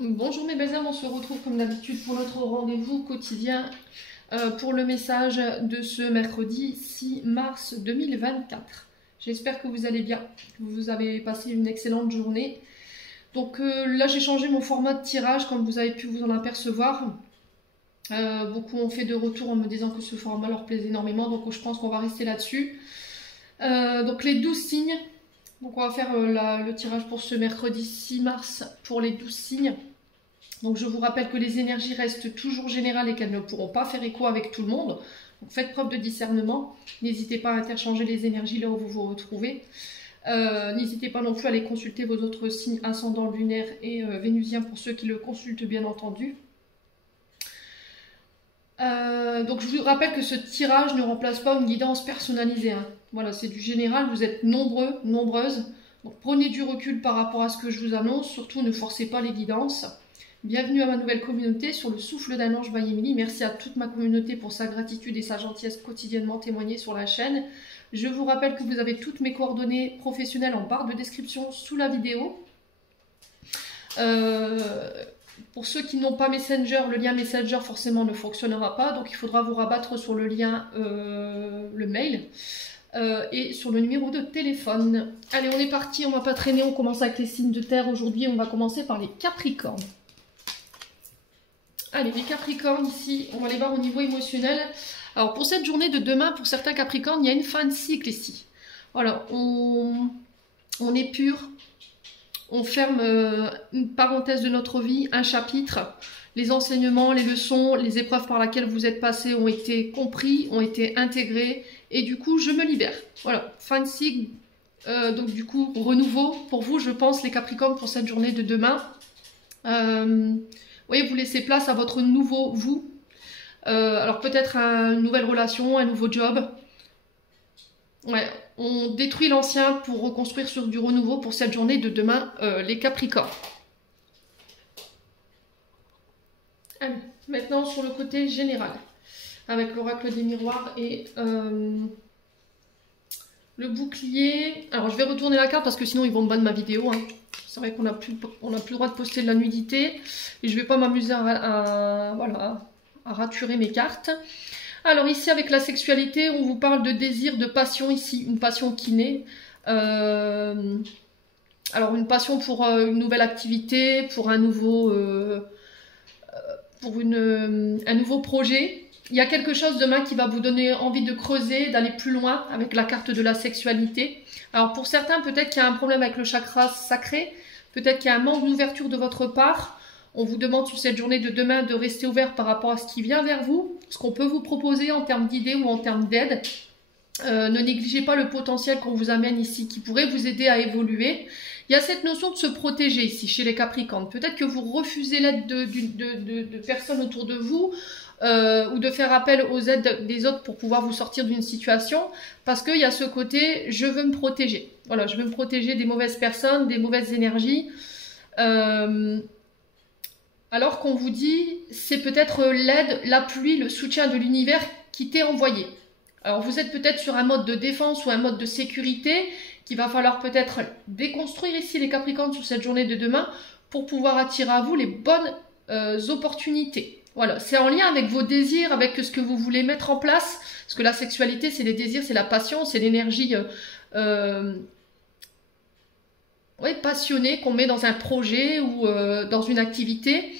Bonjour mes belles âmes, on se retrouve comme d'habitude pour notre rendez-vous quotidien pour le message de ce mercredi 6 mars 2024. J'espère que vous allez bien, que vous avez passé une excellente journée. Donc là j'ai changé mon format de tirage comme vous avez pu vous en apercevoir. Beaucoup ont fait de retour en me disant que ce format leur plaisait énormément, donc je pense qu'on va rester là-dessus. Donc les 12 signes. Donc on va faire le tirage pour ce mercredi 6 mars pour les 12 signes. Donc je vous rappelle que les énergies restent toujours générales et qu'elles ne pourront pas faire écho avec tout le monde. Donc faites preuve de discernement. N'hésitez pas à interchanger les énergies là où vous vous retrouvez. N'hésitez pas non plus à aller consulter vos autres signes ascendants lunaires et vénusiens pour ceux qui le consultent bien entendu. Donc je vous rappelle que ce tirage ne remplace pas une guidance personnalisée. Hein. Voilà, c'est du général, vous êtes nombreux, nombreuses. Donc prenez du recul par rapport à ce que je vous annonce, surtout ne forcez pas les guidances. Bienvenue à ma nouvelle communauté sur le souffle d'un ange by Emily. Merci à toute ma communauté pour sa gratitude et sa gentillesse quotidiennement témoignée sur la chaîne. Je vous rappelle que vous avez toutes mes coordonnées professionnelles en barre de description sous la vidéo. Pour ceux qui n'ont pas Messenger, le lien Messenger forcément ne fonctionnera pas, donc il faudra vous rabattre sur le lien, le mail, et sur le numéro de téléphone. Allez, on est parti, on ne va pas traîner, on commence avec les signes de terre aujourd'hui, on va commencer par les Capricornes. Allez, les Capricornes ici, on va les voir au niveau émotionnel. Alors pour cette journée de demain, pour certains Capricornes, il y a une fin de cycle ici. Voilà, on est pur. On ferme une parenthèse de notre vie, un chapitre. Les enseignements, les leçons, les épreuves par lesquelles vous êtes passés ont été compris, ont été intégrés. Et du coup, je me libère. Voilà, fin de cycle. Donc du coup, renouveau pour vous, je pense, les Capricornes, pour cette journée de demain. Vous voyez, vous laissez place à votre nouveau vous. Alors peut-être une nouvelle relation, un nouveau job. Ouais, on détruit l'ancien pour reconstruire sur du renouveau pour cette journée de demain, les Capricornes. Allez, maintenant sur le côté général, avec l'oracle des miroirs et le bouclier. Alors je vais retourner la carte parce que sinon ils vont me bannir ma vidéo. Hein. C'est vrai qu'on n'a plus le droit de poster de la nudité et je ne vais pas m'amuser voilà, à raturer mes cartes. Alors ici avec la sexualité, on vous parle de désir, de passion ici, une passion qui naît. Alors une passion pour une nouvelle activité, pour un nouveau, un nouveau projet. Il y a quelque chose demain qui va vous donner envie de creuser, d'aller plus loin avec la carte de la sexualité. Alors pour certains, peut-être qu'il y a un problème avec le chakra sacré, peut-être qu'il y a un manque d'ouverture de votre part. On vous demande sur cette journée de demain de rester ouvert par rapport à ce qui vient vers vous, ce qu'on peut vous proposer en termes d'idées ou en termes d'aide. Ne négligez pas le potentiel qu'on vous amène ici qui pourrait vous aider à évoluer. Il y a cette notion de se protéger ici chez les Capricornes. Peut-être que vous refusez l'aide de personnes autour de vous ou de faire appel aux aides des autres pour pouvoir vous sortir d'une situation parce qu'il y a ce côté « je veux me protéger ». Voilà, je veux me protéger des mauvaises personnes, des mauvaises énergies. Alors qu'on vous dit, c'est peut-être l'aide, l'appui, le soutien de l'univers qui t'est envoyé. Alors vous êtes peut-être sur un mode de défense ou un mode de sécurité qu'il va falloir peut-être déconstruire ici les Capricornes sur cette journée de demain pour pouvoir attirer à vous les bonnes opportunités. Voilà, c'est en lien avec vos désirs, avec ce que vous voulez mettre en place, parce que la sexualité, c'est les désirs, c'est la passion, c'est l'énergie passionnée qu'on met dans un projet ou dans une activité.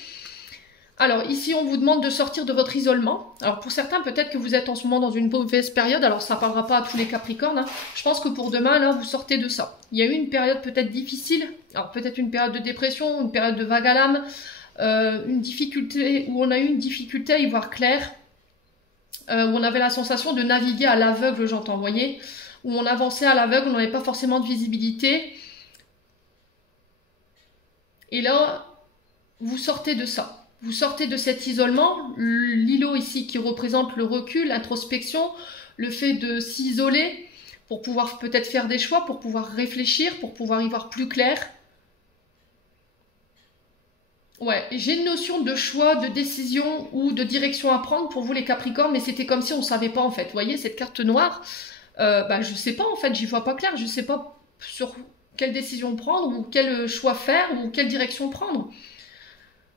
Alors ici on vous demande de sortir de votre isolement. Alors pour certains peut-être que vous êtes en ce moment dans une mauvaise période, alors ça ne parlera pas à tous les Capricornes. Hein. Je pense que pour demain là vous sortez de ça. Il y a eu une période peut-être difficile, alors peut-être une période de dépression, une période de vague à l'âme, une difficulté où on a eu une difficulté à y voir clair, où on avait la sensation de naviguer à l'aveugle, j'entends, vous voyez, où on avançait à l'aveugle, on n'avait pas forcément de visibilité. Et là, vous sortez de ça. Vous sortez de cet isolement, l'îlot ici qui représente le recul, l'introspection, le fait de s'isoler pour pouvoir peut-être faire des choix, pour pouvoir réfléchir, pour pouvoir y voir plus clair. Ouais, j'ai une notion de choix, de décision ou de direction à prendre pour vous les Capricornes, mais c'était comme si on ne savait pas en fait. Vous voyez, cette carte noire, je ne sais pas en fait, j'y vois pas clair, je ne sais pas sur quelle décision prendre ou quel choix faire ou quelle direction prendre.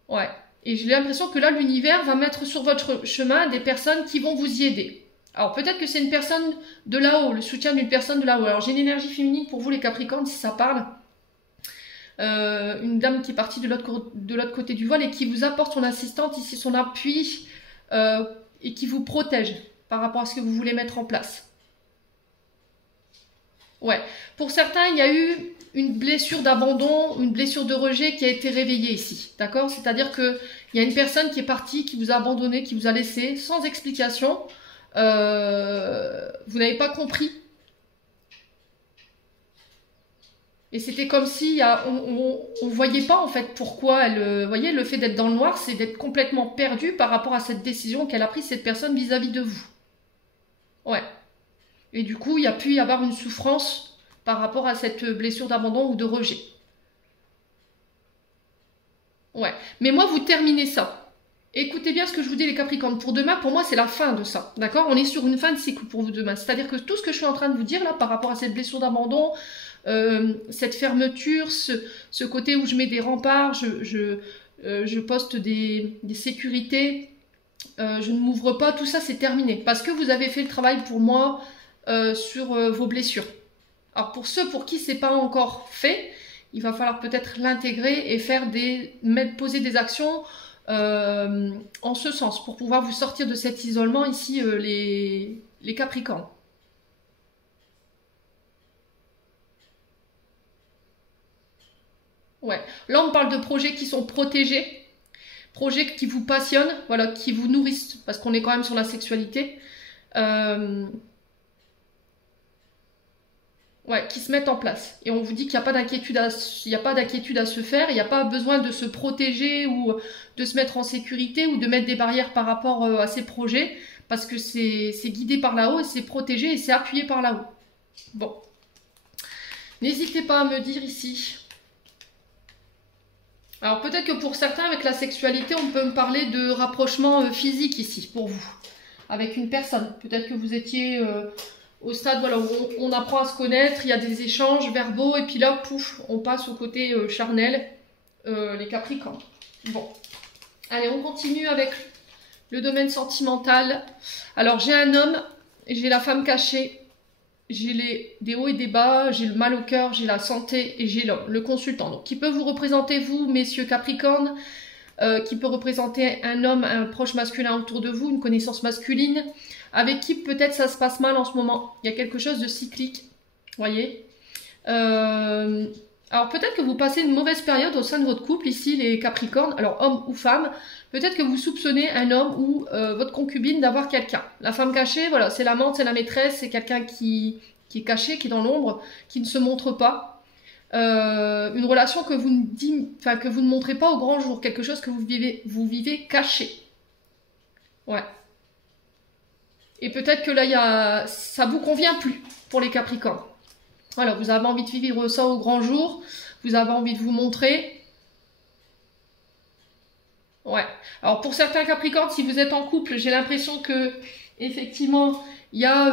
Ouais. Et j'ai l'impression que là, l'univers va mettre sur votre chemin des personnes qui vont vous y aider. Alors peut-être que c'est une personne de là-haut, le soutien d'une personne de là-haut. Alors j'ai une énergie féminine pour vous les Capricornes, si ça parle. Une dame qui est partie de l'autre côté du voile et qui vous apporte son assistante, ici son appui, et qui vous protège par rapport à ce que vous voulez mettre en place. Ouais. Pour certains, il y a eu une blessure d'abandon, une blessure de rejet qui a été réveillée ici. D'accord? C'est-à-dire qu'il y a une personne qui est partie, qui vous a abandonné, qui vous a laissé sans explication. Vous n'avez pas compris. Et c'était comme si on voyait pas en fait pourquoi elle... Vous voyez, le fait d'être dans le noir, c'est d'être complètement perdu par rapport à cette décision qu'elle a prise cette personne vis-à-vis de vous. Ouais. Et du coup, il y a pu y avoir une souffrance par rapport à cette blessure d'abandon ou de rejet. Ouais. Mais moi, vous terminez ça. Écoutez bien ce que je vous dis les Capricornes. Pour demain, pour moi, c'est la fin de ça. D'accord? On est sur une fin de cycle pour vous demain. C'est-à-dire que tout ce que je suis en train de vous dire là, par rapport à cette blessure d'abandon, cette fermeture, ce côté où je mets des remparts, je poste des sécurités, je ne m'ouvre pas, tout ça c'est terminé. Parce que vous avez fait le travail pour moi sur vos blessures. Alors pour ceux pour qui c'est pas encore fait, il va falloir peut-être l'intégrer et faire poser des actions en ce sens pour pouvoir vous sortir de cet isolement ici les Capricornes. Ouais. Là, on parle de projets qui sont protégés, projets qui vous passionnent, voilà, qui vous nourrissent, parce qu'on est quand même sur la sexualité. Ouais, qui se mettent en place. Et on vous dit qu'il n'y a pas d'inquiétude à se faire, il n'y a pas besoin de se protéger ou de se mettre en sécurité ou de mettre des barrières par rapport à ces projets, parce que c'est guidé par là-haut et c'est protégé et c'est appuyé par là-haut. Bon. N'hésitez pas à me dire ici. Alors peut-être que pour certains, avec la sexualité, on peut me parler de rapprochement physique ici, pour vous, avec une personne. Peut-être que vous étiez au stade voilà, où on apprend à se connaître, il y a des échanges verbaux, et puis là, pouf, on passe au côté charnel, les Capricornes. Bon, allez, on continue avec le domaine sentimental. Alors j'ai un homme, j'ai la femme cachée. J'ai des hauts et des bas, j'ai le mal au cœur, j'ai la santé et j'ai l'homme, le consultant. Donc, qui peut vous représenter, vous, messieurs Capricorne, qui peut représenter un homme, un proche masculin autour de vous, une connaissance masculine, avec qui peut-être ça se passe mal en ce moment. Il y a quelque chose de cyclique, voyez. Alors, peut-être que vous passez une mauvaise période au sein de votre couple, ici, les Capricornes, alors homme ou femme. Peut-être que vous soupçonnez un homme ou votre concubine d'avoir quelqu'un. La femme cachée, voilà, c'est l'amante, c'est la maîtresse, c'est quelqu'un qui est caché, qui est dans l'ombre, qui ne se montre pas. Une relation que vous ne montrez pas au grand jour, quelque chose que vous vivez caché. Ouais. Et peut-être que là, ça vous convient plus pour les Capricornes. Voilà, vous avez envie de vivre ça au grand jour, vous avez envie de vous montrer. Ouais. Alors pour certains Capricornes, si vous êtes en couple, j'ai l'impression que effectivement, il y a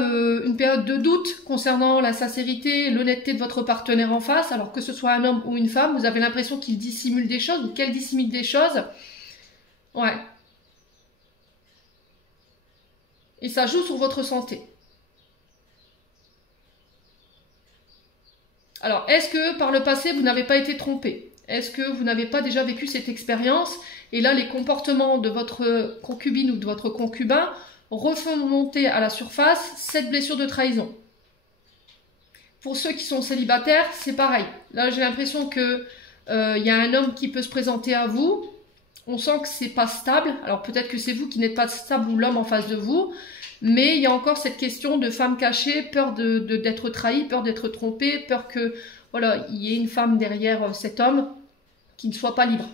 une période de doute concernant la sincérité et l'honnêteté de votre partenaire en face. Alors que ce soit un homme ou une femme, vous avez l'impression qu'il dissimule des choses ou qu'elle dissimule des choses. Ouais. Et ça joue sur votre santé. Alors, est-ce que par le passé, vous n'avez pas été trompé? Est-ce que vous n'avez pas déjà vécu cette expérience? Et là, les comportements de votre concubine ou de votre concubin refont monter à la surface cette blessure de trahison. Pour ceux qui sont célibataires, c'est pareil. Là, j'ai l'impression que y a un homme qui peut se présenter à vous. On sent que c'est pas stable. Alors peut-être que c'est vous qui n'êtes pas stable ou l'homme en face de vous. Mais il y a encore cette question de femme cachée, peur d'être trahi, peur d'être trompé, peur que voilà, il y ait une femme derrière cet homme qui ne soit pas libre.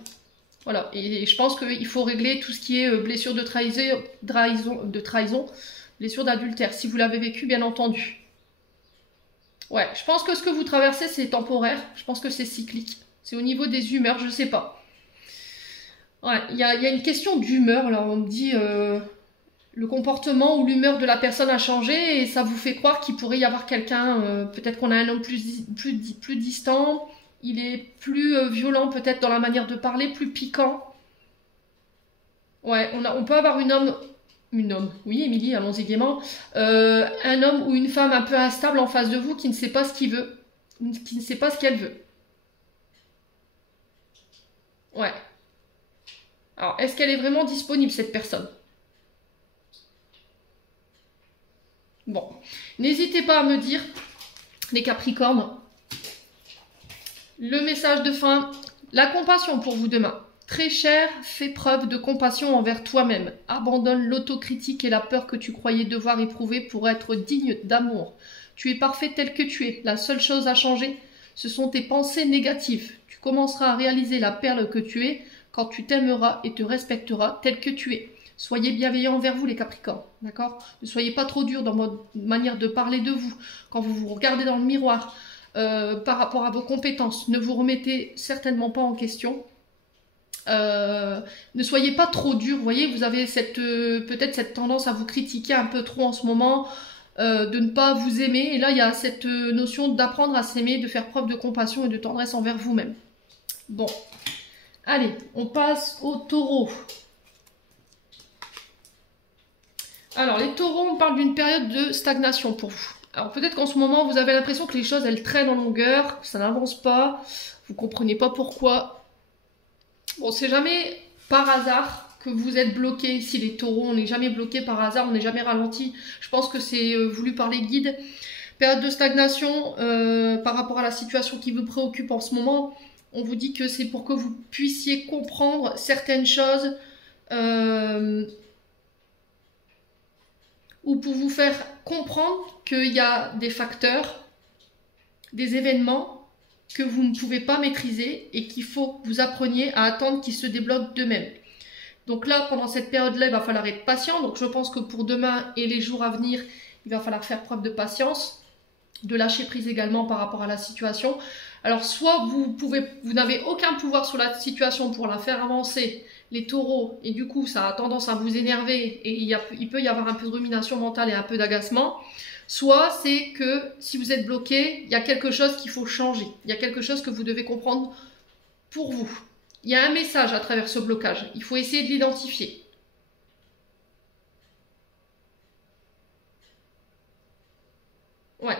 Voilà, et je pense qu'il faut régler tout ce qui est blessure de trahison, blessure d'adultère, si vous l'avez vécu, bien entendu. Ouais, je pense que ce que vous traversez, c'est temporaire, je pense que c'est cyclique. C'est au niveau des humeurs, je sais pas. Ouais, il y a une question d'humeur, là, on me dit... le comportement ou l'humeur de la personne a changé et ça vous fait croire qu'il pourrait y avoir quelqu'un, peut-être qu'on a un homme plus distant, il est plus violent peut-être dans la manière de parler, plus piquant. Ouais, on peut avoir oui, Émilie, allons-y gaiement. Un homme ou une femme un peu instable en face de vous qui ne sait pas ce qu'il veut, qui ne sait pas ce qu'elle veut. Ouais. Alors, est-ce qu'elle est vraiment disponible, cette personne? Bon. N'hésitez pas à me dire, les Capricornes, le message de fin, la compassion pour vous demain. Très cher, fais preuve de compassion envers toi-même. Abandonne l'autocritique et la peur que tu croyais devoir éprouver pour être digne d'amour. Tu es parfait tel que tu es. La seule chose à changer, ce sont tes pensées négatives. Tu commenceras à réaliser la perle que tu es quand tu t'aimeras et te respecteras tel que tu es. Soyez bienveillants envers vous les Capricornes, d'accord? Ne soyez pas trop durs dans votre manière de parler de vous. Quand vous vous regardez dans le miroir, par rapport à vos compétences, ne vous remettez certainement pas en question. Ne soyez pas trop dur, vous voyez, vous avez peut-être cette tendance à vous critiquer un peu trop en ce moment, de ne pas vous aimer, et là il y a cette notion d'apprendre à s'aimer, de faire preuve de compassion et de tendresse envers vous-même. Bon, allez, on passe aux taureaux. Alors les taureaux, on parle d'une période de stagnation pour vous. Alors peut-être qu'en ce moment vous avez l'impression que les choses elles traînent en longueur, ça n'avance pas, vous comprenez pas pourquoi. Bon, c'est jamais par hasard que vous êtes bloqué ici les taureaux, on n'est jamais bloqué par hasard, on n'est jamais ralenti. Je pense que c'est voulu par les guides. Période de stagnation par rapport à la situation qui vous préoccupe en ce moment. On vous dit que c'est pour que vous puissiez comprendre certaines choses ou pour vous faire comprendre qu'il y a des facteurs, des événements que vous ne pouvez pas maîtriser et qu'il faut que vous appreniez à attendre qu'ils se débloquent d'eux-mêmes. Donc là, pendant cette période-là, il va falloir être patient. Donc je pense que pour demain et les jours à venir, il va falloir faire preuve de patience, de lâcher prise également par rapport à la situation. Alors soit vous n'avez aucun pouvoir sur la situation pour la faire avancer, les taureaux, et du coup ça a tendance à vous énerver et il peut y avoir un peu de rumination mentale et un peu d'agacement. Soit c'est que si vous êtes bloqué, il y a quelque chose qu'il faut changer. Il y a quelque chose que vous devez comprendre pour vous. Il y a un message à travers ce blocage. Il faut essayer de l'identifier. Ouais.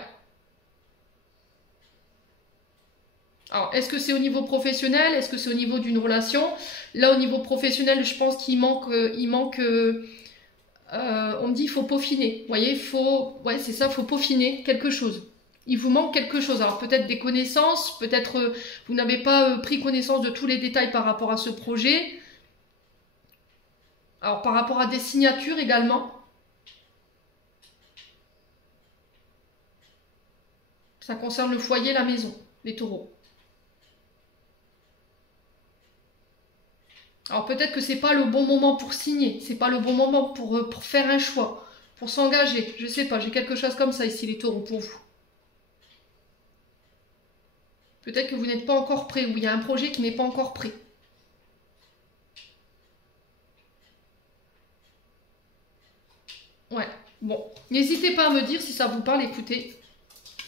Alors, est-ce que c'est au niveau professionnel? Est-ce que c'est au niveau d'une relation? Là, au niveau professionnel, je pense qu'il manque... on me dit il faut peaufiner. Vous voyez, ouais, c'est ça, il faut peaufiner quelque chose. Il vous manque quelque chose. Alors peut-être des connaissances, peut-être vous n'avez pas pris connaissance de tous les détails par rapport à ce projet. Alors par rapport à des signatures également. Ça concerne le foyer, la maison, les taureaux. Alors peut-être que c'est pas le bon moment pour signer, c'est pas le bon moment pour faire un choix, pour s'engager. Je sais pas, j'ai quelque chose comme ça ici les taureaux pour vous. Peut-être que vous n'êtes pas encore prêt, ou il y a un projet qui n'est pas encore prêt. Ouais, bon. N'hésitez pas à me dire si ça vous parle, écoutez.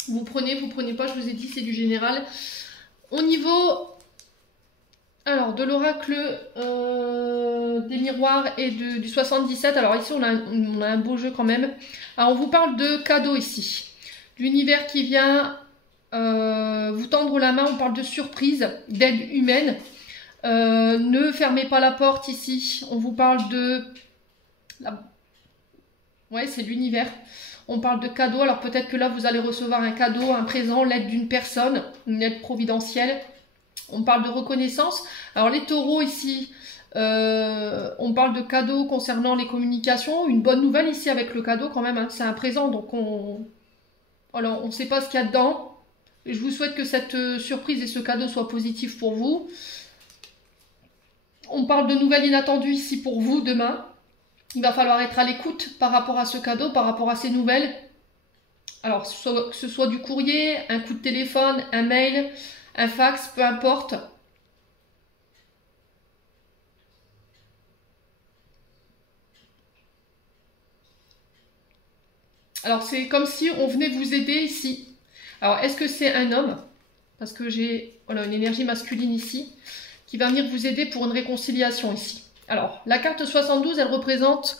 Vous prenez pas, je vous ai dit, c'est du général. Au niveau... Alors, de l'oracle des miroirs et du 77. Alors ici, on a un beau jeu quand même. Alors, on vous parle de cadeaux ici. L'univers qui vient vous tendre la main. On parle de surprise, d'aide humaine. Ne fermez pas la porte ici. On vous parle de... Ouais, c'est l'univers. On parle de cadeaux. Alors, peut-être que là, vous allez recevoir un cadeau, un présent, l'aide d'une personne, une aide providentielle. On parle de reconnaissance. Alors les taureaux ici, on parle de cadeaux concernant les communications. Une bonne nouvelle ici avec le cadeau quand même, hein. C'est un présent, donc on ne sait pas ce qu'il y a dedans. Et je vous souhaite que cette surprise et ce cadeau soient positifs pour vous. On parle de nouvelles inattendues ici pour vous demain. Il va falloir être à l'écoute par rapport à ce cadeau, par rapport à ces nouvelles. Alors que ce soit du courrier, un coup de téléphone, un mail, un fax, peu importe. Alors c'est comme si on venait vous aider ici. Alors est-ce que c'est un homme? Parce que j'ai une énergie masculine ici qui va venir vous aider pour une réconciliation ici. Alors, la carte 72, elle représente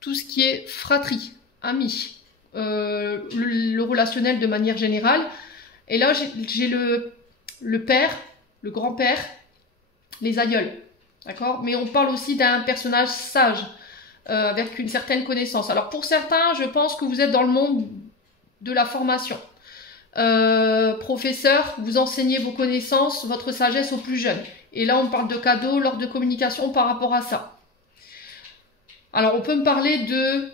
tout ce qui est fratrie, amis, le relationnel de manière générale. Et là, j'ai le père, le grand-père, les aïeuls. D'accord? Mais on parle aussi d'un personnage sage, avec une certaine connaissance. Alors, pour certains, je pense que vous êtes dans le monde de la formation. Professeur, vous enseignez vos connaissances, votre sagesse aux plus jeunes. Et là, on parle de cadeaux lors de communication par rapport à ça. Alors, on peut me parler de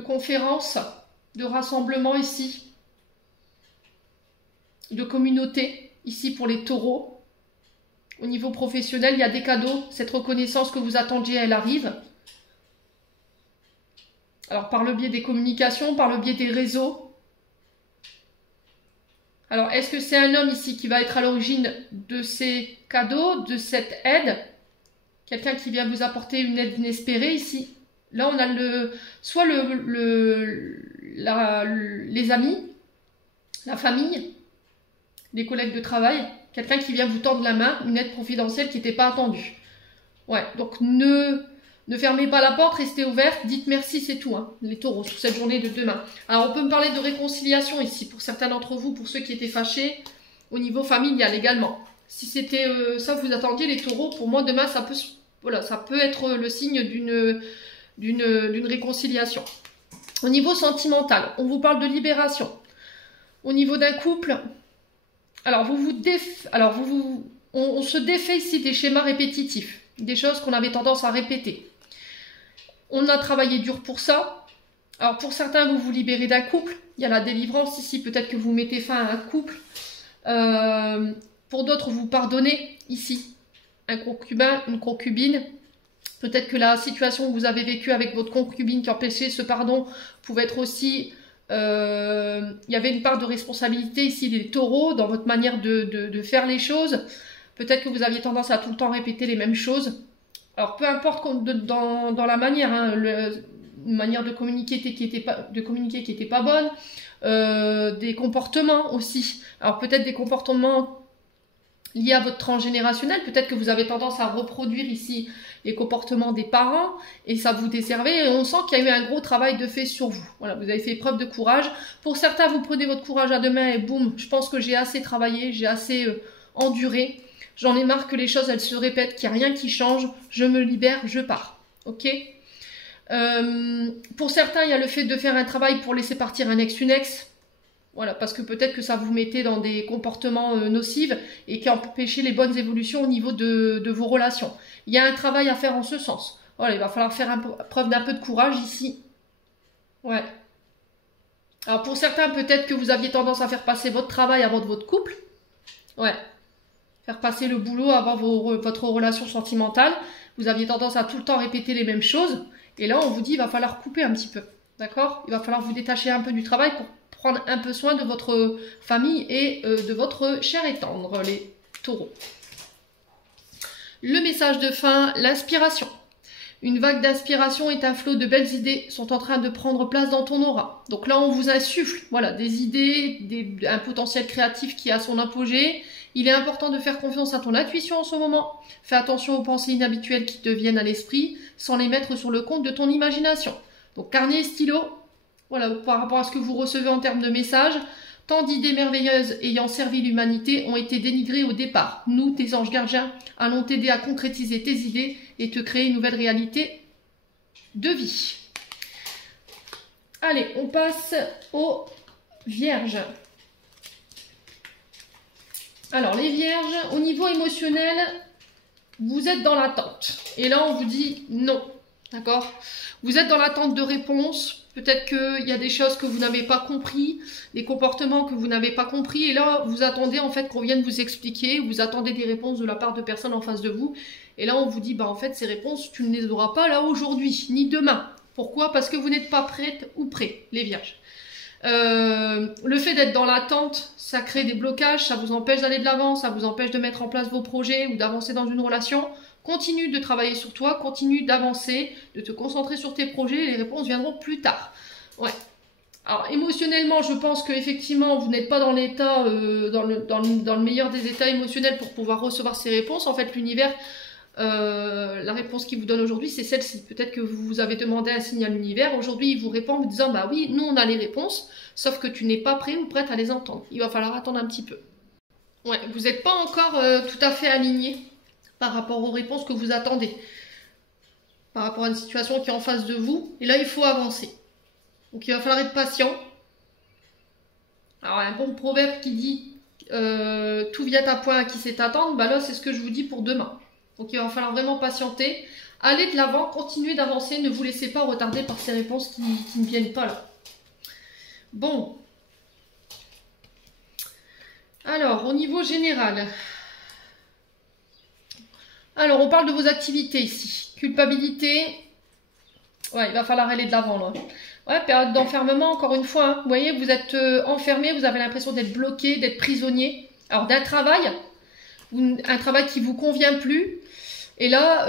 conférences, de rassemblements ici, de communauté, ici pour les taureaux. Au niveau professionnel, il y a des cadeaux. Cette reconnaissance que vous attendiez, elle arrive. Alors, par le biais des communications, par le biais des réseaux. Alors, est-ce que c'est un homme ici qui va être à l'origine de ces cadeaux, de cette aide? Quelqu'un qui vient vous apporter une aide inespérée ici. Là, on a soit les amis, la famille, les collègues de travail. Quelqu'un qui vient vous tendre la main, une aide confidentielle qui n'était pas attendue. Ouais, donc ne fermez pas la porte, restez ouverte, dites merci, c'est tout, hein, les taureaux, sur cette journée de demain. Alors, on peut me parler de réconciliation ici, pour certains d'entre vous, pour ceux qui étaient fâchés, au niveau familial également. Si c'était ça que vous attendiez, les taureaux, pour moi, demain, ça peut être le signe d'une réconciliation. Au niveau sentimental, on vous parle de libération. Au niveau d'un couple, alors, on se défait ici des schémas répétitifs, des choses qu'on avait tendance à répéter. On a travaillé dur pour ça. Alors, pour certains, vous vous libérez d'un couple. Il y a la délivrance ici. Peut-être que vous mettez fin à un couple. Pour d'autres, vous pardonnez ici. Un concubin, une concubine. Peut-être que la situation que vous avez vécue avec votre concubine qui empêchait ce pardon pouvait être aussi... il y avait une part de responsabilité ici des taureaux dans votre manière de faire les choses. Peut-être que vous aviez tendance à tout le temps répéter les mêmes choses. Alors, peu importe dans la manière, hein, une manière de communiquer qui n'était pas bonne, des comportements aussi. Alors, peut-être des comportements liés à votre transgénérationnel. Peut-être que vous avez tendance à reproduire ici les comportements des parents et ça vous desservait. Et on sent qu'il y a eu un gros travail de fait sur vous. Voilà, vous avez fait preuve de courage. Pour certains, vous prenez votre courage à deux mains et boum, je pense que j'ai assez travaillé, j'ai assez enduré. J'en ai marre que les choses, elles se répètent, qu'il n'y a rien qui change. Je me libère, je pars. Ok? Pour certains, il y a le fait de faire un travail pour laisser partir un ex, une ex. Voilà, parce que peut-être que ça vous mettait dans des comportements nocifs et qui empêchaient les bonnes évolutions au niveau de vos relations. Il y a un travail à faire en ce sens. Voilà, il va falloir faire preuve d'un peu de courage ici. Ouais. Alors pour certains, peut-être que vous aviez tendance à faire passer votre travail avant votre couple. Ouais. Faire passer le boulot avant votre relation sentimentale. Vous aviez tendance à tout le temps répéter les mêmes choses. Et là, on vous dit, il va falloir couper un petit peu. D'accord? Il va falloir vous détacher un peu du travail pour prendre un peu soin de votre famille et de votre chair et tendre, les taureaux. Le message de fin, l'inspiration. Une vague d'inspiration et un flot de belles idées sont en train de prendre place dans ton aura. Donc là, on vous insuffle, voilà, des idées, un potentiel créatif qui a son apogée. Il est important de faire confiance à ton intuition en ce moment. Fais attention aux pensées inhabituelles qui te viennent à l'esprit, sans les mettre sur le compte de ton imagination. Donc carnet et stylo, voilà, par rapport à ce que vous recevez en termes de messages, tant d'idées merveilleuses ayant servi l'humanité ont été dénigrées au départ. Nous, tes anges gardiens, allons t'aider à concrétiser tes idées et te créer une nouvelle réalité de vie. Allez, on passe aux Vierges. Alors, les Vierges, au niveau émotionnel, vous êtes dans l'attente. Et là, on vous dit non. D'accord? Vous êtes dans l'attente de réponses. Peut-être qu'il y a des choses que vous n'avez pas compris, des comportements que vous n'avez pas compris. Et là, vous attendez en fait qu'on vienne vous expliquer. Vous attendez des réponses de la part de personnes en face de vous. Et là, on vous dit, bah en fait, ces réponses, tu ne les auras pas là aujourd'hui, ni demain. Pourquoi? Parce que vous n'êtes pas prête ou prêt, les Vierges. Le fait d'être dans l'attente, ça crée des blocages, ça vous empêche d'aller de l'avant, ça vous empêche de mettre en place vos projets ou d'avancer dans une relation. Continue de travailler sur toi, continue d'avancer, de te concentrer sur tes projets et les réponses viendront plus tard. Ouais. Alors émotionnellement, je pense que effectivement vous n'êtes pas dans l'état, dans le meilleur des états émotionnels pour pouvoir recevoir ces réponses. En fait, l'univers, la réponse qu'il vous donne aujourd'hui, c'est celle-ci. Peut-être que vous avez demandé un signe à l'univers. Aujourd'hui, il vous répond en vous disant, bah oui, nous on a les réponses, sauf que tu n'es pas prêt ou prête à les entendre. Il va falloir attendre un petit peu. Ouais, vous n'êtes pas encore tout à fait aligné par rapport aux réponses que vous attendez, par rapport à une situation qui est en face de vous. Et là, il faut avancer. Donc il va falloir être patient. Alors un bon proverbe qui dit tout vient à point à qui sait attendre, bah là c'est ce que je vous dis pour demain. Donc il va falloir vraiment patienter, aller de l'avant, continuer d'avancer, ne vous laissez pas retarder par ces réponses qui ne viennent pas là. Bon. Alors au niveau général. Alors on parle de vos activités ici. Culpabilité. Ouais, il va falloir aller de l'avant là. Ouais, période d'enfermement, encore une fois. Hein. Vous voyez, vous êtes enfermé, vous avez l'impression d'être bloqué, d'être prisonnier. Alors, d'un travail, un travail qui vous convient plus. Et là,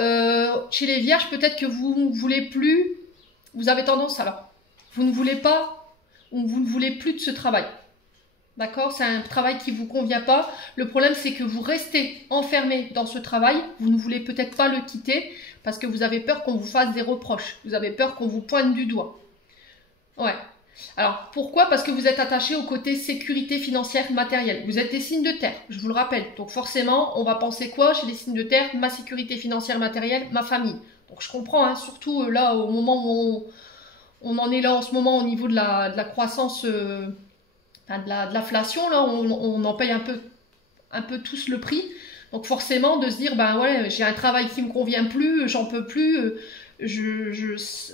chez les vierges, peut-être que vous ne voulez plus, vous avez tendance à là. Vous ne voulez pas, ou vous ne voulez plus de ce travail. D'accord? C'est un travail qui ne vous convient pas. Le problème, c'est que vous restez enfermé dans ce travail. Vous ne voulez peut-être pas le quitter parce que vous avez peur qu'on vous fasse des reproches. Vous avez peur qu'on vous pointe du doigt. Ouais. Alors, pourquoi? Parce que vous êtes attaché au côté sécurité financière matérielle. Vous êtes des signes de terre, je vous le rappelle. Donc forcément, on va penser quoi chez les signes de terre? Ma sécurité financière matérielle, ma famille. Donc je comprends, hein, surtout là, au moment où on en est là en ce moment au niveau de la croissance, de l'inflation, là, on en paye un peu tous le prix. Donc forcément, de se dire, ben ouais, j'ai un travail qui me convient plus, j'en peux plus...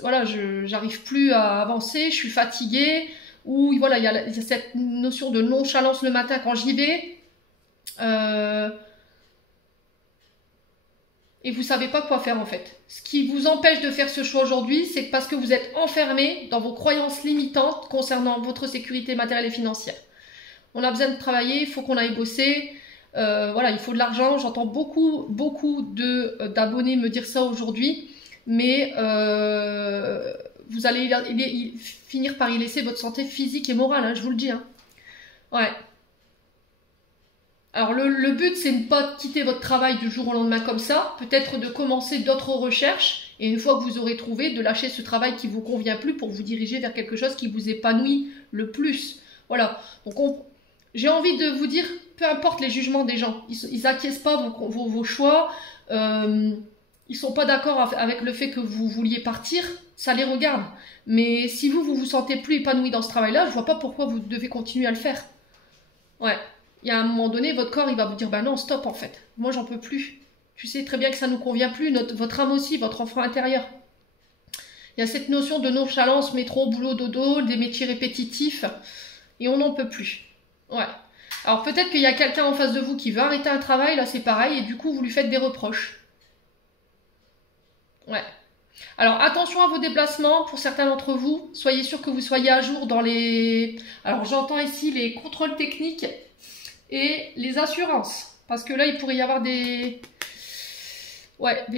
voilà, j'arrive plus à avancer, je suis fatiguée, ou voilà, il y a cette notion de nonchalance le matin quand j'y vais, et vous savez pas quoi faire en fait. Ce qui vous empêche de faire ce choix aujourd'hui, c'est parce que vous êtes enfermé dans vos croyances limitantes concernant votre sécurité matérielle et financière. On a besoin de travailler, il faut qu'on aille bosser. Voilà, il faut de l'argent. J'entends beaucoup d'abonnés me dire ça aujourd'hui. Mais vous allez finir par y laisser votre santé physique et morale, hein, je vous le dis. Hein. Ouais. Alors le but, c'est de ne pas quitter votre travail du jour au lendemain comme ça, peut-être de commencer d'autres recherches, et une fois que vous aurez trouvé, de lâcher ce travail qui ne vous convient plus pour vous diriger vers quelque chose qui vous épanouit le plus. Voilà. Donc j'ai envie de vous dire, peu importe les jugements des gens, ils n'acquiescent pas vos choix, ils sont pas d'accord avec le fait que vous vouliez partir, ça les regarde. Mais si vous sentez plus épanoui dans ce travail-là, je vois pas pourquoi vous devez continuer à le faire. Ouais. Il y a un moment donné, votre corps, il va vous dire, bah non, stop en fait. Moi, j'en peux plus. Tu sais très bien que ça nous convient plus, votre âme aussi, votre enfant intérieur. Il y a cette notion de nonchalance, métro, boulot, dodo, des métiers répétitifs, et on n'en peut plus. Ouais. Alors peut-être qu'il y a quelqu'un en face de vous qui veut arrêter un travail, là c'est pareil, et du coup, vous lui faites des reproches. Ouais. Alors attention à vos déplacements pour certains d'entre vous. Soyez sûr que vous soyez à jour dans les... Alors j'entends ici les contrôles techniques et les assurances. Parce que là, il pourrait y avoir des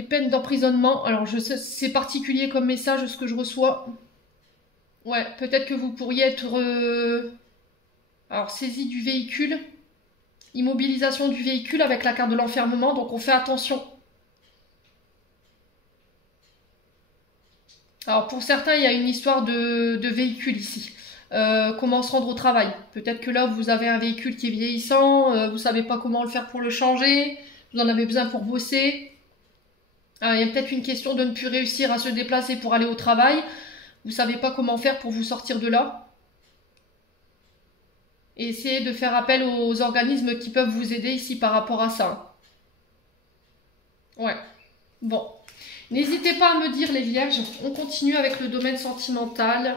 peines d'emprisonnement. Alors je sais, c'est particulier comme message ce que je reçois. Ouais, peut-être que vous pourriez être... Alors saisie du véhicule. Immobilisation du véhicule avec la carte de l'enfermement. Donc on fait attention. Alors pour certains, il y a une histoire de véhicule ici. Comment se rendre au travail. Peut-être que là, vous avez un véhicule qui est vieillissant, vous savez pas comment le faire pour le changer, vous en avez besoin pour bosser. Alors, il y a peut-être une question de ne plus réussir à se déplacer pour aller au travail. Vous savez pas comment faire pour vous sortir de là. Et essayez de faire appel aux organismes qui peuvent vous aider ici par rapport à ça. Ouais. Bon. N'hésitez pas à me dire les vierges. On continue avec le domaine sentimental.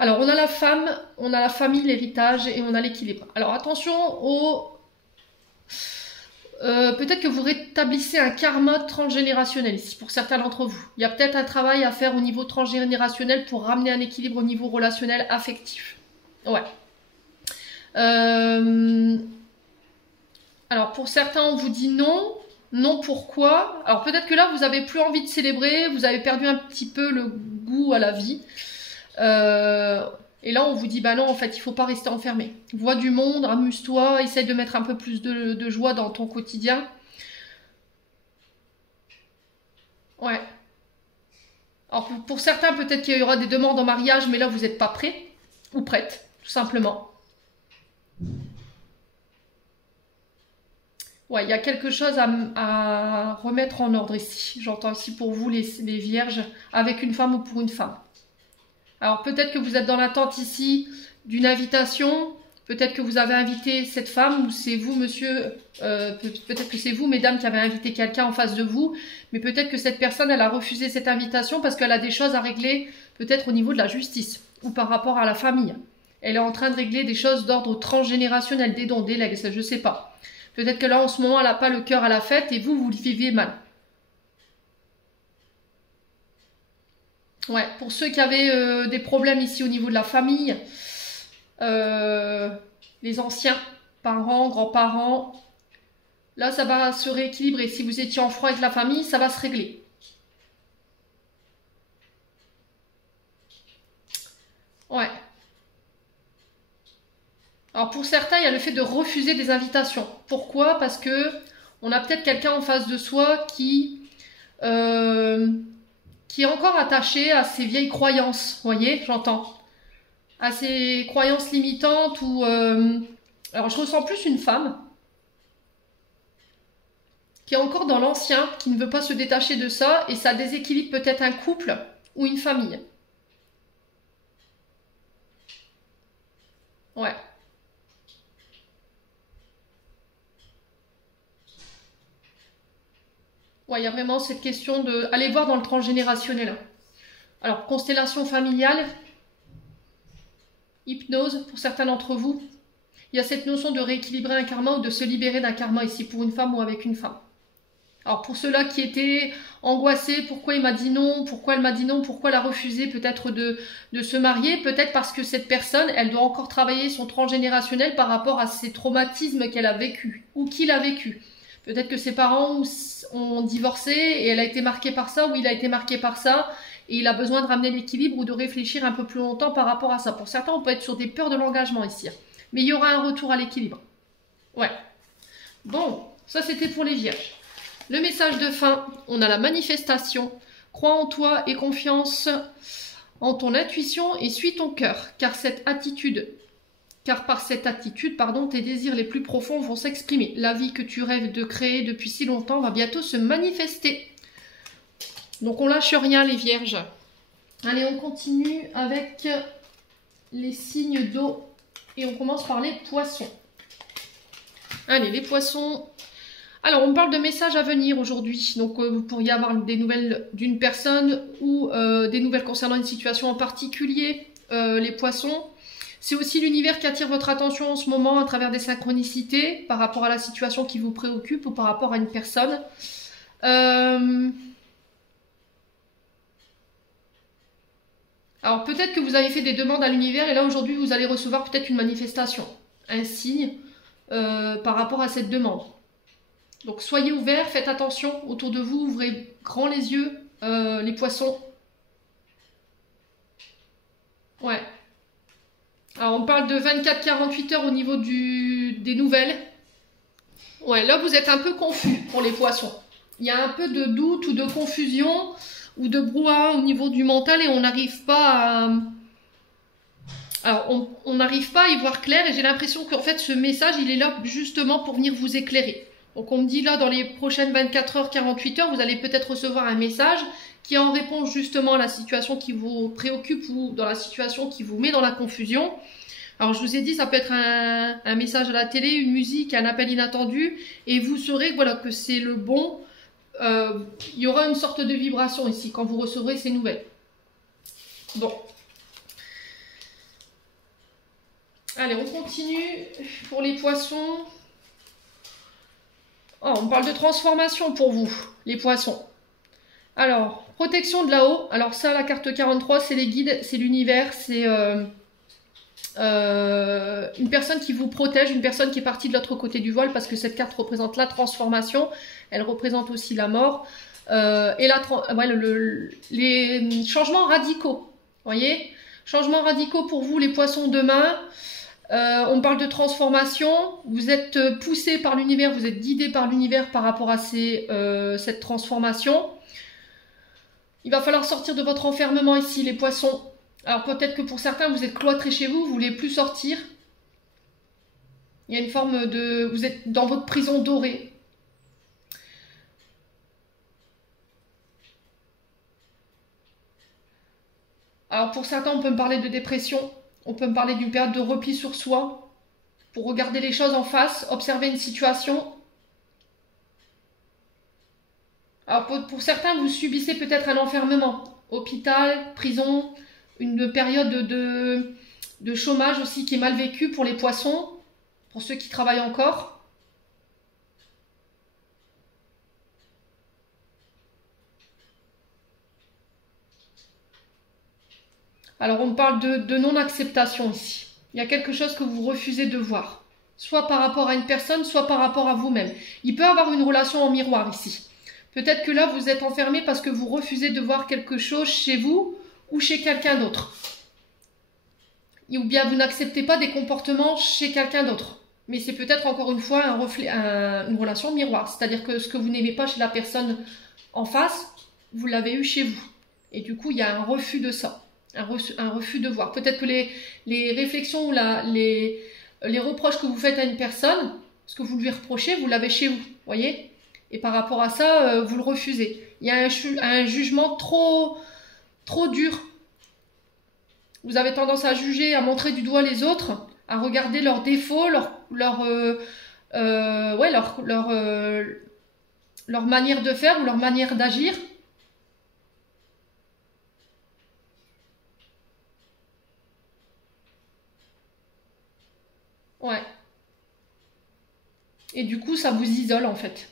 Alors, on a la femme, on a la famille, l'héritage et on a l'équilibre. Alors, attention au... peut-être que vous rétablissez un karma transgénérationnel ici, pour certains d'entre vous. Il y a peut-être un travail à faire au niveau transgénérationnel pour ramener un équilibre au niveau relationnel affectif. Ouais. Alors, pour certains, on vous dit non. Non, pourquoi? Alors, peut-être que là, vous n'avez plus envie de célébrer, vous avez perdu un petit peu le goût à la vie. Et là, on vous dit, bah non, en fait, il faut pas rester enfermé. Vois du monde, amuse-toi, essaye de mettre un peu plus de joie dans ton quotidien. Ouais. Alors, pour certains, peut-être qu'il y aura des demandes en mariage, mais là, vous n'êtes pas prêt ou prête, tout simplement. Ouais, il y a quelque chose à remettre en ordre ici. J'entends ici pour vous, les vierges, avec une femme ou pour une femme. Alors peut-être que vous êtes dans l'attente ici d'une invitation, peut-être que vous avez invité cette femme, ou c'est vous monsieur, peut-être que c'est vous mesdames qui avez invité quelqu'un en face de vous, mais peut-être que cette personne elle a refusé cette invitation parce qu'elle a des choses à régler peut-être au niveau de la justice, ou par rapport à la famille. Elle est en train de régler des choses d'ordre transgénérationnel, des dons, des legs, ça je sais pas. Peut-être que là en ce moment elle n'a pas le cœur à la fête et vous le vivez mal. Ouais, pour ceux qui avaient des problèmes ici au niveau de la famille, les anciens parents, grands-parents, là ça va se rééquilibrer. Si vous étiez en froid avec la famille, ça va se régler. Ouais. Alors pour certains, il y a le fait de refuser des invitations. Pourquoi? Parce que on a peut-être quelqu'un en face de soi qui est encore attaché à ses vieilles croyances, vous voyez, j'entends, à ses croyances limitantes ou... alors je ressens plus une femme qui est encore dans l'ancien, qui ne veut pas se détacher de ça, et ça déséquilibre peut-être un couple ou une famille. Ouais. Ouais, il y a vraiment cette question de... Allez voir dans le transgénérationnel. Alors, constellation familiale, hypnose, pour certains d'entre vous. Il y a cette notion de rééquilibrer un karma ou de se libérer d'un karma ici pour une femme ou avec une femme. Alors, pour ceux-là qui étaient angoissés, pourquoi il m'a dit non, pourquoi elle m'a dit non, pourquoi elle a refusé peut-être de se marier, peut-être parce que cette personne, elle doit encore travailler son transgénérationnel par rapport à ces traumatismes qu'elle a vécu ou qu'il a vécu. Peut-être que ses parents ont divorcé et elle a été marquée par ça ou il a été marqué par ça et il a besoin de ramener l'équilibre ou de réfléchir un peu plus longtemps par rapport à ça. Pour certains, on peut être sur des peurs de l'engagement ici. Mais il y aura un retour à l'équilibre. Ouais. Bon, ça c'était pour les vierges. Le message de fin, on a la manifestation. Crois en toi et confiance en ton intuition et suis ton cœur. Car par cette attitude, tes désirs les plus profonds vont s'exprimer. La vie que tu rêves de créer depuis si longtemps va bientôt se manifester. Donc on lâche rien les vierges. Allez, on continue avec les signes d'eau. Et on commence par les poissons. Allez, les poissons. Alors, on parle de messages à venir aujourd'hui. Donc, vous pourriez avoir des nouvelles d'une personne ou des nouvelles concernant une situation en particulier. Les poissons. C'est aussi l'univers qui attire votre attention en ce moment à travers des synchronicités par rapport à la situation qui vous préoccupe ou par rapport à une personne. Alors peut-être que vous avez fait des demandes à l'univers et là aujourd'hui vous allez recevoir peut-être une manifestation, un signe par rapport à cette demande. Donc soyez ouverts, faites attention autour de vous, ouvrez grand les yeux, les poissons. Ouais. Alors on parle de 24-48 heures au niveau des nouvelles. Ouais, là vous êtes un peu confus pour les poissons. Il y a un peu de doute ou de confusion ou de brouhaha au niveau du mental et on n'arrive pas à... Alors on n'arrive pas à y voir clair et j'ai l'impression qu'en fait ce message il est là justement pour venir vous éclairer. Donc on me dit là dans les prochaines 24 heures, 48 heures, vous allez peut-être recevoir un message qui est en réponse justement à la situation qui vous préoccupe ou dans la situation qui vous met dans la confusion. Alors je vous ai dit, ça peut être un message à la télé, une musique, un appel inattendu, et vous saurez voilà, que c'est le bon. Il y aura une sorte de vibration ici quand vous recevrez ces nouvelles. Bon. Allez, on continue pour les poissons. Oh, on parle de transformation pour vous, les poissons. Alors, protection de là-haut. Alors ça, la carte 43, c'est les guides, c'est l'univers, c'est une personne qui vous protège, une personne qui est partie de l'autre côté du voile, parce que cette carte représente la transformation, elle représente aussi la mort, et les changements radicaux, voyez, Changements radicaux pour vous les poissons demain. On parle de transformation. Vous êtes poussé par l'univers, vous êtes guidé par l'univers par rapport à cette transformation. Il va falloir sortir de votre enfermement ici les poissons. Alors peut-être que pour certains vous êtes cloîtrés chez vous, vous voulez plus sortir. Il y a une forme de... Vous êtes dans votre prison dorée. Alors pour certains, on peut me parler de dépression. On peut me parler d'une période de repli sur soi. Pour regarder les choses en face, observer une situation. Alors pour certains, vous subissez peut-être un enfermement. Hôpital, prison, une période de chômage aussi qui est mal vécue pour les poissons. Pour ceux qui travaillent encore. Alors on parle de non-acceptation ici. Il y a quelque chose que vous refusez de voir. Soit par rapport à une personne, soit par rapport à vous-même. Il peut y avoir une relation en miroir ici. Peut-être que là vous êtes enfermé parce que vous refusez de voir quelque chose chez vous ou chez quelqu'un d'autre. Ou bien vous n'acceptez pas des comportements chez quelqu'un d'autre. Mais c'est peut-être encore une fois un reflet, une relation miroir. C'est-à-dire que ce que vous n'aimez pas chez la personne en face, vous l'avez eu chez vous. Et du coup, il y a un refus de ça. Un refus de voir. Peut-être que les réflexions ou les reproches que vous faites à une personne, ce que vous lui reprochez, vous l'avez chez vous. Voyez ? Et par rapport à ça, vous le refusez. Il y a un jugement trop dur. Vous avez tendance à juger, à montrer du doigt les autres, à regarder leurs défauts, leur manière de faire ou leur manière d'agir. Ouais. Et du coup, ça vous isole en fait.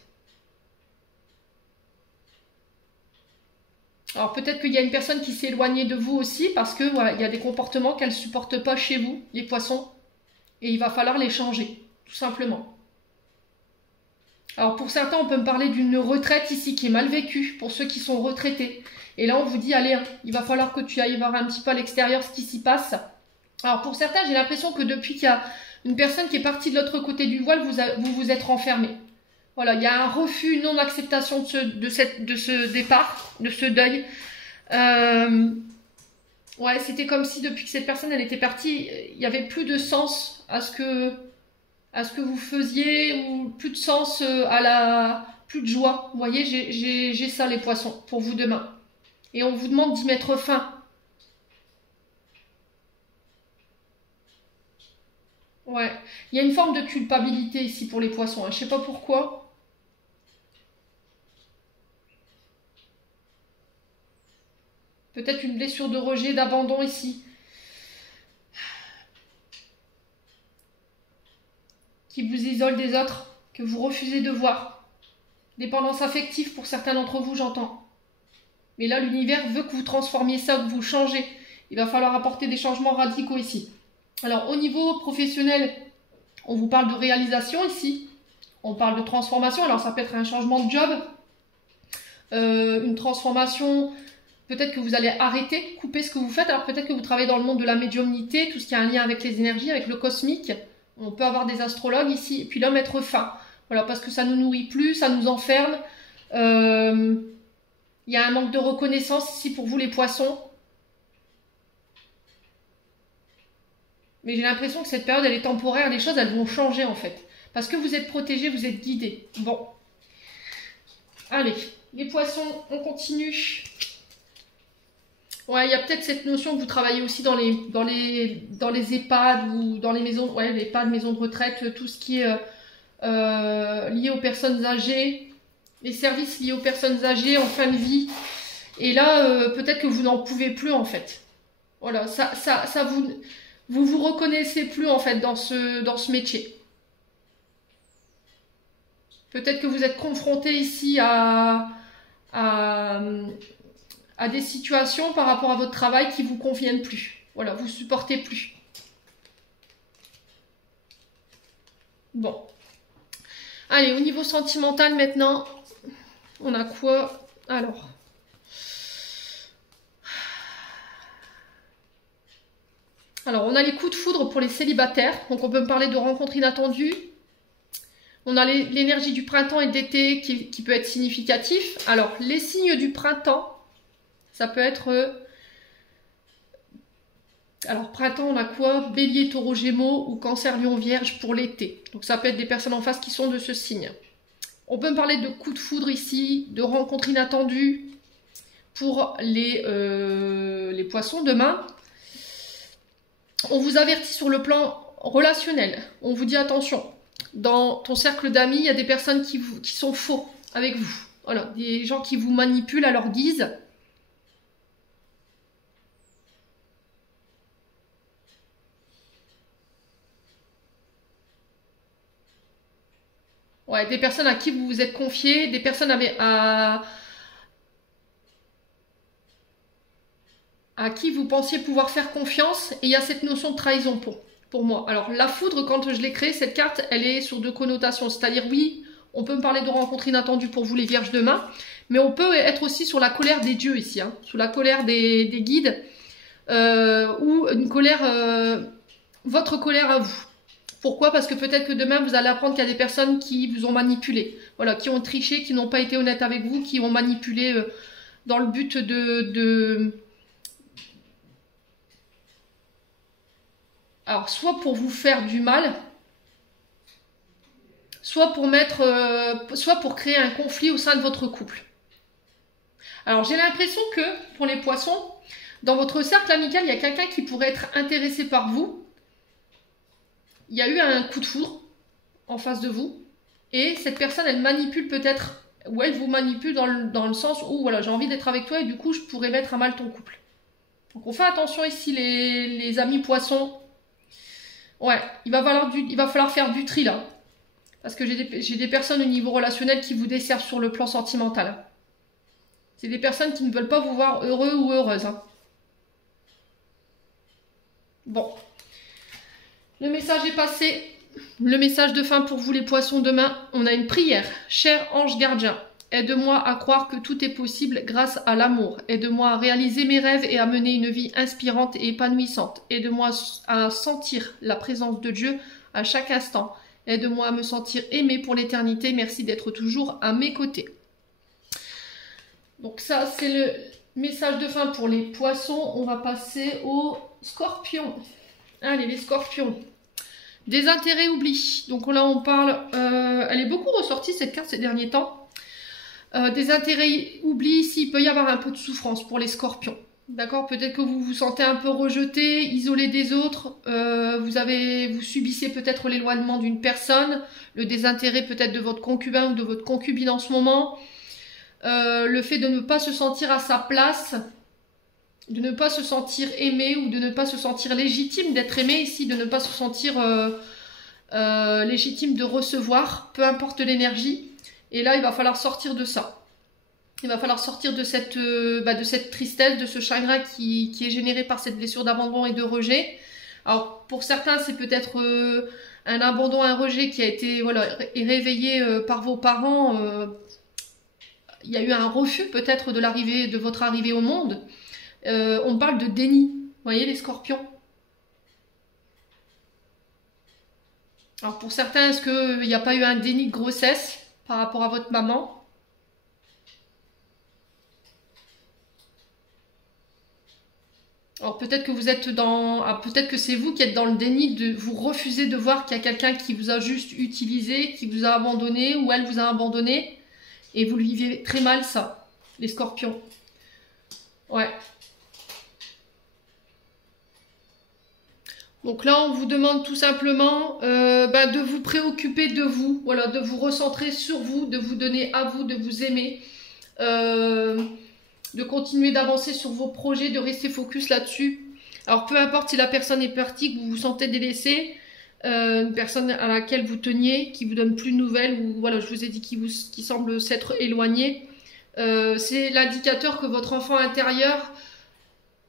Alors peut-être qu'il y a une personne qui s'est éloignée de vous aussi parce que voilà, il y a des comportements qu'elle ne supporte pas chez vous, les poissons. Et il va falloir les changer, tout simplement. Alors pour certains, on peut me parler d'une retraite ici qui est mal vécue, pour ceux qui sont retraités. Et là, on vous dit, allez, hein, il va falloir que tu ailles voir un petit peu à l'extérieur ce qui s'y passe. Alors pour certains, j'ai l'impression que depuis qu'il y a une personne qui est partie de l'autre côté du voile, vous vous êtes renfermé. Voilà, il y a un refus, une non-acceptation de ce départ, de ce deuil. Ouais, c'était comme si depuis que cette personne elle était partie, il n'y avait plus de sens à ce que vous faisiez, ou plus de sens plus de joie. Vous voyez, j'ai ça les poissons pour vous demain. Et on vous demande d'y mettre fin. Ouais, il y a une forme de culpabilité ici pour les poissons, hein. Je sais pas pourquoi. Peut-être une blessure de rejet, d'abandon ici. Qui vous isole des autres, que vous refusez de voir. Dépendance affective pour certains d'entre vous, j'entends. Mais là, l'univers veut que vous transformiez ça, que vous changez. Il va falloir apporter des changements radicaux ici. Alors, au niveau professionnel, on vous parle de réalisation ici. On parle de transformation. Alors, ça peut être un changement de job, une transformation. Peut-être que vous allez arrêter, couper ce que vous faites. Alors, peut-être que vous travaillez dans le monde de la médiumnité, tout ce qui a un lien avec les énergies, avec le cosmique. On peut avoir des astrologues ici. Et puis là, mettre fin. Voilà, parce que ça ne nous nourrit plus, ça nous enferme. Il y a un manque de reconnaissance ici pour vous, les poissons. Mais j'ai l'impression que cette période, elle est temporaire. Les choses, elles vont changer, en fait. Parce que vous êtes protégés, vous êtes guidés. Bon. Allez, les poissons, on continue. Ouais, il y a peut-être cette notion que vous travaillez aussi dans les EHPAD ou dans les maisons, ouais, les EHPAD, maisons de retraite, tout ce qui est lié aux personnes âgées, les services liés aux personnes âgées en fin de vie. Et là, peut-être que vous n'en pouvez plus, en fait. Voilà, vous reconnaissez plus, en fait, dans ce métier. Peut-être que vous êtes confronté ici à des situations par rapport à votre travail qui vous conviennent plus. Voilà, vous supportez plus. Bon. Allez, au niveau sentimental maintenant, on a quoi? Alors. Alors, on a les coups de foudre pour les célibataires. Donc, on peut me parler de rencontres inattendues. On a l'énergie du printemps et d'été qui peut être significatif. Alors, les signes du printemps, ça peut être... Alors, printemps, on a quoi? Bélier, taureau, gémeaux ou cancer, lion, vierge pour l'été. Donc, ça peut être des personnes en face qui sont de ce signe. On peut me parler de coups de foudre ici, de rencontres inattendues pour les poissons demain. On vous avertit sur le plan relationnel. On vous dit attention. Dans ton cercle d'amis, il y a des personnes qui sont faux avec vous. Voilà, des gens qui vous manipulent à leur guise. Ouais, des personnes à qui vous vous êtes confié, des personnes à qui vous pensiez pouvoir faire confiance. Et il y a cette notion de trahison pour moi. Alors, la foudre, quand je l'ai créée, cette carte, elle est sur deux connotations. C'est-à-dire, oui, on peut me parler de rencontres inattendues pour vous les vierges demain, mais on peut être aussi sur la colère des dieux ici, hein, sous la colère des guides, ou une colère, votre colère à vous. Pourquoi? Parce que peut-être que demain, vous allez apprendre qu'il y a des personnes qui vous ont manipulé, voilà, qui ont triché, qui n'ont pas été honnêtes avec vous, qui ont manipulé dans le but Alors, soit pour vous faire du mal, soit pour créer un conflit au sein de votre couple. Alors, j'ai l'impression que, pour les poissons, dans votre cercle amical, il y a quelqu'un qui pourrait être intéressé par vous. Il y a eu un coup de foudre en face de vous. Et cette personne, elle manipule peut-être, ou elle vous manipule dans le sens où, voilà, j'ai envie d'être avec toi et du coup, je pourrais mettre à mal ton couple. Donc, on fait attention ici, les amis poissons. Ouais, il va falloir faire du tri là. Parce que j'ai des personnes au niveau relationnel qui vous desservent sur le plan sentimental. C'est des personnes qui ne veulent pas vous voir heureux ou heureuse. Hein. Bon. Le message est passé. Le message de fin pour vous les poissons demain. On a une prière. Cher ange gardien, aide-moi à croire que tout est possible grâce à l'amour. Aide-moi à réaliser mes rêves et à mener une vie inspirante et épanouissante. Aide-moi à sentir la présence de Dieu à chaque instant. Aide-moi à me sentir aimée pour l'éternité. Merci d'être toujours à mes côtés. Donc ça, c'est le message de fin pour les poissons. On va passer aux scorpions. Allez, les scorpions. Des intérêts oubliés. Donc là, on parle... elle est beaucoup ressortie, cette carte, ces derniers temps. Des intérêts oubliés, ici, il peut y avoir un peu de souffrance pour les scorpions. D'accord? Peut-être que vous vous sentez un peu rejeté, isolé des autres. Vous subissez peut-être l'éloignement d'une personne, le désintérêt peut-être de votre concubin ou de votre concubine en ce moment. Le fait de ne pas se sentir à sa place, de ne pas se sentir aimé ou de ne pas se sentir légitime d'être aimé ici, de ne pas se sentir légitime de recevoir, peu importe l'énergie. Et là, il va falloir sortir de ça. Il va falloir sortir de cette tristesse, de ce chagrin qui est généré par cette blessure d'abandon et de rejet. Alors, pour certains, c'est peut-être un abandon, un rejet qui a été réveillé par vos parents. Il y a eu un refus peut-être de votre arrivée au monde. On parle de déni. Vous voyez, les scorpions. Alors, pour certains, est-ce qu'il n'y a pas eu un déni de grossesse par rapport à votre maman? Alors peut-être que vous êtes peut-être que c'est vous qui êtes dans le déni, de vous refuser de voir qu'il y a quelqu'un qui vous a juste utilisé, qui vous a abandonné ou elle vous a abandonné et vous le vivez très mal ça, les scorpions. Ouais. Donc là, on vous demande tout simplement de vous préoccuper de vous, voilà, de vous recentrer sur vous, de vous donner à vous, de vous aimer. De continuer d'avancer sur vos projets, de rester focus là-dessus. Alors peu importe si la personne est partie, que vous vous sentez délaissé, une personne à laquelle vous teniez, qui vous donne plus de nouvelles, ou voilà, je vous ai dit qui semble s'être éloigné, c'est l'indicateur que votre enfant intérieur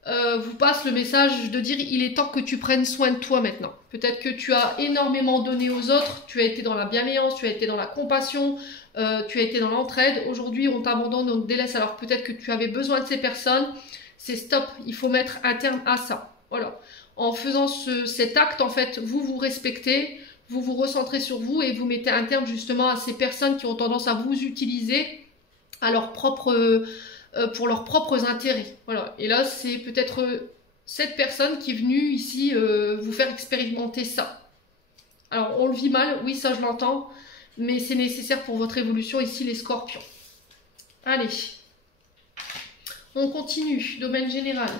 vous passe le message de dire il est temps que tu prennes soin de toi maintenant. Peut-être que tu as énormément donné aux autres, tu as été dans la bienveillance, tu as été dans la compassion, tu as été dans l'entraide. Aujourd'hui, on t'abandonne, on te délaisse. Alors peut-être que tu avais besoin de ces personnes. C'est stop, il faut mettre un terme à ça. Voilà. en faisant cet acte, en fait, vous vous respectez, vous vous recentrez sur vous et vous mettez un terme justement à ces personnes qui ont tendance à vous utiliser à leur propre, pour leurs propres intérêts. Voilà. Et là, c'est peut-être cette personne qui est venue ici vous faire expérimenter ça. Alors, on le vit mal, oui, ça je l'entends, mais c'est nécessaire pour votre évolution ici, les scorpions. Allez, on continue, domaine général.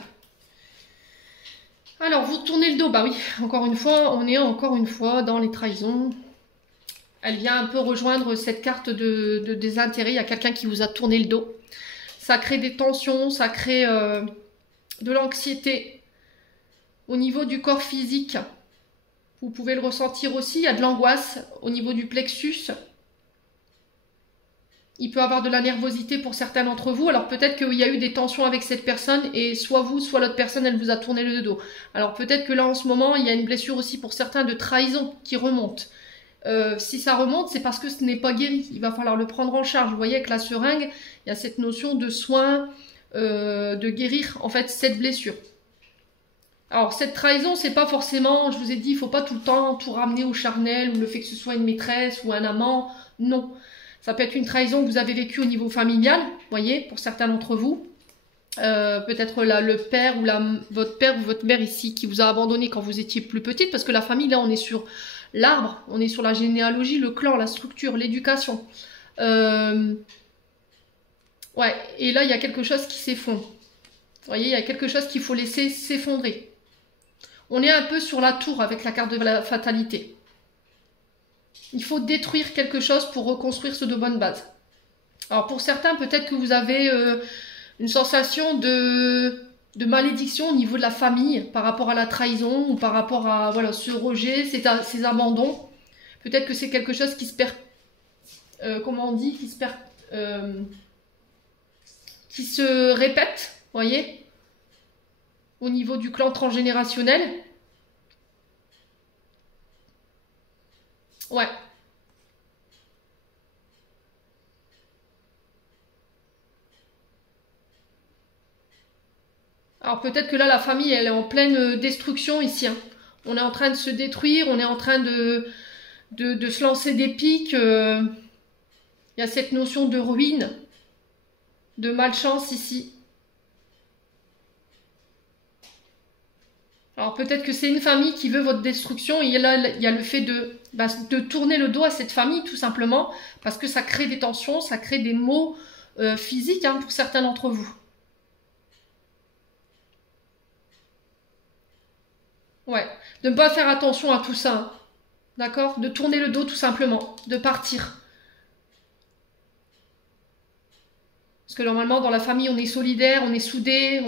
Alors, vous tournez le dos, bah oui, encore une fois, on est encore une fois dans les trahisons. Elle vient un peu rejoindre cette carte de désintérêt, il y a quelqu'un qui vous a tourné le dos. Ça crée des tensions, ça crée de l'anxiété au niveau du corps physique. Vous pouvez le ressentir aussi, il y a de l'angoisse au niveau du plexus. Il peut y avoir de la nervosité pour certains d'entre vous. Alors peut-être qu'il y a eu des tensions avec cette personne et soit vous, soit l'autre personne, elle vous a tourné le dos. Alors peut-être que là en ce moment, il y a une blessure aussi pour certains de trahison qui remonte. Si ça remonte, c'est parce que ce n'est pas guéri. Il va falloir le prendre en charge. Vous voyez, avec la seringue, il y a cette notion de soin, de guérir en fait cette blessure. Alors, cette trahison, c'est pas forcément, je vous ai dit, il faut pas tout le temps tout ramener au charnel, ou le fait que ce soit une maîtresse ou un amant. Non. Ça peut être une trahison que vous avez vécue au niveau familial, vous voyez, pour certains d'entre vous. Peut-être le père ou votre père ou votre mère ici qui vous a abandonné quand vous étiez plus petite, parce que la famille, là, on est sur l'arbre, on est sur la généalogie, le clan, la structure, l'éducation. Ouais, et là, il y a quelque chose qui s'effondre. Vous voyez, il y a quelque chose qu'il faut laisser s'effondrer. On est un peu sur la tour avec la carte de la fatalité. Il faut détruire quelque chose pour reconstruire ce de bonne base. Alors pour certains, peut-être que vous avez une sensation de malédiction au niveau de la famille par rapport à la trahison ou par rapport à voilà, ce rejet, ces abandons. Peut-être que c'est quelque chose qui se perd, comment on dit, qui se répète, voyez, au niveau du clan transgénérationnel. Ouais. Alors peut-être que là, la famille, elle est en pleine destruction ici. Hein. On est en train de se détruire, on est en train de se lancer des pics. Il y a cette notion de ruine, de malchance ici. Alors peut-être que c'est une famille qui veut votre destruction et là il y a le fait de tourner le dos à cette famille tout simplement parce que ça crée des tensions, ça crée des maux physiques hein, pour certains d'entre vous. Ouais, de ne pas faire attention à tout ça, hein. D'accord? De tourner le dos tout simplement, de partir. Parce que normalement dans la famille on est solidaire, on est soudés,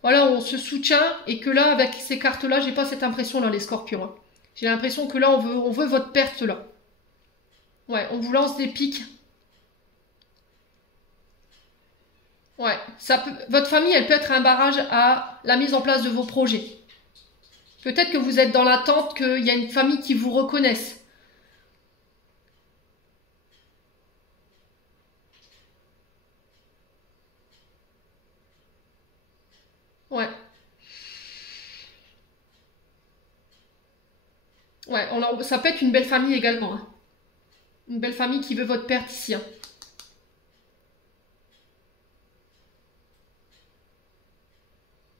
voilà, on se soutient et que là, avec ces cartes-là, j'ai pas cette impression-là, les scorpions. Hein. J'ai l'impression que là, on veut votre perte, là. Ouais, on vous lance des pics. Ouais, votre famille, elle peut être un barrage à la mise en place de vos projets. Peut-être que vous êtes dans l'attente qu'il y a une famille qui vous reconnaisse. Ouais. Ouais, ça peut être une belle famille également. Hein. Une belle famille qui veut votre perte ici. Hein.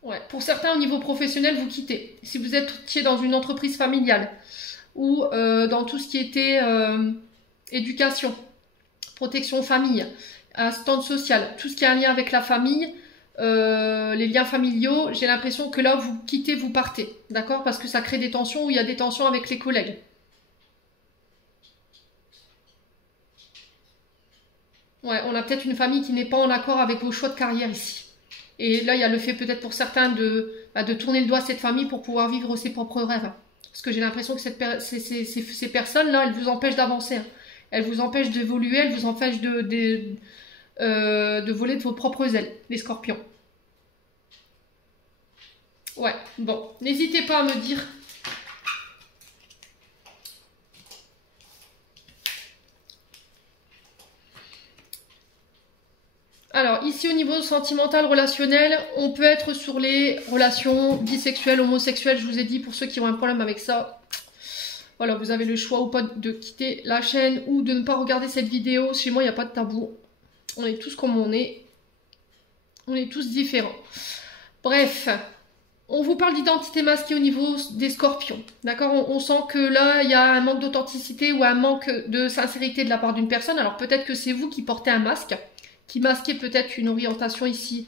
Ouais. Pour certains, au niveau professionnel, vous quittez. Si vous étiez dans une entreprise familiale ou dans tout ce qui était éducation, protection famille, assistante sociale, tout ce qui a un lien avec la famille, les liens familiaux, j'ai l'impression que là, vous quittez, vous partez. D'accord? Parce que ça crée des tensions où il y a des tensions avec les collègues. Ouais, on a peut-être une famille qui n'est pas en accord avec vos choix de carrière ici. Et là, il y a le fait peut-être pour certains de tourner le doigt à cette famille pour pouvoir vivre ses propres rêves. Parce que j'ai l'impression que ces personnes-là, elles vous empêchent d'avancer. Hein. Elles vous empêchent d'évoluer, elles vous empêchent de voler de vos propres ailes, les scorpions. Ouais, bon, n'hésitez pas à me dire. Alors, ici, au niveau sentimental, relationnel, on peut être sur les relations bisexuelles, homosexuelles. Je vous ai dit, pour ceux qui ont un problème avec ça, voilà, vous avez le choix ou pas de quitter la chaîne ou de ne pas regarder cette vidéo. Chez moi, il n'y a pas de tabou. On est tous comme on est. On est tous différents. Bref, on vous parle d'identité masquée au niveau des scorpions. D'accord, on sent que là, il y a un manque d'authenticité ou un manque de sincérité de la part d'une personne. Alors, peut-être que c'est vous qui portez un masque, qui masquez peut-être une orientation ici.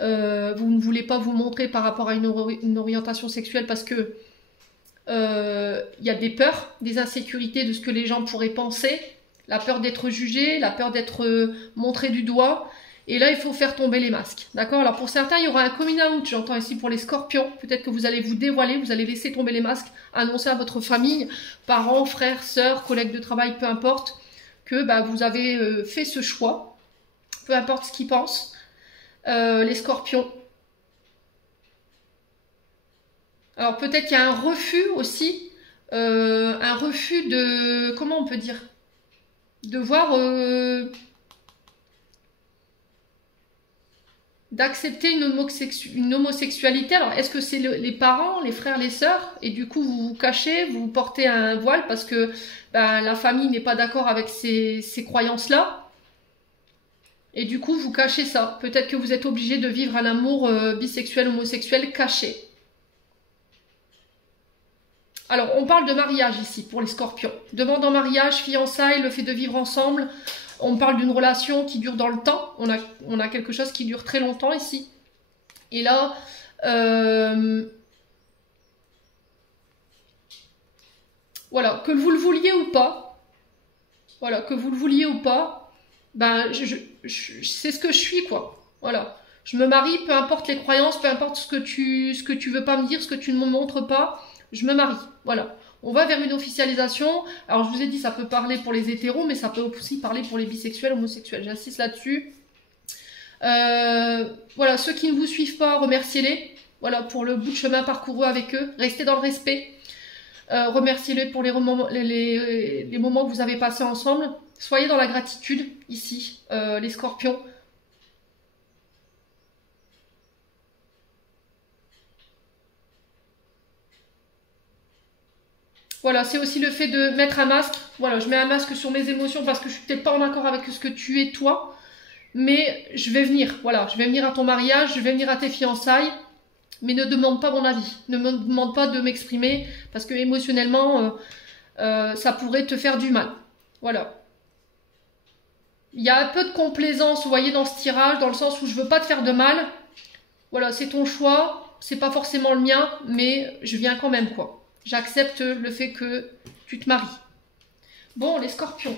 Vous ne voulez pas vous montrer par rapport à une orientation sexuelle parce que il y a des peurs, des insécurités de ce que les gens pourraient penser, la peur d'être jugé, la peur d'être montré du doigt. Et là, il faut faire tomber les masques. D'accord? Alors, pour certains, il y aura un coming out. J'entends ici pour les scorpions. Peut-être que vous allez vous dévoiler, vous allez laisser tomber les masques, annoncer à votre famille, parents, frères, sœurs, collègues de travail, peu importe, que bah, vous avez fait ce choix. Peu importe ce qu'ils pensent. Les scorpions. Alors, peut-être qu'il y a un refus aussi. Un refus de... Comment on peut dire? De voir... d'accepter une homosexualité. Alors, est-ce que c'est les parents, les frères, les sœurs, et du coup, vous vous cachez, vous portez un voile parce que ben, la famille n'est pas d'accord avec ces croyances-là, et du coup, vous cachez ça. Peut-être que vous êtes obligé de vivre un amour bisexuel, homosexuel, caché. Alors, on parle de mariage ici, pour les scorpions. Demande en mariage, fiançailles, le fait de vivre ensemble. On parle d'une relation qui dure dans le temps. On a quelque chose qui dure très longtemps ici. Et là, voilà, que vous le vouliez ou pas, voilà, que vous le vouliez ou pas, ben, c'est ce que je suis, quoi. Voilà. Je me marie, peu importe les croyances, peu importe ce que tu veux pas me dire, ce que tu ne me montres pas, je me marie. Voilà. On va vers une officialisation. Alors, je vous ai dit, ça peut parler pour les hétéros, mais ça peut aussi parler pour les bisexuels, homosexuels. J'insiste là-dessus. Voilà, ceux qui ne vous suivent pas, remerciez-les. Voilà, pour le bout de chemin parcouru avec eux. Restez dans le respect. Remerciez-les pour les moments que vous avez passés ensemble. Soyez dans la gratitude, ici, les scorpions. Voilà, c'est aussi le fait de mettre un masque. Voilà, je mets un masque sur mes émotions parce que je suis peut-être pas en accord avec ce que tu es toi. Mais je vais venir, voilà, je vais venir à ton mariage, je vais venir à tes fiançailles. Mais ne demande pas mon avis. Ne me demande pas de m'exprimer parce que émotionnellement, ça pourrait te faire du mal. Voilà. Il y a un peu de complaisance, vous voyez, dans ce tirage, dans le sens où je veux pas te faire de mal. Voilà, c'est ton choix, c'est pas forcément le mien, mais je viens quand même, quoi. J'accepte le fait que tu te maries. Bon, les scorpions.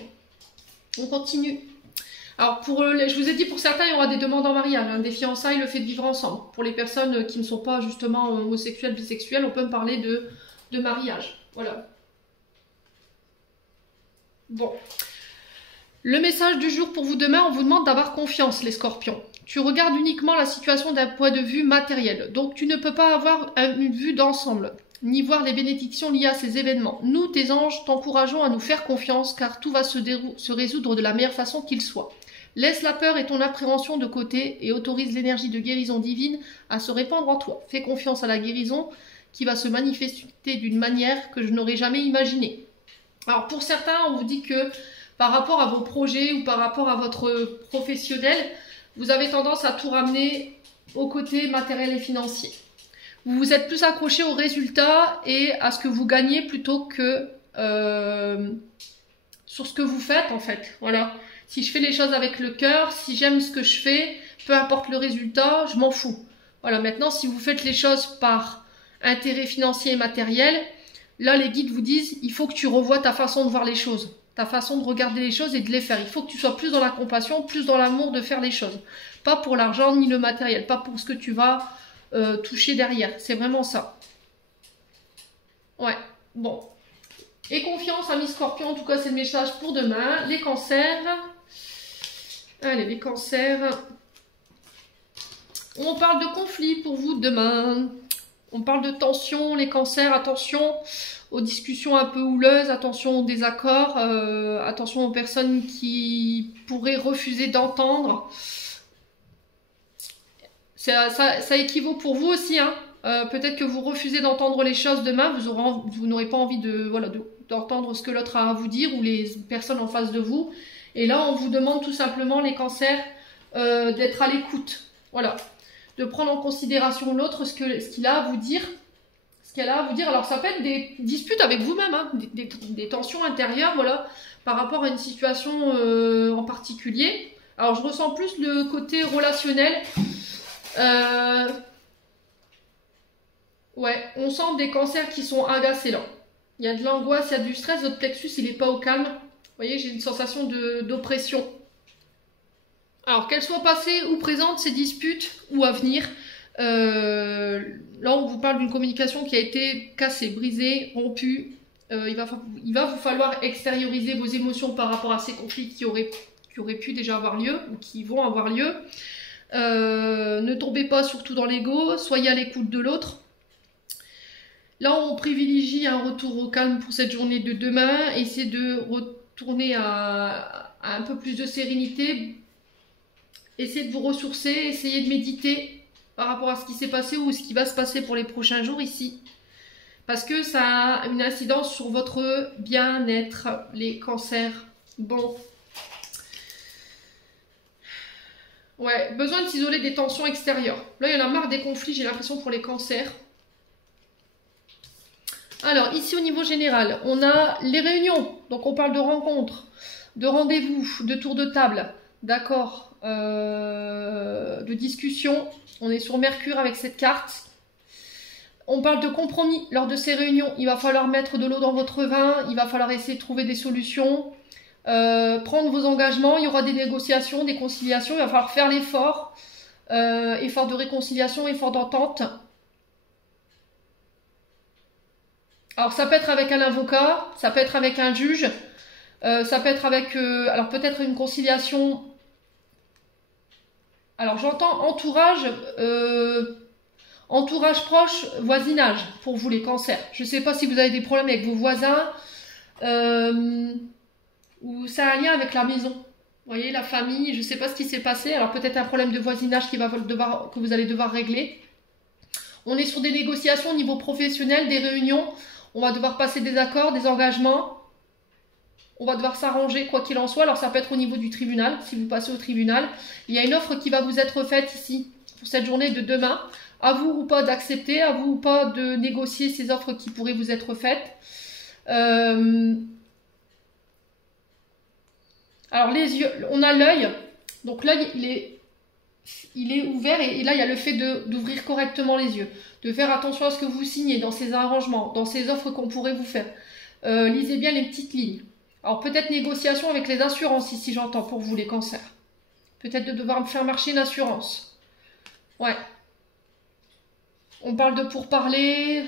On continue. Alors, je vous ai dit, pour certains, il y aura des demandes en mariage, hein, des fiançailles, le fait de vivre ensemble. Pour les personnes qui ne sont pas justement homosexuelles, bisexuelles, on peut me parler de mariage. Voilà. Bon. Le message du jour pour vous demain, on vous demande d'avoir confiance, les scorpions. Tu regardes uniquement la situation d'un point de vue matériel. Donc, tu ne peux pas avoir une vue d'ensemble, ni voir les bénédictions liées à ces événements. Nous, tes anges, t'encourageons à nous faire confiance, car tout va se résoudre de la meilleure façon qu'il soit. Laisse la peur et ton appréhension de côté et autorise l'énergie de guérison divine à se répandre en toi. Fais confiance à la guérison qui va se manifester d'une manière que je n'aurais jamais imaginée. Alors pour certains, on vous dit que par rapport à vos projets ou par rapport à votre professionnel, vous avez tendance à tout ramener au côté matériel et financier. Vous vous êtes plus accroché aux résultats et à ce que vous gagnez plutôt que sur ce que vous faites en fait. Voilà. Si je fais les choses avec le cœur, si j'aime ce que je fais, peu importe le résultat, je m'en fous. Voilà, maintenant, si vous faites les choses par intérêt financier et matériel, là, les guides vous disent, il faut que tu revoies ta façon de voir les choses, ta façon de regarder les choses et de les faire. Il faut que tu sois plus dans la compassion, plus dans l'amour de faire les choses. Pas pour l'argent ni le matériel, pas pour ce que tu vas toucher derrière. C'est vraiment ça. Ouais, bon. Et confiance, amis scorpions, en tout cas, c'est le message pour demain. Les cancers... Allez, les cancers. On parle de conflit pour vous demain. On parle de tension, les cancers. Attention aux discussions un peu houleuses. Attention aux désaccords. Attention aux personnes qui pourraient refuser d'entendre. Ça équivaut pour vous aussi, hein. Peut-être que vous refusez d'entendre les choses demain, vous n'aurez pas envie d'entendre ce que l'autre a à vous dire ou les personnes en face de vous. Et là, on vous demande tout simplement, les cancers, d'être à l'écoute. Voilà. De prendre en considération l'autre, ce qu'il a à vous dire. Ce qu'elle a à vous dire. Alors, ça peut être des disputes avec vous-même, hein, des tensions intérieures, voilà, par rapport à une situation en particulier. Alors, je ressens plus le côté relationnel. Ouais, on sent des cancers qui sont agacés là. Il y a de l'angoisse, il y a du stress, votre plexus il n'est pas au calme. Vous voyez, j'ai une sensation d'oppression. Alors qu'elles soient passées ou présentes, ces disputes, ou à venir, là on vous parle d'une communication qui a été cassée, brisée, rompue. Il va vous falloir extérioriser vos émotions par rapport à ces conflits qui auraient pu déjà avoir lieu, ou qui vont avoir lieu. Ne tombez pas surtout dans l'ego, soyez à l'écoute de l'autre. Là, on privilégie un retour au calme pour cette journée de demain. Essayez de retourner à un peu plus de sérénité. Essayez de vous ressourcer, essayez de méditer par rapport à ce qui s'est passé ou ce qui va se passer pour les prochains jours ici. Parce que ça a une incidence sur votre bien-être, les cancers. Bon. Ouais, besoin de s'isoler des tensions extérieures. Là, il y en a marre des conflits, j'ai l'impression, pour les cancers. Alors, ici, au niveau général, on a les réunions. Donc, on parle de rencontres, de rendez-vous, de tours de table. D'accord, de discussion. On est sur Mercure avec cette carte. On parle de compromis lors de ces réunions. Il va falloir mettre de l'eau dans votre vin. Il va falloir essayer de trouver des solutions. Prendre vos engagements. Il y aura des négociations, des conciliations. Il va falloir faire l'effort. Effort de réconciliation, effort d'entente. Alors ça peut être avec un avocat, ça peut être avec un juge, ça peut être avec, alors peut-être une conciliation. Alors j'entends entourage, entourage proche, voisinage pour vous les cancers. Je ne sais pas si vous avez des problèmes avec vos voisins ou ça a un lien avec la maison. Vous voyez, la famille, je ne sais pas ce qui s'est passé. Alors peut-être un problème de voisinage que vous allez devoir régler. On est sur des négociations au niveau professionnel, des réunions. On va devoir passer des accords, des engagements. On va devoir s'arranger quoi qu'il en soit. Alors ça peut être au niveau du tribunal, si vous passez au tribunal. Il y a une offre qui va vous être faite ici, pour cette journée de demain. À vous ou pas d'accepter, à vous ou pas de négocier ces offres qui pourraient vous être faites. Alors les yeux, on a l'œil. Donc l'œil, il est ouvert et là il y a le fait d'ouvrir correctement les yeux, de faire attention à ce que vous signez dans ces arrangements, dans ces offres qu'on pourrait vous faire. Lisez bien les petites lignes. Alors peut-être négociation avec les assurances ici, j'entends pour vous les cancers. Peut-être de devoir faire marcher une assurance. Ouais. On parle de pourparlers.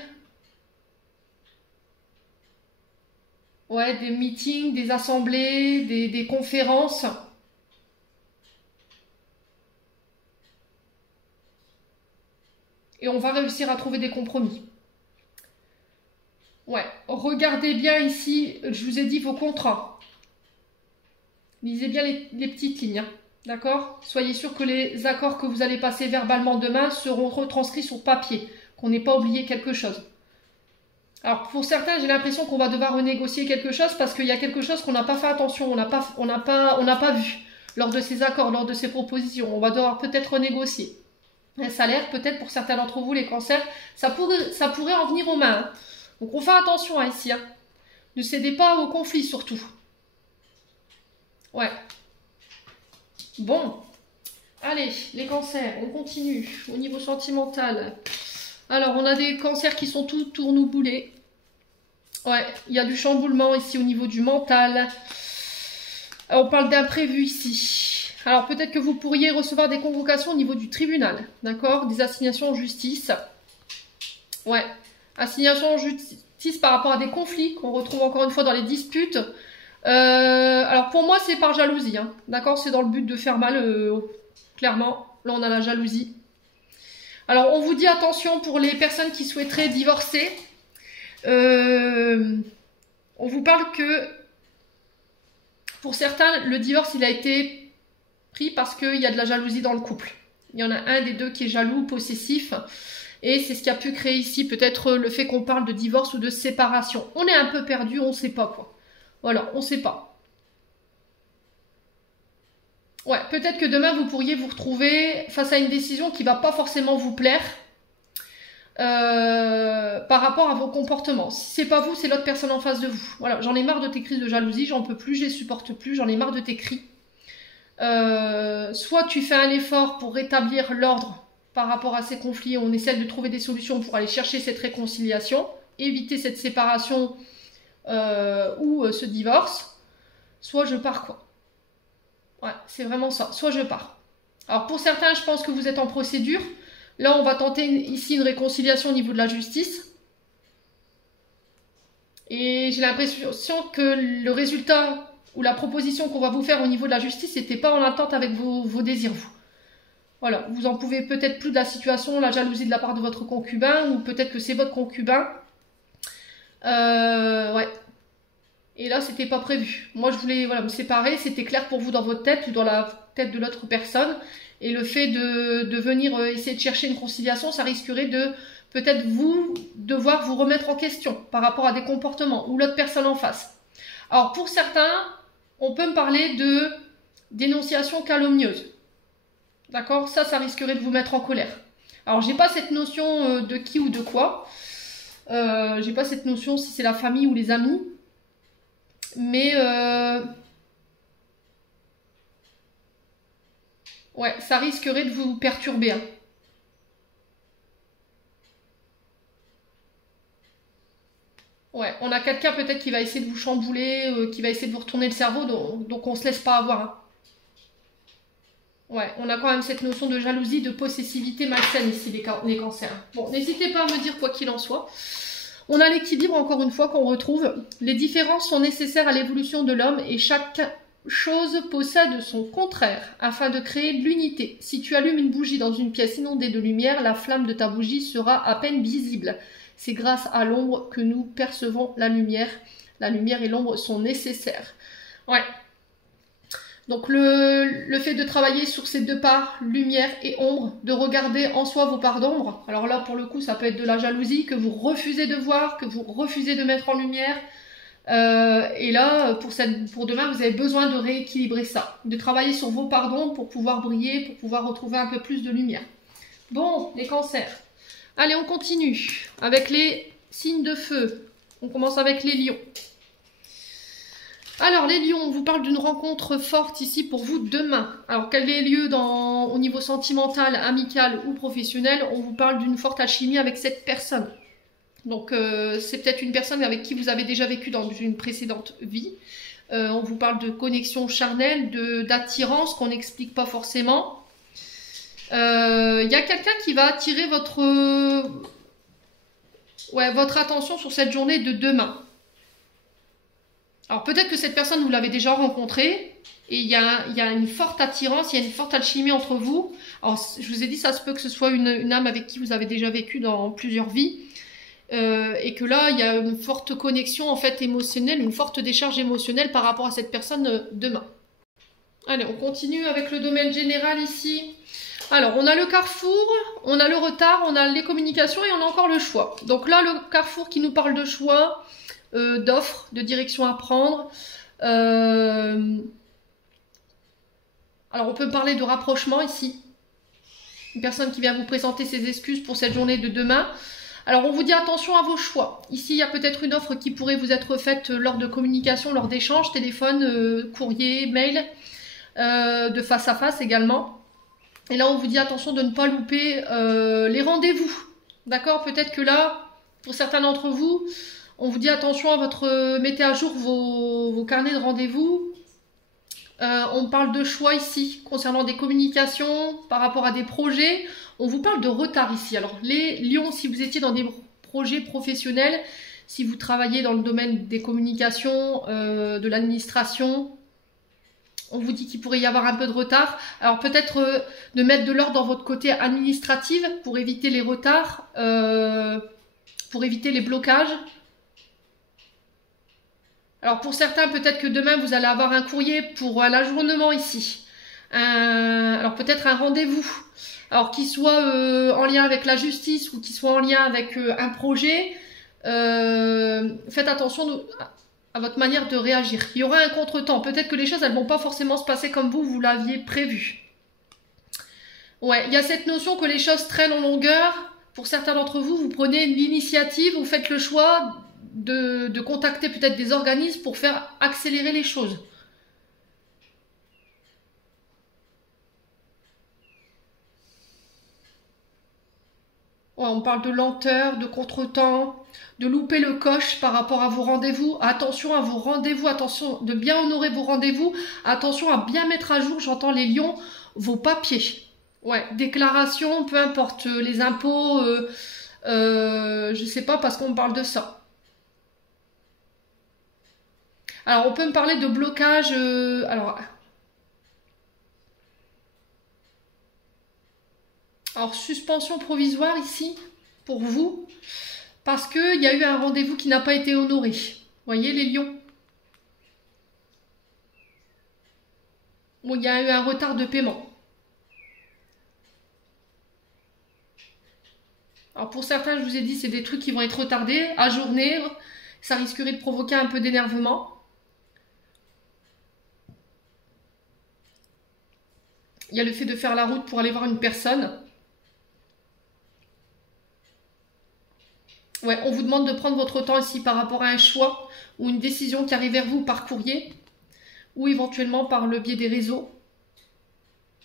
Ouais, des meetings, des assemblées, des conférences. Et on va réussir à trouver des compromis. Ouais, regardez bien ici, je vous ai dit vos contrats. Lisez bien les petites lignes, hein, d'accord? Soyez sûr que les accords que vous allez passer verbalement demain seront retranscrits sur papier, qu'on n'ait pas oublié quelque chose. Alors pour certains, j'ai l'impression qu'on va devoir renégocier quelque chose parce qu'il y a quelque chose qu'on n'a pas fait attention, on n'a pas vu lors de ces accords, lors de ces propositions. On va devoir peut-être renégocier. Un salaire, peut-être pour certains d'entre vous, les cancers, ça pourrait en venir aux mains. Hein. Donc on fait attention hein, ici. Hein. Ne cédez pas au conflit surtout. Ouais. Bon. Allez, les cancers, on continue. Au niveau sentimental. Alors, on a des cancers qui sont tout tournouboulés. Ouais, il y a du chamboulement ici au niveau du mental. On parle d'imprévu ici. Alors peut-être que vous pourriez recevoir des convocations au niveau du tribunal, d'accord? Des assignations en justice. Ouais, assignations en justice par rapport à des conflits qu'on retrouve encore une fois dans les disputes. Alors pour moi c'est par jalousie, hein, d'accord? C'est dans le but de faire mal, clairement. Là on a la jalousie. Alors on vous dit attention pour les personnes qui souhaiteraient divorcer. On vous parle que pour certains le divorce il a été pris parce qu'il y a de la jalousie dans le couple. Il y en a un des deux qui est jaloux, possessif. Et c'est ce qui a pu créer ici peut-être le fait qu'on parle de divorce ou de séparation. On est un peu perdu, on ne sait pas quoi. Voilà, on ne sait pas. Ouais, peut-être que demain vous pourriez vous retrouver face à une décision qui ne va pas forcément vous plaire. Par rapport à vos comportements. Si c'est pas vous, c'est l'autre personne en face de vous. Voilà, j'en ai marre de tes crises de jalousie, j'en peux plus, je les supporte plus, j'en ai marre de tes cris. Soit tu fais un effort pour rétablir l'ordre par rapport à ces conflits, on essaie de trouver des solutions pour aller chercher cette réconciliation, éviter cette séparation ou ce divorce, soit je pars quoi. Ouais, c'est vraiment ça, soit je pars. Alors pour certains, je pense que vous êtes en procédure. Là, on va tenter ici une réconciliation au niveau de la justice. Et j'ai l'impression que le résultat ou la proposition qu'on va vous faire au niveau de la justice n'était pas en attente avec vos désirs, vous. Voilà, vous en pouvez peut-être plus de la situation, la jalousie de la part de votre concubin, ou peut-être que c'est votre concubin. Ouais. Et là, c'était pas prévu. Moi, je voulais me séparer, c'était clair pour vous dans votre tête ou dans la tête de l'autre personne. Et le fait de venir essayer de chercher une conciliation, ça risquerait de peut-être vous devoir vous remettre en question par rapport à des comportements ou l'autre personne en face. Alors pour certains, on peut me parler de dénonciation calomnieuse. D'accord? Ça risquerait de vous mettre en colère. Alors j'ai pas cette notion de qui ou de quoi. J'ai pas cette notion si c'est la famille ou les amis. Mais ouais, ça risquerait de vous perturber. Hein. Ouais, on a quelqu'un peut-être qui va essayer de vous chambouler, qui va essayer de vous retourner le cerveau, donc on se laisse pas avoir. Hein. Ouais, on a quand même cette notion de jalousie, de possessivité malsaine ici, les cancers. Bon, n'hésitez pas à me dire quoi qu'il en soit. On a l'équilibre, encore une fois, qu'on retrouve. Les différences sont nécessaires à l'évolution de l'homme et chaque chose possède son contraire afin de créer de l'unité. Si tu allumes une bougie dans une pièce inondée de lumière, la flamme de ta bougie sera à peine visible. C'est grâce à l'ombre que nous percevons la lumière. La lumière et l'ombre sont nécessaires. Ouais. Donc le fait de travailler sur ces deux parts, lumière et ombre, de regarder en soi vos parts d'ombre. Alors là, pour le coup, ça peut être de la jalousie que vous refusez de voir, que vous refusez de mettre en lumière. Et là, pour demain, vous avez besoin de rééquilibrer ça, de travailler sur vos parts d'ombre pour pouvoir briller, pour pouvoir retrouver un peu plus de lumière. Bon, les cancers. Allez, on continue avec les signes de feu. On commence avec les lions. Alors, les lions, on vous parle d'une rencontre forte ici pour vous demain. Alors, qu'elle ait lieu au niveau sentimental, amical ou professionnel, on vous parle d'une forte alchimie avec cette personne. Donc, c'est peut-être une personne avec qui vous avez déjà vécu dans une précédente vie. On vous parle de connexion charnelle, d'attirance qu'on n'explique pas forcément. Il y a quelqu'un qui va attirer votre attention sur cette journée de demain. Alors peut-être que cette personne, vous l'avez déjà rencontrée et il y a une forte attirance, il y a une forte alchimie entre vous. Alors je vous ai dit, ça se peut que ce soit une âme avec qui vous avez déjà vécu dans plusieurs vies et que là, il y a une forte connexion en fait émotionnelle, une forte décharge émotionnelle par rapport à cette personne demain. Allez, on continue avec le domaine général ici. Alors, on a le carrefour, on a le retard, on a les communications et on a encore le choix. Donc là, le carrefour qui nous parle de choix, d'offres, de direction à prendre. Alors, on peut parler de rapprochement ici. Une personne qui vient vous présenter ses excuses pour cette journée de demain. Alors, on vous dit attention à vos choix. Ici, il y a peut-être une offre qui pourrait vous être faite lors de communication, lors d'échanges, téléphone, courrier, mail, de face à face également. Et là, on vous dit attention de ne pas louper les rendez-vous. D'accord? Peut-être que là, pour certains d'entre vous, on vous dit attention à mettez à jour vos carnets de rendez-vous. On parle de choix ici, concernant des communications, par rapport à des projets. On vous parle de retard ici. Alors, les lions, si vous étiez dans des projets professionnels, si vous travaillez dans le domaine des communications, de l'administration, on vous dit qu'il pourrait y avoir un peu de retard. Alors peut-être de mettre de l'ordre dans votre côté administratif pour éviter les retards, pour éviter les blocages. Alors pour certains, peut-être que demain, vous allez avoir un courrier pour un ajournement ici. alors peut-être un rendez-vous, alors qu'il soit en lien avec la justice ou qu'il soit en lien avec un projet. Faites attention à votre manière de réagir. Il y aura un contretemps. Peut-être que les choses, elles vont pas forcément se passer comme vous l'aviez prévu. Ouais, il y a cette notion que les choses traînent en longueur. Pour certains d'entre vous, vous prenez l'initiative, vous faites le choix de contacter peut-être des organismes pour faire accélérer les choses. Ouais, on parle de lenteur, de contretemps, de louper le coche par rapport à vos rendez-vous. Attention à vos rendez-vous, attention de bien honorer vos rendez-vous. Attention à bien mettre à jour, j'entends les lions, vos papiers. Ouais, déclaration, peu importe, les impôts, je sais pas parce qu'on parle de ça. Alors, on peut me parler de blocage, alors, suspension provisoire ici, pour vous, parce qu'il y a eu un rendez-vous qui n'a pas été honoré. Vous voyez les lions? Bon, il y a eu un retard de paiement. Alors pour certains, je vous ai dit, c'est des trucs qui vont être retardés, ajournés, ça risquerait de provoquer un peu d'énervement. Il y a le fait de faire la route pour aller voir une personne. Ouais, on vous demande de prendre votre temps ici par rapport à un choix ou une décision qui arrive vers vous par courrier ou éventuellement par le biais des réseaux.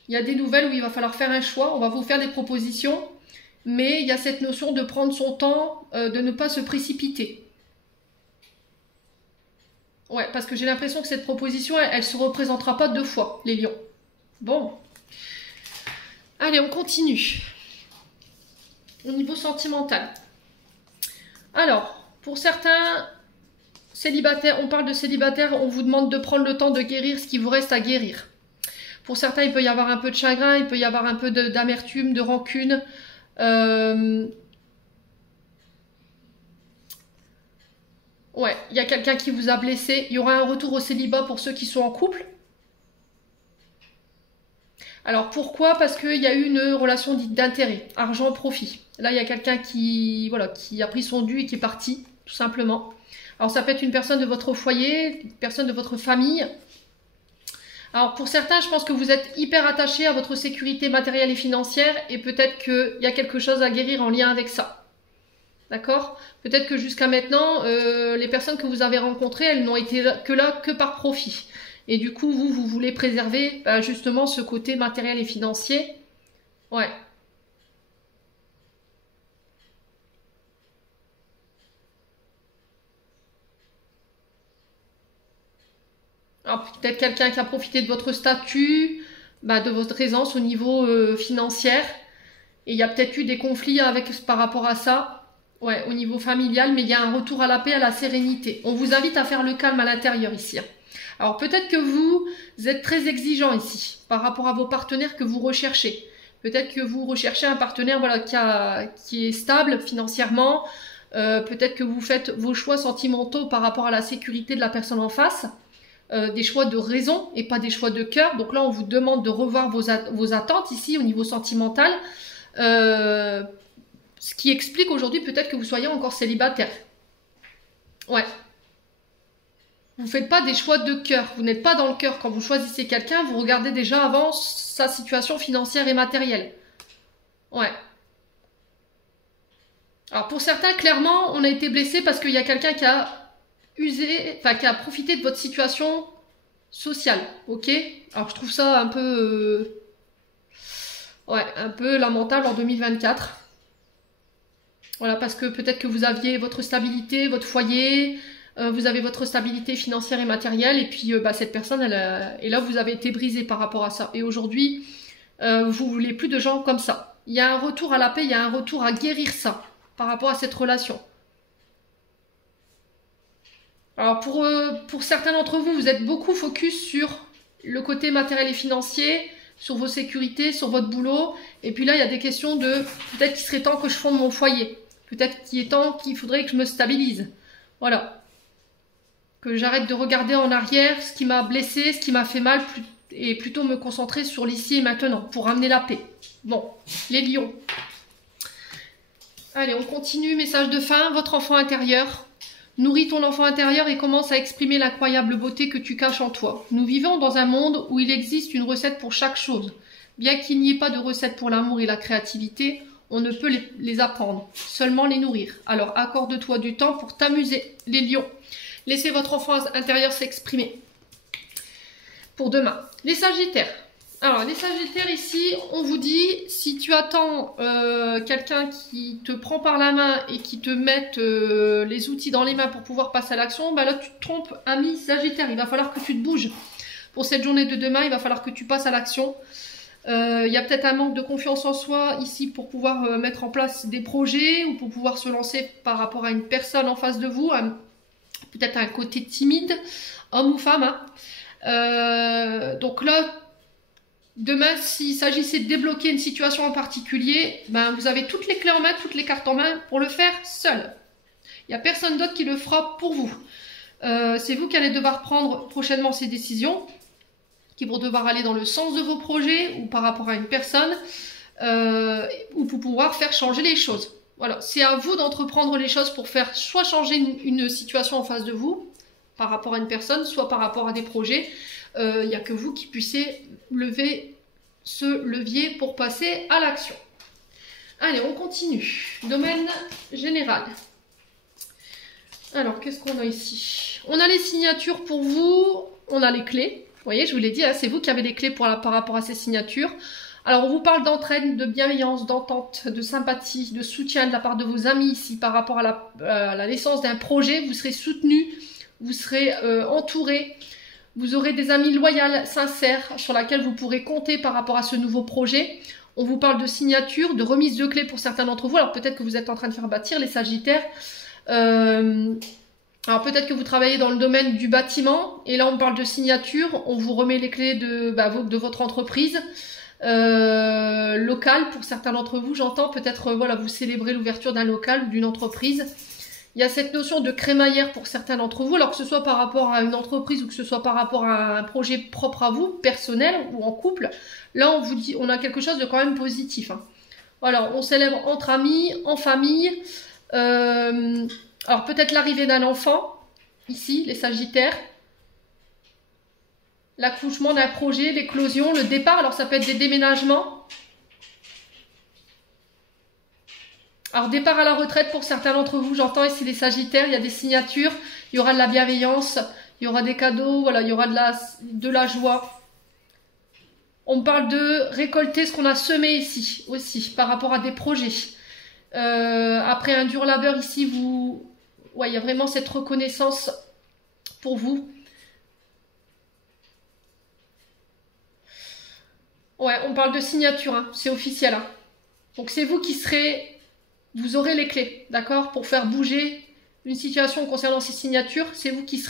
Il y a des nouvelles où il va falloir faire un choix, on va vous faire des propositions, mais il y a cette notion de prendre son temps, de ne pas se précipiter. Ouais, parce que j'ai l'impression que cette proposition, elle se représentera pas deux fois, les lions. Bon. Allez, on continue. Au niveau sentimental. Alors, pour certains célibataires, on parle de célibataires, on vous demande de prendre le temps de guérir ce qui vous reste à guérir. Pour certains, il peut y avoir un peu de chagrin, il peut y avoir un peu d'amertume, de rancune. Ouais, il y a quelqu'un qui vous a blessé. Il y aura un retour au célibat pour ceux qui sont en couple. Alors pourquoi? Parce qu'il y a eu une relation dite d'intérêt, argent-profit. Là, il y a quelqu'un qui, voilà, qui a pris son dû et qui est parti, tout simplement. Alors ça peut être une personne de votre foyer, une personne de votre famille. Alors pour certains, je pense que vous êtes hyper attachés à votre sécurité matérielle et financière et peut-être qu'il y a quelque chose à guérir en lien avec ça. D'accord? Peut-être que jusqu'à maintenant, les personnes que vous avez rencontrées, elles n'ont été là que par profit. Et du coup, vous voulez préserver justement ce côté matériel et financier. Ouais. Alors peut-être quelqu'un qui a profité de votre statut, de votre aisance au niveau financière. Et il y a peut-être eu des conflits par rapport à ça. Ouais, au niveau familial, mais il y a un retour à la paix, à la sérénité. On vous invite à faire le calme à l'intérieur ici. Alors peut-être que vous êtes très exigeant ici par rapport à vos partenaires que vous recherchez. Peut-être que vous recherchez un partenaire qui est stable financièrement. Peut-être que vous faites vos choix sentimentaux par rapport à la sécurité de la personne en face. Des choix de raison et pas des choix de cœur. Donc là, on vous demande de revoir vos attentes ici au niveau sentimental. Ce qui explique aujourd'hui peut-être que vous soyez encore célibataire. Ouais. Vous ne faites pas des choix de cœur. Vous n'êtes pas dans le cœur. Quand vous choisissez quelqu'un, vous regardez déjà avant sa situation financière et matérielle. Ouais. Alors pour certains, clairement, on a été blessé parce qu'il y a quelqu'un qui a qui a profité de votre situation sociale. Ok? Alors je trouve ça un peu... ouais, un peu lamentable en 2024. Voilà, parce que peut-être que vous aviez votre stabilité, votre foyer... vous avez votre stabilité financière et matérielle, et puis cette personne, et là, vous avez été brisé par rapport à ça. Et aujourd'hui, vous voulez plus de gens comme ça. Il y a un retour à la paix, il y a un retour à guérir ça, par rapport à cette relation. Alors, pour certains d'entre vous, vous êtes beaucoup focus sur le côté matériel et financier, sur vos sécurités, sur votre boulot. Et puis là, il y a des questions de, peut-être qu'il serait temps que je fonde mon foyer. Peut-être qu'il faudrait que je me stabilise. Voilà. Que j'arrête de regarder en arrière ce qui m'a blessé, ce qui m'a fait mal, et plutôt me concentrer sur l'ici et maintenant pour ramener la paix. Bon, les lions. Allez, on continue. Message de fin. Votre enfant intérieur. Nourris ton enfant intérieur et commence à exprimer l'incroyable beauté que tu caches en toi. Nous vivons dans un monde où il existe une recette pour chaque chose. Bien qu'il n'y ait pas de recette pour l'amour et la créativité, on ne peut les apprendre, seulement les nourrir. Alors accorde-toi du temps pour t'amuser, les lions. Laissez votre enfant intérieur s'exprimer. Pour demain, les sagittaires. Alors les sagittaires ici, on vous dit, si tu attends quelqu'un qui te prend par la main et qui te mette les outils dans les mains pour pouvoir passer à l'action, bah là tu te trompes, ami sagittaire, il va falloir que tu te bouges. Pour cette journée de demain, il va falloir que tu passes à l'action. Il y a peut-être un manque de confiance en soi ici pour pouvoir mettre en place des projets ou pour pouvoir se lancer par rapport à une personne en face de vous, peut-être un côté timide, homme ou femme. Donc là, demain, s'il s'agissait de débloquer une situation en particulier, ben, vous avez toutes les clés en main, toutes les cartes en main pour le faire seul. Il n'y a personne d'autre qui le fera pour vous. C'est vous qui allez devoir prendre prochainement ces décisions, qui vont devoir aller dans le sens de vos projets ou par rapport à une personne, ou pour pouvoir faire changer les choses. Voilà, c'est à vous d'entreprendre les choses pour faire soit changer une situation en face de vous, par rapport à une personne, soit par rapport à des projets. Il n'y a que vous qui puissiez lever ce levier pour passer à l'action. Allez, on continue. Domaine général. Alors, qu'est-ce qu'on a ici? On a les signatures pour vous, on a les clés. Vous voyez, je vous l'ai dit, hein, c'est vous qui avez les clés par rapport à ces signatures. Alors, on vous parle d'entraide, de bienveillance, d'entente, de sympathie, de soutien de la part de vos amis ici par rapport à la naissance d'un projet. Vous serez soutenu, vous serez entouré. Vous aurez des amis loyaux, sincères, sur lesquels vous pourrez compter par rapport à ce nouveau projet. On vous parle de signature, de remise de clés pour certains d'entre vous. Alors peut-être que vous êtes en train de faire bâtir les sagittaires. Alors peut-être que vous travaillez dans le domaine du bâtiment. Et là on parle de signature. On vous remet les clés de votre entreprise locale pour certains d'entre vous. J'entends peut-être voilà, vous célébrez l'ouverture d'un local ou d'une entreprise. Il y a cette notion de crémaillère pour certains d'entre vous, alors que ce soit par rapport à une entreprise ou que ce soit par rapport à un projet propre à vous, personnel ou en couple. Là, on vous dit, on a quelque chose de quand même positif. Hein. Voilà, on célèbre entre amis, en famille. Alors peut-être l'arrivée d'un enfant, ici, les sagittaires. L'accouchement d'un projet, l'éclosion, le départ. Alors ça peut être des déménagements. Alors, départ à la retraite pour certains d'entre vous, j'entends ici les sagittaires, il y a des signatures, il y aura de la bienveillance, il y aura des cadeaux, voilà, il y aura de la joie. On parle de récolter ce qu'on a semé ici aussi, par rapport à des projets. Après un dur labeur ici, ouais, il y a vraiment cette reconnaissance pour vous. Ouais, on parle de signature, hein, c'est officiel. Hein. Donc, c'est vous qui serez... Vous aurez les clés, d'accord, pour faire bouger une situation concernant ces signatures. C'est vous qui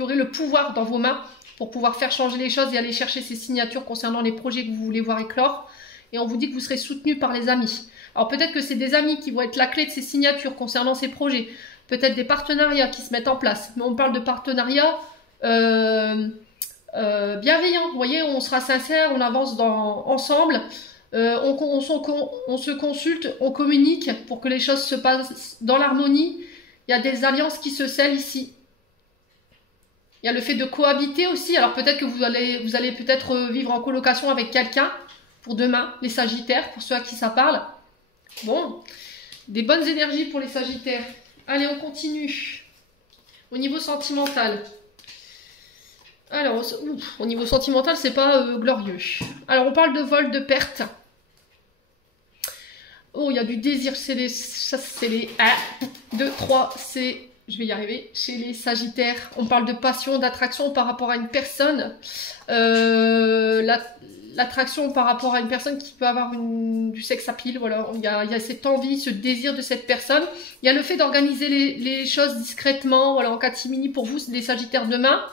aurez le pouvoir dans vos mains pour pouvoir faire changer les choses et aller chercher ces signatures concernant les projets que vous voulez voir éclore. Et on vous dit que vous serez soutenu par les amis. Alors peut-être que c'est des amis qui vont être la clé de ces signatures concernant ces projets. Peut-être des partenariats qui se mettent en place. Mais on parle de partenariats bienveillants. Vous voyez, on sera sincère, on avance ensemble. On se consulte, on communique pour que les choses se passent dans l'harmonie. Il y a des alliances qui se scellent ici. Il y a le fait de cohabiter aussi. Alors peut-être que vous allez peut-être vivre en colocation avec quelqu'un pour demain, les sagittaires, pour ceux à qui ça parle. Bon, des bonnes énergies pour les sagittaires. Allez, on continue. Au niveau sentimental. Alors, au niveau sentimental, c'est pas glorieux. Alors, on parle de vol, de perte. Oh, il y a du désir chez les... Ça, c'est les 1, 2, 3, c'est... Je vais y arriver. Chez les sagittaires, on parle de passion, d'attraction par rapport à une personne. L'attraction par rapport à une personne qui peut avoir du sex appeal. Voilà, il y a cette envie, ce désir de cette personne. Il y a le fait d'organiser les choses discrètement. Voilà, en catimini pour vous, les sagittaires demain.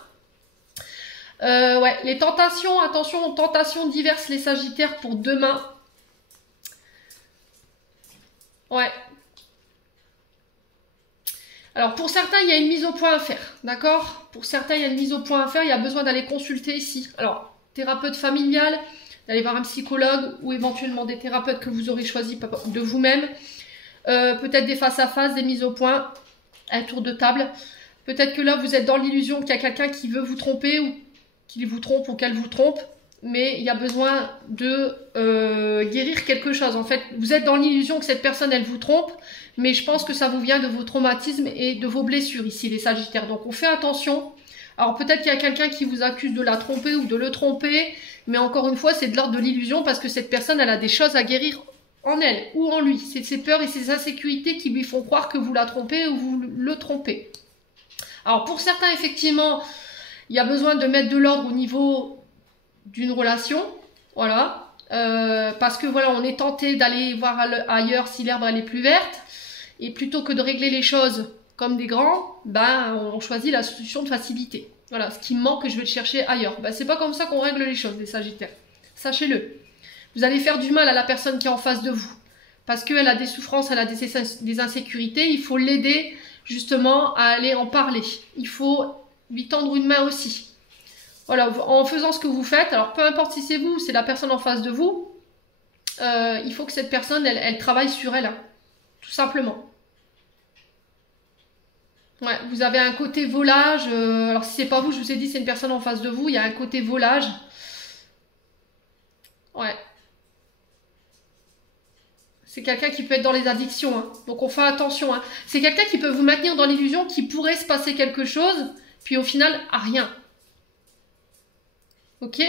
Ouais, les tentations, attention, tentations diverses, les sagittaires pour demain. Ouais. Alors pour certains, il y a une mise au point à faire, d'accord? Pour certains, il y a une mise au point à faire, il y a besoin d'aller consulter ici. Alors, thérapeute familial, d'aller voir un psychologue ou éventuellement des thérapeutes que vous aurez choisi de vous-même. Peut-être des face-à-face, des mises au point, un tour de table. Peut-être que là, vous êtes dans l'illusion qu'il y a quelqu'un qui veut vous tromper ou qu'il vous trompe ou qu'elle vous trompe. Mais il y a besoin de guérir quelque chose. En fait, vous êtes dans l'illusion que cette personne, elle vous trompe. Mais je pense que ça vous vient de vos traumatismes et de vos blessures ici, les Sagittaires. Donc, on fait attention. Alors, peut-être qu'il y a quelqu'un qui vous accuse de la tromper ou de le tromper. Mais encore une fois, c'est de l'ordre de l'illusion parce que cette personne, elle a des choses à guérir en elle ou en lui. C'est ses peurs et ses insécurités qui lui font croire que vous la trompez ou vous le trompez. Alors, pour certains, effectivement, il y a besoin de mettre de l'ordre au niveau d'une relation. Voilà. Parce que, voilà, on est tenté d'aller voir ailleurs si l'herbe, elle est plus verte. Et plutôt que de régler les choses comme des grands, ben, on choisit la solution de facilité. Voilà, ce qui me manque, je vais le chercher ailleurs. Ben, c'est pas comme ça qu'on règle les choses, les Sagittaires. Sachez-le. Vous allez faire du mal à la personne qui est en face de vous. Parce qu'elle a des souffrances, elle a des insécurités. Il faut l'aider, justement, à aller en parler. Il faut lui tendre une main aussi. Voilà, en faisant ce que vous faites, alors peu importe si c'est vous ou c'est la personne en face de vous, il faut que cette personne, elle travaille sur elle. Hein. Tout simplement. Ouais, vous avez un côté volage. Alors si c'est pas vous, je vous ai dit c'est une personne en face de vous. Il y a un côté volage. Ouais. C'est quelqu'un qui peut être dans les addictions. Hein. Donc on fait attention. Hein. C'est quelqu'un qui peut vous maintenir dans l'illusion qu'il pourrait se passer quelque chose. Puis au final, à rien. Ok?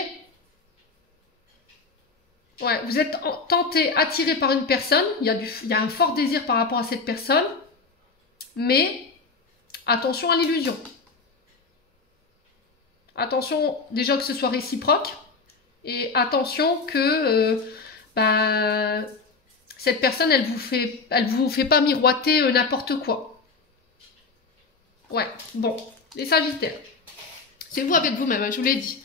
Ouais, vous êtes tenté, attiré par une personne. Il y a un fort désir par rapport à cette personne. Mais attention à l'illusion. Attention déjà que ce soit réciproque. Et attention que cette personne, elle vous fait pas miroiter n'importe quoi. Ouais, bon. Les Sagittaires. C'est vous avec vous-même, hein, je vous l'ai dit.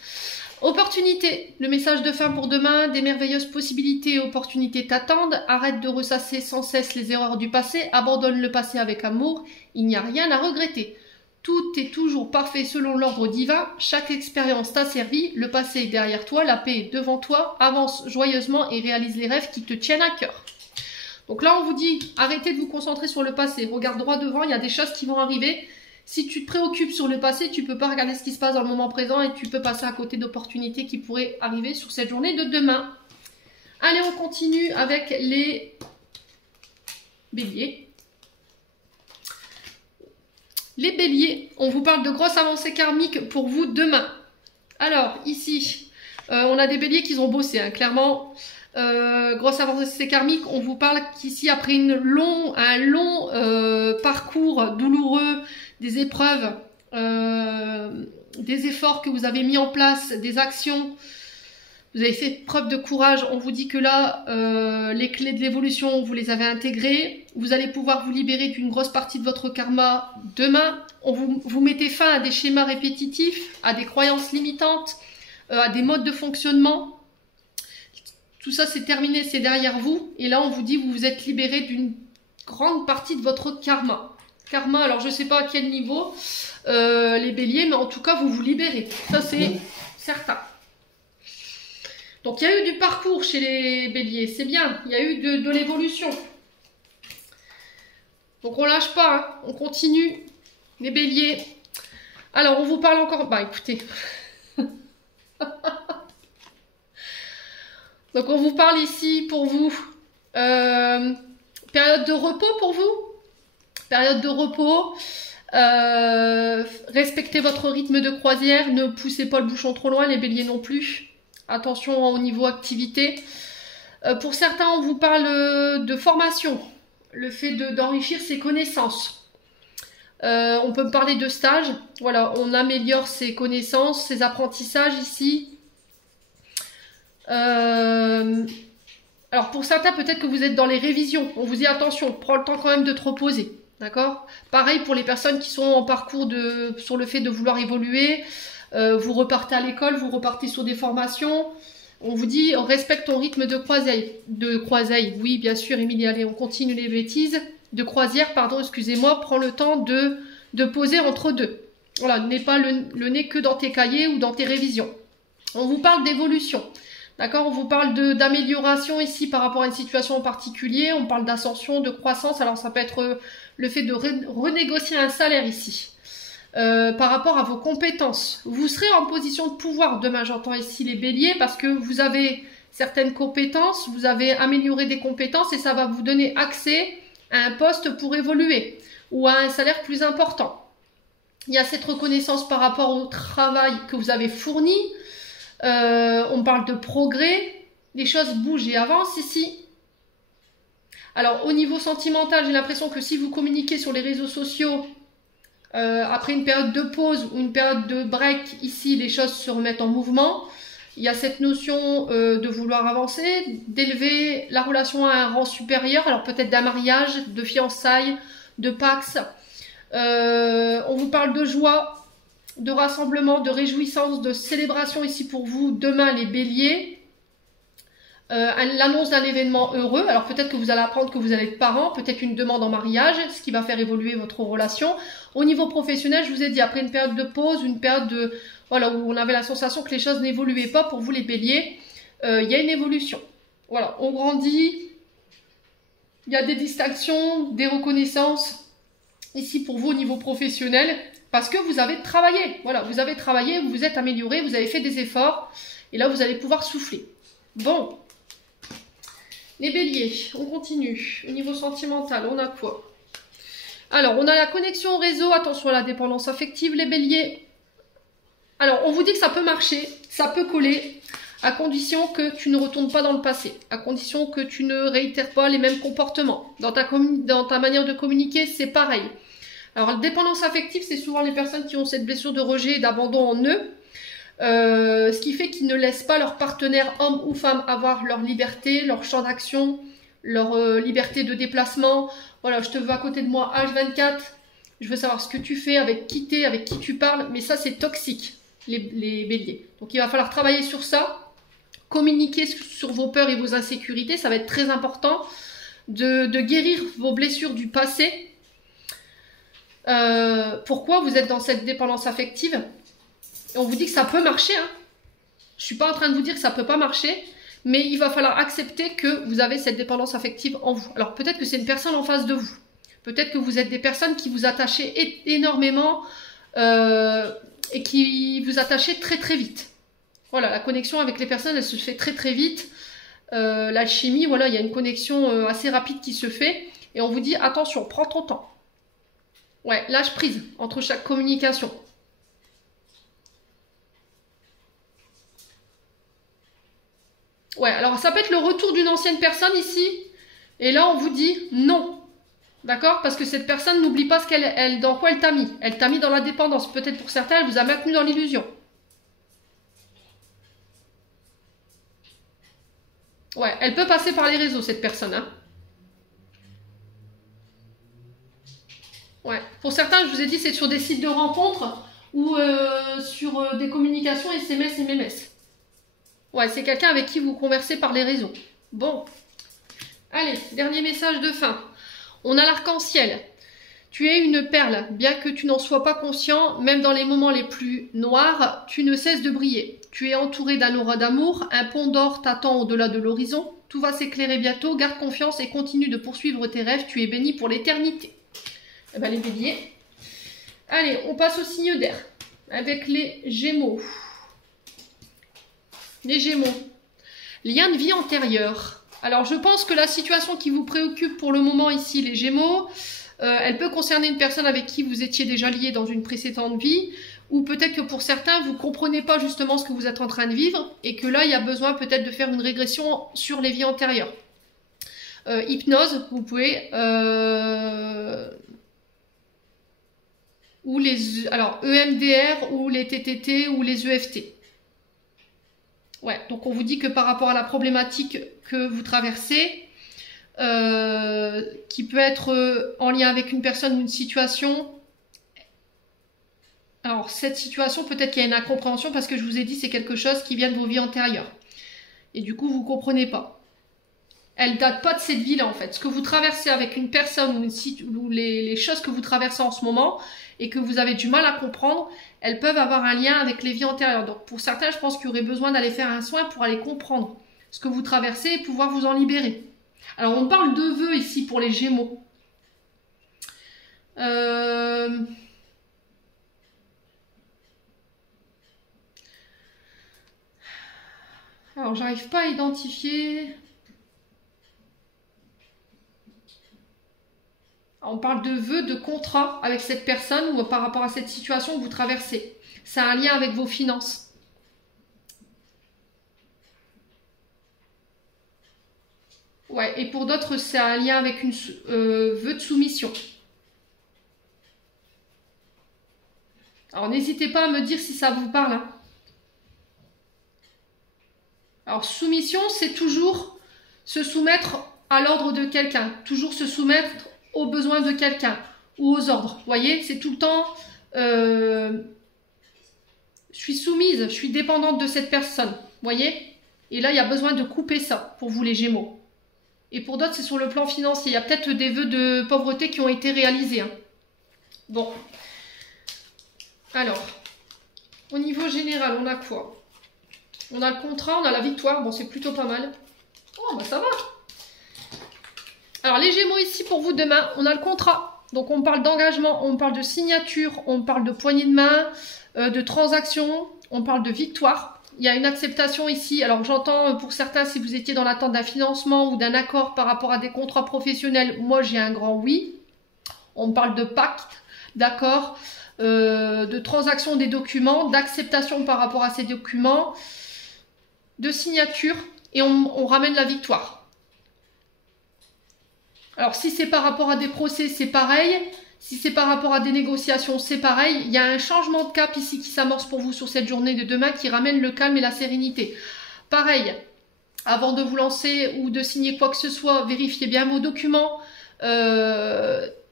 Opportunité, le message de fin pour demain, des merveilleuses possibilités et opportunités t'attendent. Arrête de ressasser sans cesse les erreurs du passé, abandonne le passé avec amour, il n'y a rien à regretter. Tout est toujours parfait selon l'ordre divin, chaque expérience t'a servi, le passé est derrière toi, la paix est devant toi, avance joyeusement et réalise les rêves qui te tiennent à cœur. Donc là on vous dit, arrêtez de vous concentrer sur le passé, regarde droit devant, il y a des choses qui vont arriver. Si tu te préoccupes sur le passé, tu ne peux pas regarder ce qui se passe dans le moment présent et tu peux passer à côté d'opportunités qui pourraient arriver sur cette journée de demain. Allez, on continue avec les béliers. Les béliers, on vous parle de grosses avancées karmiques pour vous demain. Alors, ici, on a des béliers qui ont bossé, hein, clairement. Grosse avancée karmique, on vous parle qu'ici, après un long parcours douloureux, des épreuves, des efforts que vous avez mis en place, des actions, vous avez fait preuve de courage, on vous dit que là, les clés de l'évolution, vous les avez intégrées, vous allez pouvoir vous libérer d'une grosse partie de votre karma demain, vous mettez fin à des schémas répétitifs, à des croyances limitantes, à des modes de fonctionnement. Tout ça, c'est terminé, c'est derrière vous. Et là, on vous dit que vous vous êtes libéré d'une grande partie de votre karma. Karma, alors je ne sais pas à quel niveau, les béliers, mais en tout cas, vous vous libérez. Ça, c'est certain. Donc, il y a eu du parcours chez les béliers. C'est bien, il y a eu de l'évolution. Donc, on lâche pas, hein. On continue. Les béliers. Alors, on vous parle encore... Bah, écoutez... Donc, on vous parle ici, pour vous, période de repos pour vous. Période de repos. Respectez votre rythme de croisière. Ne poussez pas le bouchon trop loin, les béliers non plus. Attention au niveau activité. Pour certains, on vous parle de formation. Le fait d'enrichir ses connaissances. On peut me parler de stage. Voilà, on améliore ses connaissances, ses apprentissages ici. Alors pour certains, peut-être que vous êtes dans les révisions. On vous dit attention, prends le temps quand même de te reposer. D'accord? Pareil pour les personnes qui sont en parcours sur le fait de vouloir évoluer. Vous repartez à l'école, vous repartez sur des formations. On vous dit respecte ton rythme de croisille. Oui, bien sûr, Émilie, allez, on continue les bêtises. de croisière, pardon, excusez-moi, prends le temps de poser entre deux. Voilà, n'aie pas le nez que dans tes cahiers ou dans tes révisions. On vous parle d'évolution. D'accord, on vous parle d'amélioration ici par rapport à une situation en particulier. On parle d'ascension, de croissance. Alors, ça peut être le fait de renégocier un salaire ici. Par rapport à vos compétences. Vous serez en position de pouvoir demain, j'entends ici les béliers, parce que vous avez certaines compétences, vous avez amélioré des compétences et ça va vous donner accès à un poste pour évoluer ou à un salaire plus important. Il y a cette reconnaissance par rapport au travail que vous avez fourni. On parle de progrès, les choses bougent et avancent ici. Alors au niveau sentimental, j'ai l'impression que si vous communiquez sur les réseaux sociaux, après une période de pause ou une période de break, ici les choses se remettent en mouvement. Il y a cette notion de vouloir avancer, d'élever la relation à un rang supérieur, alors peut-être d'un mariage, de fiançailles, de pax. On vous parle de joie, de rassemblement, de réjouissance, de célébration ici pour vous, demain les béliers. L'annonce d'un événement heureux, alors peut-être que vous allez apprendre que vous allez être parent, peut-être une demande en mariage, ce qui va faire évoluer votre relation. Au niveau professionnel, je vous ai dit, après une période de pause, une période de, voilà, où on avait la sensation que les choses n'évoluaient pas pour vous les béliers, il y a une évolution. Voilà, on grandit, il y a des distinctions, des reconnaissances, ici pour vous au niveau professionnel, parce que vous avez travaillé, voilà, vous avez travaillé, vous vous êtes amélioré, vous avez fait des efforts, et là vous allez pouvoir souffler. Bon. Les béliers, on continue. Au niveau sentimental, on a quoi? Alors, on a la connexion au réseau. Attention à la dépendance affective, les béliers. Alors, on vous dit que ça peut marcher, ça peut coller, à condition que tu ne retournes pas dans le passé, à condition que tu ne réitères pas les mêmes comportements. Dans ta manière de communiquer, c'est pareil. Alors, la dépendance affective, c'est souvent les personnes qui ont cette blessure de rejet et d'abandon en eux. Ce qui fait qu'ils ne laissent pas leur partenaire, homme ou femme, avoir leur liberté, leur champ d'action, leur liberté de déplacement. Voilà, je te veux à côté de moi H24, je veux savoir ce que tu fais, avec qui t'es, avec qui tu parles, mais ça c'est toxique, les béliers. Donc il va falloir travailler sur ça, communiquer sur vos peurs et vos insécurités, ça va être très important, de guérir vos blessures du passé. Pourquoi vous êtes dans cette dépendance affective? Et on vous dit que ça peut marcher. Hein. Je ne suis pas en train de vous dire que ça ne peut pas marcher, mais il va falloir accepter que vous avez cette dépendance affective en vous. Alors peut-être que c'est une personne en face de vous. Peut-être que vous êtes des personnes qui vous attachez énormément et qui vous attachez très très vite. Voilà, la connexion avec les personnes, elle se fait très très vite. L'alchimie, voilà, il y a une connexion assez rapide qui se fait. Et on vous dit, attention, prends ton temps. Ouais, lâche prise entre chaque communication. Ouais, alors ça peut être le retour d'une ancienne personne ici. Et là, on vous dit non. D'accord? Parce que cette personne, n'oublie pas dans quoi elle t'a mis. Elle t'a mis dans la dépendance. Peut-être pour certains, elle vous a maintenu dans l'illusion. Ouais, elle peut passer par les réseaux, cette personne. Hein. Ouais, pour certains, je vous ai dit, c'est sur des sites de rencontres ou sur des communications SMS et MMS. Ouais, c'est quelqu'un avec qui vous conversez par les réseaux. Bon. Allez, dernier message de fin. On a l'arc-en-ciel. Tu es une perle. Bien que tu n'en sois pas conscient, même dans les moments les plus noirs, tu ne cesses de briller. Tu es entouré d'un aura d'amour. Un pont d'or t'attend au-delà de l'horizon. Tout va s'éclairer bientôt. Garde confiance et continue de poursuivre tes rêves. Tu es béni pour l'éternité. Eh ben, les béliers. Allez, on passe au signe d'air. Avec les Gémeaux. Les Gémeaux, lien de vie antérieur. Alors, je pense que la situation qui vous préoccupe pour le moment ici, les Gémeaux, elle peut concerner une personne avec qui vous étiez déjà lié dans une précédente vie, ou peut-être que pour certains, vous ne comprenez pas justement ce que vous êtes en train de vivre, et que là, il y a besoin peut-être de faire une régression sur les vies antérieures. Hypnose, vous pouvez... ou les... Alors, EMDR, ou les TTT, ou les EFT. Ouais, donc on vous dit que par rapport à la problématique que vous traversez, qui peut être en lien avec une personne ou une situation, alors cette situation, peut-être qu'il y a une incompréhension parce que je vous ai dit c'est quelque chose qui vient de vos vies antérieures. Et du coup, vous ne comprenez pas. elle date pas de cette vie-là en fait. Ce que vous traversez avec une personne ou les choses que vous traversez en ce moment et que vous avez du mal à comprendre, elles peuvent avoir un lien avec les vies antérieures. Donc pour certains, je pense qu'il y aurait besoin d'aller faire un soin pour aller comprendre ce que vous traversez et pouvoir vous en libérer. Alors on parle de vœux ici pour les Gémeaux. Alors j'arrive pas à identifier. On parle de vœux, de contrat avec cette personne ou par rapport à cette situation que vous traversez. C'est un lien avec vos finances. Ouais, et pour d'autres, c'est un lien avec une vœu de soumission. Alors n'hésitez pas à me dire si ça vous parle. Hein. Alors soumission, c'est toujours se soumettre à l'ordre de quelqu'un. Toujours se soumettre aux besoins de quelqu'un ou aux ordres. Vous voyez, c'est tout le temps, je suis soumise, je suis dépendante de cette personne. Vous voyez? Et là, il y a besoin de couper ça pour vous les Gémeaux. Et pour d'autres, c'est sur le plan financier. Il y a peut-être des vœux de pauvreté qui ont été réalisés. Hein. Bon. Alors, au niveau général, on a quoi? On a le contrat, on a la victoire. Bon, c'est plutôt pas mal. Oh, bah ça va. Alors, les Gémeaux ici, pour vous demain, on a le contrat. Donc, on parle d'engagement, on parle de signature, on parle de poignée de main, de transaction, on parle de victoire. Il y a une acceptation ici. Alors, j'entends pour certains, si vous étiez dans l'attente d'un financement ou d'un accord par rapport à des contrats professionnels, moi, j'ai un grand oui. On parle de pacte, d'accord, de transaction des documents, d'acceptation par rapport à ces documents, de signature, et on ramène la victoire. Alors, si c'est par rapport à des procès, c'est pareil. Si c'est par rapport à des négociations, c'est pareil. Il y a un changement de cap ici qui s'amorce pour vous sur cette journée de demain qui ramène le calme et la sérénité. Pareil, avant de vous lancer ou de signer quoi que ce soit, vérifiez bien vos documents.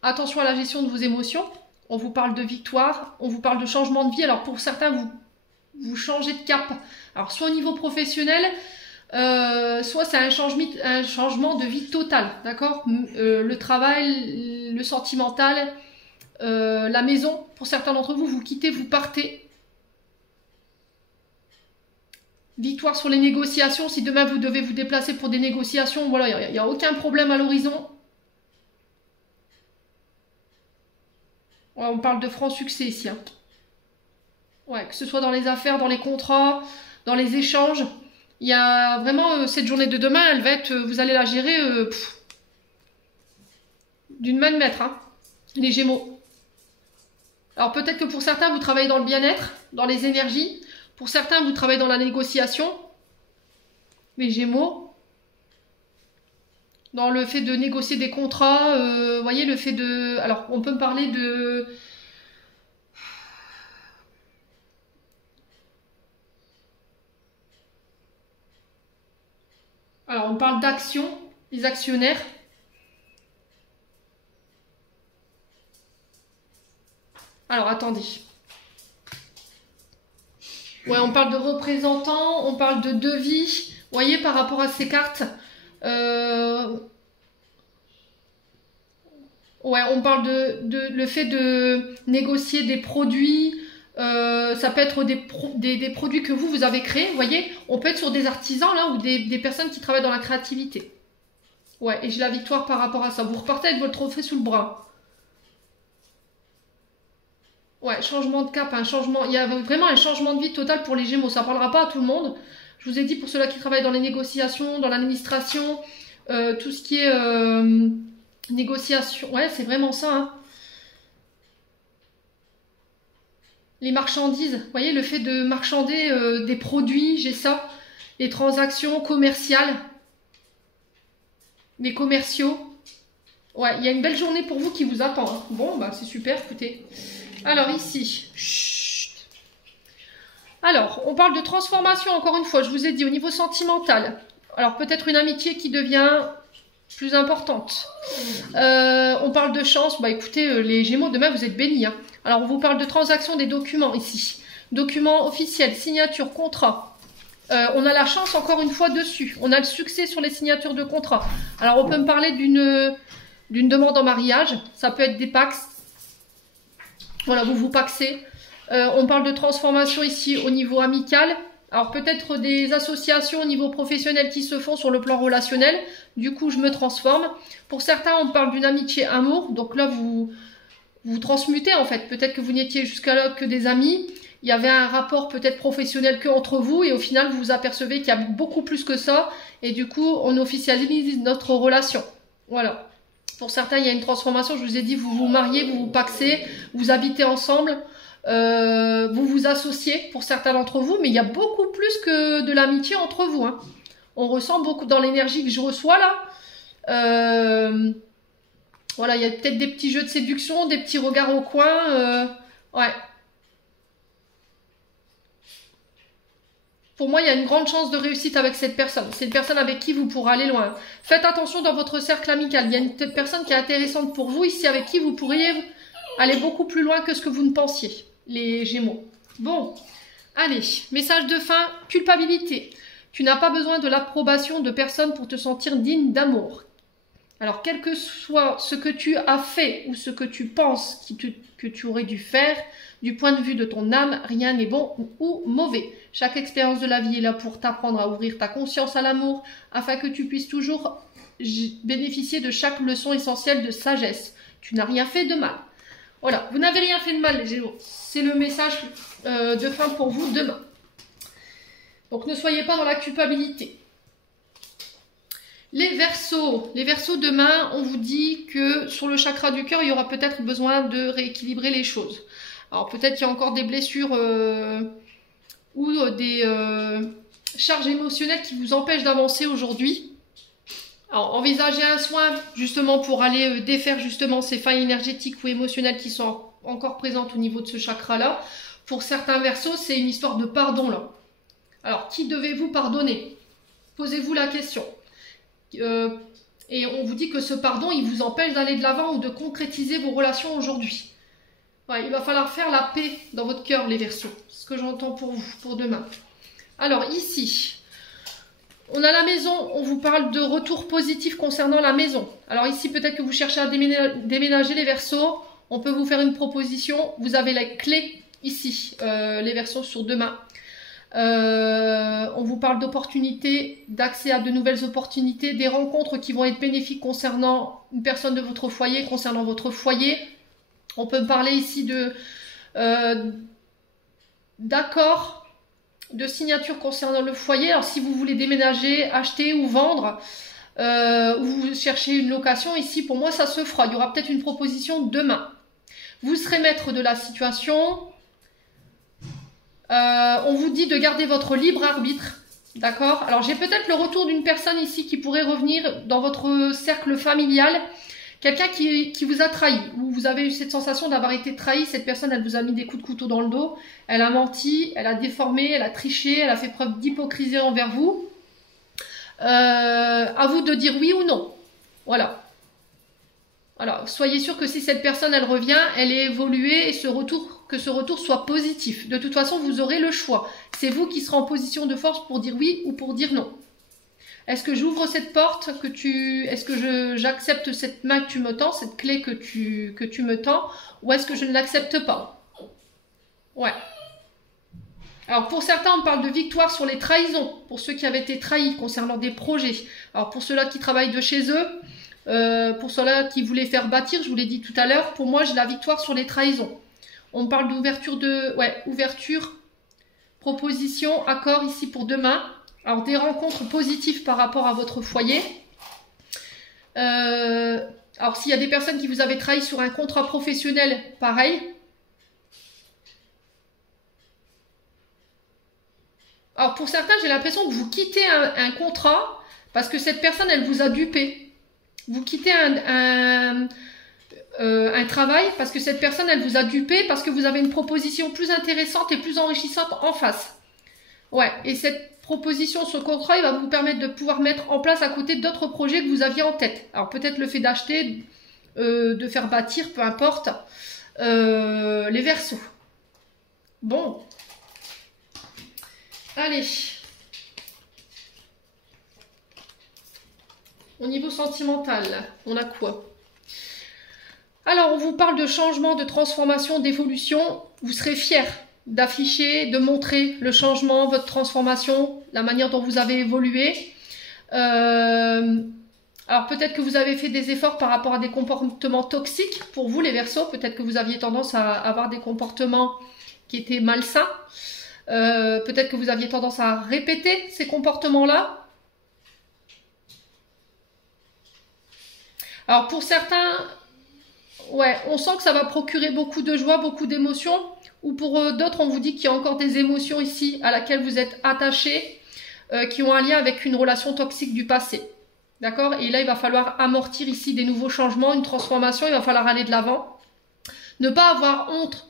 Attention à la gestion de vos émotions. On vous parle de victoire, on vous parle de changement de vie. Alors, pour certains, vous changez de cap. Alors, soit au niveau professionnel, soit c'est un changement de vie total, d'accord, le travail, le sentimental, la maison, pour certains d'entre vous, vous quittez, vous partez. Victoire sur les négociations, si demain vous devez vous déplacer pour des négociations, voilà, il n'y a aucun problème à l'horizon. Ouais, on parle de franc succès ici. Hein. Ouais, que ce soit dans les affaires, dans les contrats, dans les échanges. Il y a vraiment cette journée de demain, elle va être, vous allez la gérer d'une main de maître, hein, les Gémeaux. Alors peut-être que pour certains, vous travaillez dans le bien-être, dans les énergies. Pour certains, vous travaillez dans la négociation, les Gémeaux. Dans le fait de négocier des contrats, vous voyez, le fait de... Alors, on peut me parler de... Alors, on parle d'action, les actionnaires. Alors, attendez. Ouais, on parle de représentants, on parle de devis. Vous voyez, par rapport à ces cartes, ouais, on parle de le fait de négocier des produits. Ça peut être des produits que vous avez créés, vous voyez. On peut être sur des artisans là ou des personnes qui travaillent dans la créativité. Ouais, et j'ai la victoire par rapport à ça. Vous repartez avec votre trophée sous le bras. Ouais, changement de cap, un changement. Il y a vraiment un changement de vie total pour les Gémeaux. Ça ne parlera pas à tout le monde. Je vous ai dit pour ceux-là qui travaillent dans les négociations, dans l'administration, tout ce qui est négociation. Ouais, c'est vraiment ça. Hein. Les marchandises, vous voyez, le fait de marchander des produits, j'ai ça. Les transactions commerciales. Les commerciaux. Ouais, il y a une belle journée pour vous qui vous attend. Hein. Bon, bah c'est super, écoutez. Alors ici, chut. Alors, on parle de transformation, encore une fois, je vous ai dit, au niveau sentimental. Alors, peut-être une amitié qui devient plus importante. On parle de chance, bah écoutez, les Gémeaux, demain, vous êtes bénis. Hein. Alors, on vous parle de transaction des documents ici. Documents officiels, signature, contrat. On a la chance encore une fois dessus. On a le succès sur les signatures de contrat. Alors on peut me parler d'une demande en mariage. Ça peut être des pax. Voilà, vous vous paxez. On parle de transformation ici au niveau amical. Alors peut-être des associations au niveau professionnel qui se font sur le plan relationnel. Du coup, je me transforme. Pour certains, on parle d'une amitié amour. Donc là, vous transmutez en fait. Peut-être que vous n'étiez jusqu'à là que des amis. Il y avait un rapport peut-être professionnel que entre vous. Et au final, vous vous apercevez qu'il y a beaucoup plus que ça. Et du coup, on officialise notre relation. Voilà. Pour certains, il y a une transformation. Je vous ai dit, vous vous mariez, vous vous paxez, vous habitez ensemble. Vous vous associez pour certains d'entre vous, mais il y a beaucoup plus que de l'amitié entre vous. Hein. On ressent beaucoup dans l'énergie que je reçois là. Voilà, il y a peut-être des petits jeux de séduction, des petits regards au coin. Ouais. Pour moi, il y a une grande chance de réussite avec cette personne. C'est une personne avec qui vous pourrez aller loin. Faites attention dans votre cercle amical. Il y a une personne qui est intéressante pour vous ici, avec qui vous pourriez aller beaucoup plus loin que ce que vous ne pensiez. Les Gémeaux. Bon, allez, message de fin, culpabilité. Tu n'as pas besoin de l'approbation de personne pour te sentir digne d'amour. Alors, quel que soit ce que tu as fait ou ce que tu penses que tu aurais dû faire, du point de vue de ton âme, rien n'est bon ou mauvais. Chaque expérience de la vie est là pour t'apprendre à ouvrir ta conscience à l'amour, afin que tu puisses toujours bénéficier de chaque leçon essentielle de sagesse. Tu n'as rien fait de mal. Voilà, vous n'avez rien fait de mal les Gémeaux. C'est le message de fin pour vous demain. Donc ne soyez pas dans la culpabilité. Les Verseaux demain, on vous dit que sur le chakra du cœur, il y aura peut-être besoin de rééquilibrer les choses. Alors peut-être qu'il y a encore des blessures ou des charges émotionnelles qui vous empêchent d'avancer aujourd'hui. Alors, envisagez un soin justement pour aller défaire justement ces failles énergétiques ou émotionnelles qui sont encore présentes au niveau de ce chakra-là. Pour certains Verseaux, c'est une histoire de pardon là. Alors, qui devez-vous pardonner? Posez-vous la question. Et on vous dit que ce pardon, il vous empêche d'aller de l'avant ou de concrétiser vos relations aujourd'hui. Ouais, il va falloir faire la paix dans votre cœur, les Verseaux. C'est ce que j'entends pour vous, pour demain. Alors, ici... on a la maison, on vous parle de retour positif concernant la maison. Alors ici, peut-être que vous cherchez à déménager les Verseaux. On peut vous faire une proposition. Vous avez la clé ici, les Verseaux sur demain. On vous parle d'opportunités, d'accès à de nouvelles opportunités, des rencontres qui vont être bénéfiques concernant une personne de votre foyer, concernant votre foyer. On peut me parler ici de d'accords, de signature concernant le foyer. Alors si vous voulez déménager, acheter ou vendre, ou vous cherchez une location, ici pour moi ça se fera. Il y aura peut-être une proposition demain. Vous serez maître de la situation. On vous dit de garder votre libre arbitre. D'accord? Alors j'ai peut-être le retour d'une personne ici qui pourrait revenir dans votre cercle familial. Quelqu'un qui vous a trahi, ou vous avez eu cette sensation d'avoir été trahi. Cette personne, elle vous a mis des coups de couteau dans le dos, elle a menti, elle a déformé, elle a triché, elle a fait preuve d'hypocrisie envers vous. À vous de dire oui ou non. Voilà. Alors, soyez sûr que si cette personne, elle revient, elle est évoluée et que ce retour soit positif. De toute façon, vous aurez le choix. C'est vous qui serez en position de force pour dire oui ou pour dire non. Est-ce que j'ouvre cette porte est-ce que j'accepte cette main que tu me tends, cette clé que tu me tends, ou est-ce que je ne l'accepte pas? Ouais. Alors pour certains, on parle de victoire sur les trahisons, pour ceux qui avaient été trahis concernant des projets. Alors pour ceux-là qui travaillent de chez eux, pour ceux-là qui voulaient faire bâtir, je vous l'ai dit tout à l'heure, pour moi j'ai la victoire sur les trahisons. On parle d'ouverture ouverture, proposition, accord ici pour demain. Alors, des rencontres positives par rapport à votre foyer. Alors, s'il y a des personnes qui vous avaient trahi sur un contrat professionnel, pareil. Alors, pour certains, j'ai l'impression que vous quittez un contrat parce que cette personne, elle vous a dupé. Vous quittez un travail parce que cette personne, elle vous a dupé parce que vous avez une proposition plus intéressante et plus enrichissante en face. Ouais, et cette proposition, ce contrat, il va vous permettre de pouvoir mettre en place à côté d'autres projets que vous aviez en tête. Alors peut-être le fait d'acheter, de faire bâtir, peu importe, les Verseaux. Bon. Allez. Au niveau sentimental, on a quoi? Alors, on vous parle de changement, de transformation, d'évolution. Vous serez fiers d'afficher, de montrer le changement, votre transformation, la manière dont vous avez évolué. Alors, peut-être que vous avez fait des efforts par rapport à des comportements toxiques. Pour vous, les Verseaux, peut-être que vous aviez tendance à avoir des comportements qui étaient malsains. Peut-être que vous aviez tendance à répéter ces comportements-là. Alors, pour certains... Ouais, on sent que ça va procurer beaucoup de joie, beaucoup d'émotions. Ou pour d'autres, on vous dit qu'il y a encore des émotions ici à laquelle vous êtes attachés, qui ont un lien avec une relation toxique du passé. D'accord? Et là, il va falloir amortir ici des nouveaux changements, une transformation. Il va falloir aller de l'avant. Ne pas avoir honte.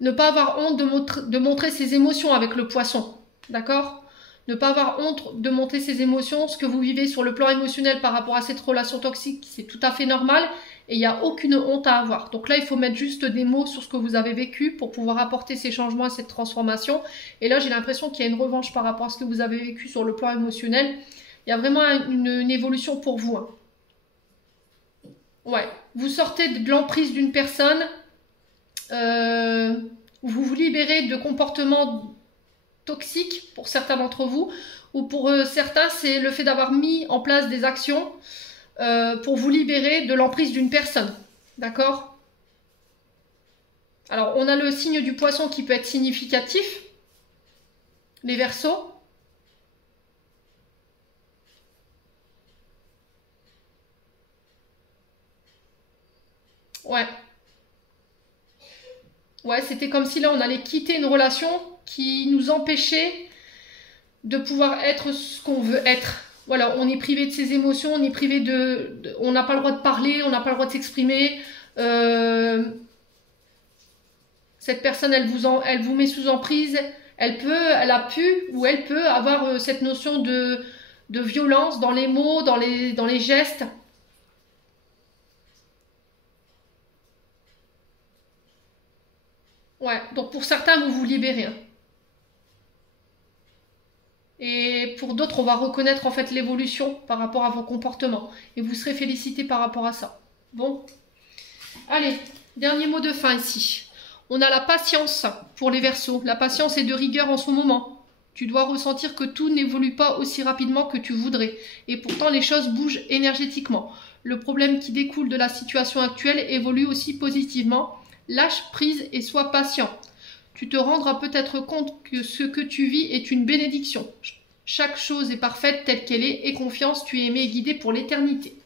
Ne pas avoir honte de montrer ses émotions avec le poisson. D'accord? Ne pas avoir honte de montrer ses émotions. Ce que vous vivez sur le plan émotionnel par rapport à cette relation toxique, c'est tout à fait normal. Et il n'y a aucune honte à avoir. Donc là, il faut mettre juste des mots sur ce que vous avez vécu pour pouvoir apporter ces changements, cette transformation. Et là, j'ai l'impression qu'il y a une revanche par rapport à ce que vous avez vécu sur le plan émotionnel. Il y a vraiment une évolution pour vous. Hein. Ouais, vous sortez de l'emprise d'une personne. Vous vous libérez de comportements toxiques pour certains d'entre vous. Ou pour certains, c'est le fait d'avoir mis en place des actions pour vous libérer de l'emprise d'une personne. D'accord? Alors, on a le signe du poisson qui peut être significatif. Les Verseaux. Ouais. Ouais, c'était comme si là, on allait quitter une relation qui nous empêchait de pouvoir être ce qu'on veut être. Voilà, on est privé de ses émotions, on est privé on n'a pas le droit de parler, on n'a pas le droit de s'exprimer. Cette personne, elle vous met sous emprise. Elle peut avoir cette notion de violence dans les mots, dans les gestes. Ouais, donc pour certains, vous vous libérez. Hein. Et pour d'autres, on va reconnaître en fait l'évolution par rapport à vos comportements. Et vous serez félicités par rapport à ça. Bon. Allez, dernier mot de fin ici. On a la patience pour les Verseaux. La patience est de rigueur en ce moment. Tu dois ressentir que tout n'évolue pas aussi rapidement que tu voudrais. Et pourtant, les choses bougent énergétiquement. Le problème qui découle de la situation actuelle évolue aussi positivement. Lâche prise et sois patient. Tu te rendras peut-être compte que ce que tu vis est une bénédiction. Chaque chose est parfaite telle qu'elle est et confiance, tu es aimé et guidé pour l'éternité.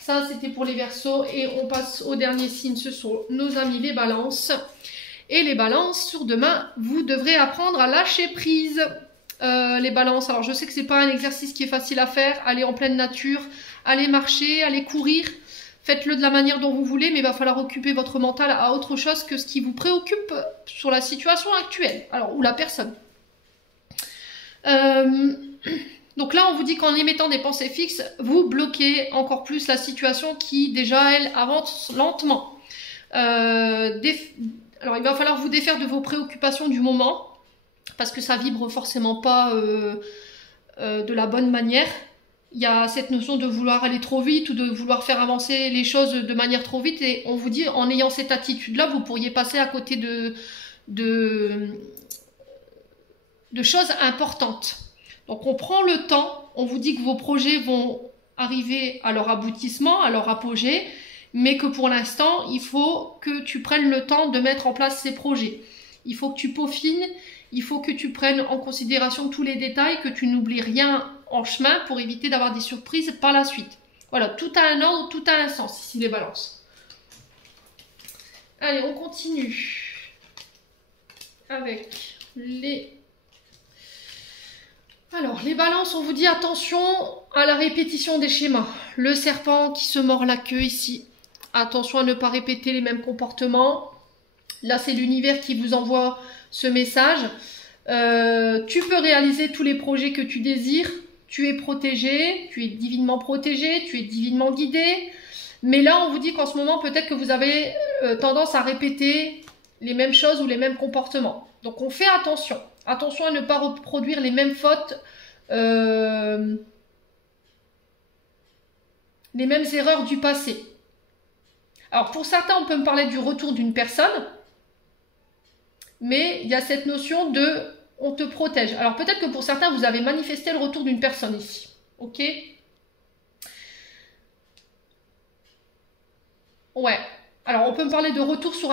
Ça, c'était pour les Verseaux et on passe au dernier signe, ce sont nos amis les Balances. Et les Balances, sur demain, vous devrez apprendre à lâcher prise. Les Balances, alors je sais que c'est pas un exercice qui est facile à faire, allez en pleine nature, allez marcher, allez courir. Faites-le de la manière dont vous voulez, mais il va falloir occuper votre mental à autre chose que ce qui vous préoccupe sur la situation actuelle, alors ou la personne. Donc là, on vous dit qu'en émettant des pensées fixes, vous bloquez encore plus la situation qui, déjà, elle, avance lentement. Alors, il va falloir vous défaire de vos préoccupations du moment, parce que ça vibre forcément pas de la bonne manière. Il y a cette notion de vouloir aller trop vite ou de vouloir faire avancer les choses de manière trop vite. Et on vous dit, en ayant cette attitude-là, vous pourriez passer à côté de choses importantes. Donc on prend le temps, on vous dit que vos projets vont arriver à leur aboutissement, à leur apogée, mais que pour l'instant, il faut que tu prennes le temps de mettre en place ces projets. Il faut que tu peaufines, il faut que tu prennes en considération tous les détails, que tu n'oublies rien en chemin pour éviter d'avoir des surprises par la suite. Voilà, tout a un ordre, tout a un sens ici les Balances. Allez, on continue avec les... Alors, les Balances, on vous dit attention à la répétition des schémas. Le serpent qui se mord la queue ici. Attention à ne pas répéter les mêmes comportements. Là, c'est l'univers qui vous envoie ce message. Tu peux réaliser tous les projets que tu désires. Tu es protégé, tu es divinement protégé, tu es divinement guidé. Mais là, on vous dit qu'en ce moment, peut-être que vous avez tendance à répéter les mêmes choses ou les mêmes comportements. Donc, on fait attention. Attention à ne pas reproduire les mêmes fautes les mêmes erreurs du passé. Alors pour certains, on peut me parler du retour d'une personne, mais il y a cette notion de on te protège. Alors peut-être que pour certains, vous avez manifesté le retour d'une personne ici. Ok? Ouais. Alors on peut me parler de retour sur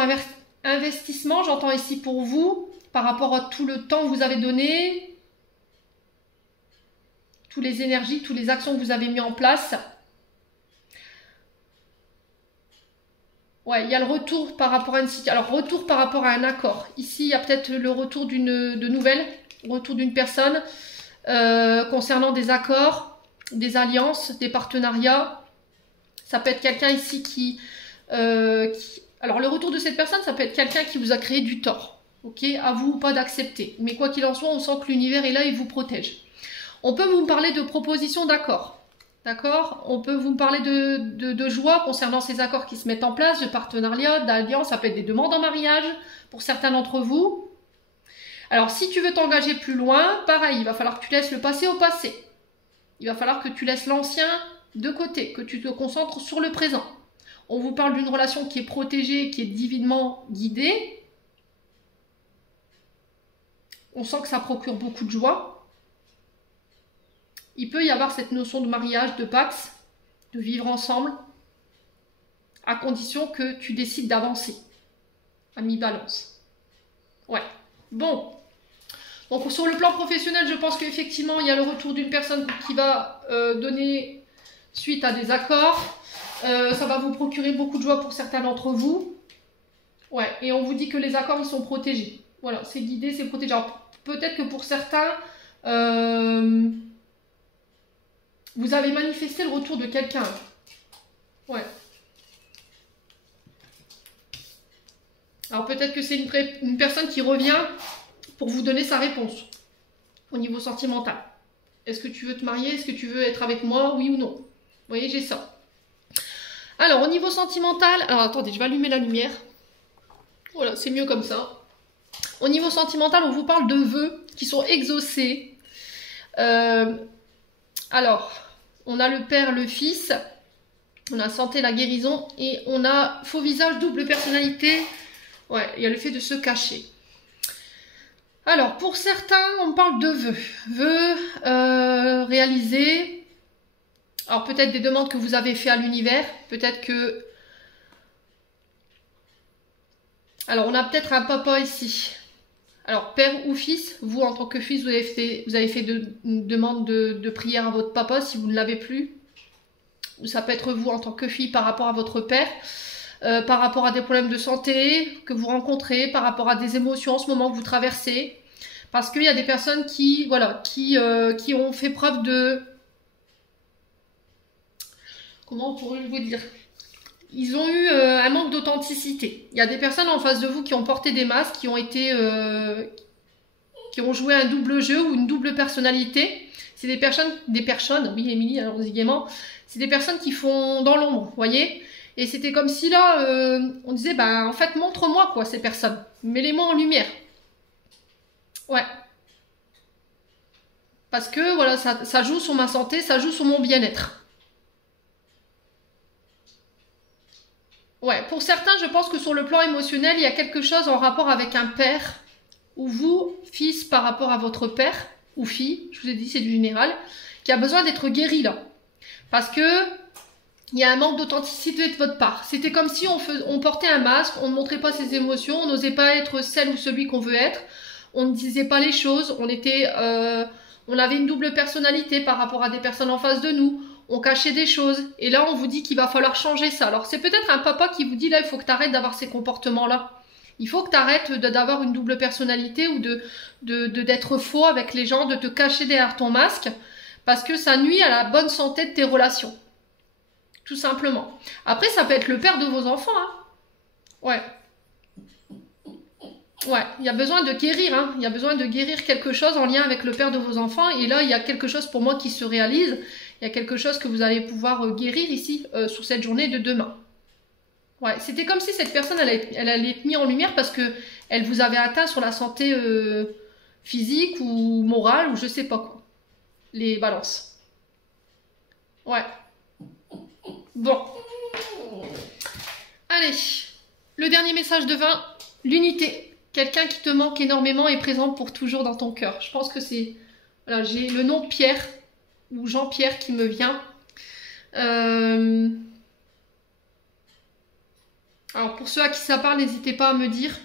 investissement, j'entends ici pour vous, par rapport à tout le temps que vous avez donné, toutes les énergies, toutes les actions que vous avez mis en place. Ouais, il y a le retour par rapport à une situation. Alors, retour par rapport à un accord. Ici, il y a peut-être le retour de nouvelles, retour d'une personne concernant des accords, des alliances, des partenariats. Ça peut être quelqu'un ici alors, le retour de cette personne, ça peut être quelqu'un qui vous a créé du tort. Ok, à vous ou pas d'accepter. Mais quoi qu'il en soit, on sent que l'univers est là et vous protège. On peut vous parler de propositions d'accords. D'accord? On peut vous parler de joie concernant ces accords qui se mettent en place, de partenariat, d'alliance, ça peut être des demandes en mariage pour certains d'entre vous. Alors, si tu veux t'engager plus loin, pareil, il va falloir que tu laisses le passé au passé. Il va falloir que tu laisses l'ancien de côté, que tu te concentres sur le présent. On vous parle d'une relation qui est protégée, qui est divinement guidée. On sent que ça procure beaucoup de joie. Il peut y avoir cette notion de mariage, de pax, de vivre ensemble, à condition que tu décides d'avancer. Ami Balance. Ouais. Bon. Donc sur le plan professionnel, je pense qu'effectivement, il y a le retour d'une personne qui va donner suite à des accords. Ça va vous procurer beaucoup de joie pour certains d'entre vous. Ouais. Et on vous dit que les accords, ils sont protégés. Voilà. C'est guidé, c'est protégé. Alors, peut-être que pour certains... vous avez manifesté le retour de quelqu'un. Ouais. Alors peut-être que c'est une personne qui revient pour vous donner sa réponse au niveau sentimental. Est-ce que tu veux te marier? Est-ce que tu veux être avec moi? Oui ou non? Vous voyez, j'ai ça. Alors au niveau sentimental... Alors attendez, je vais allumer la lumière. Voilà, c'est mieux comme ça. Au niveau sentimental, on vous parle de vœux qui sont exaucés. Alors, on a le père, le fils, on a santé, la guérison, et on a faux visage, double personnalité. Ouais, il y a le fait de se cacher. Alors, pour certains, on parle de vœux. Vœux réalisés. Alors, peut-être des demandes que vous avez fait à l'univers. Peut-être que... Alors, on a peut-être un papa ici. Alors, père ou fils, vous en tant que fils, vous avez fait une demande de prière à votre papa si vous ne l'avez plus. Ça peut être vous en tant que fille par rapport à votre père, par rapport à des problèmes de santé que vous rencontrez, par rapport à des émotions en ce moment que vous traversez. Parce qu'il y a des personnes qui ont fait preuve de... Comment on pourrait vous dire? Ils ont eu un manque d'authenticité. Il y a des personnes en face de vous qui ont porté des masques, qui ont joué un double jeu ou une double personnalité. C'est des personnes, oui Émilie, allons-y gaiement, c'est des personnes qui font dans l'ombre, vous voyez. Et c'était comme si là, on disait, bah en fait, montre-moi quoi ces personnes, mets-les-moi en lumière. Ouais. Parce que voilà, ça joue sur ma santé, ça joue sur mon bien-être. Ouais, pour certains, je pense que sur le plan émotionnel, il y a quelque chose en rapport avec un père, ou vous, fils, par rapport à votre père, ou fille, je vous ai dit, c'est du général, qui a besoin d'être guéri là. Parce que il y a un manque d'authenticité de votre part. C'était comme si on portait un masque, on ne montrait pas ses émotions, on n'osait pas être celle ou celui qu'on veut être, on ne disait pas les choses, on avait une double personnalité par rapport à des personnes en face de nous. On cachait des choses. Et là, on vous dit qu'il va falloir changer ça. Alors, c'est peut-être un papa qui vous dit, là, il faut que tu arrêtes d'avoir ces comportements-là. Il faut que tu arrêtes d'avoir une double personnalité ou d'être faux avec les gens, de te cacher derrière ton masque, parce que ça nuit à la bonne santé de tes relations. Tout simplement. Après, ça peut être le père de vos enfants. Hein. Ouais. Ouais, il y a besoin de guérir. Hein. Il y a besoin de guérir quelque chose en lien avec le père de vos enfants. Et là, il y a quelque chose pour moi qui se réalise. Il y a quelque chose que vous allez pouvoir guérir ici, sur cette journée de demain. Ouais, c'était comme si cette personne, elle allait être mise en lumière parce que elle vous avait atteint sur la santé physique ou morale ou je sais pas quoi. Les balances. Ouais. Bon. Allez, le dernier message de 20, l'unité. Quelqu'un qui te manque énormément est présent pour toujours dans ton cœur. Je pense que c'est... Voilà, j'ai le nom Pierre ou Jean-Pierre qui me vient. Alors pour ceux à qui ça parle, n'hésitez pas à me dire.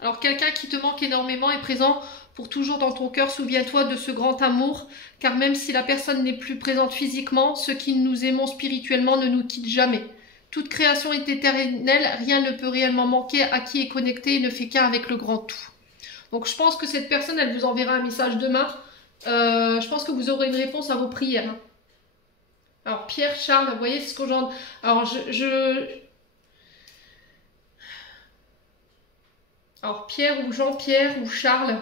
Alors quelqu'un qui te manque énormément est présent pour toujours dans ton cœur. Souviens-toi de ce grand amour, car même si la personne n'est plus présente physiquement, ceux qui nous aimons spirituellement ne nous quittent jamais. Toute création est éternelle, rien ne peut réellement manquer à qui est connecté et ne fait qu'un avec le grand tout. Donc je pense que cette personne, elle vous enverra un message demain. Je pense que vous aurez une réponse à vos prières. Alors Pierre, Charles, vous voyez ce que j'en... Alors Alors Pierre ou Jean-Pierre ou Charles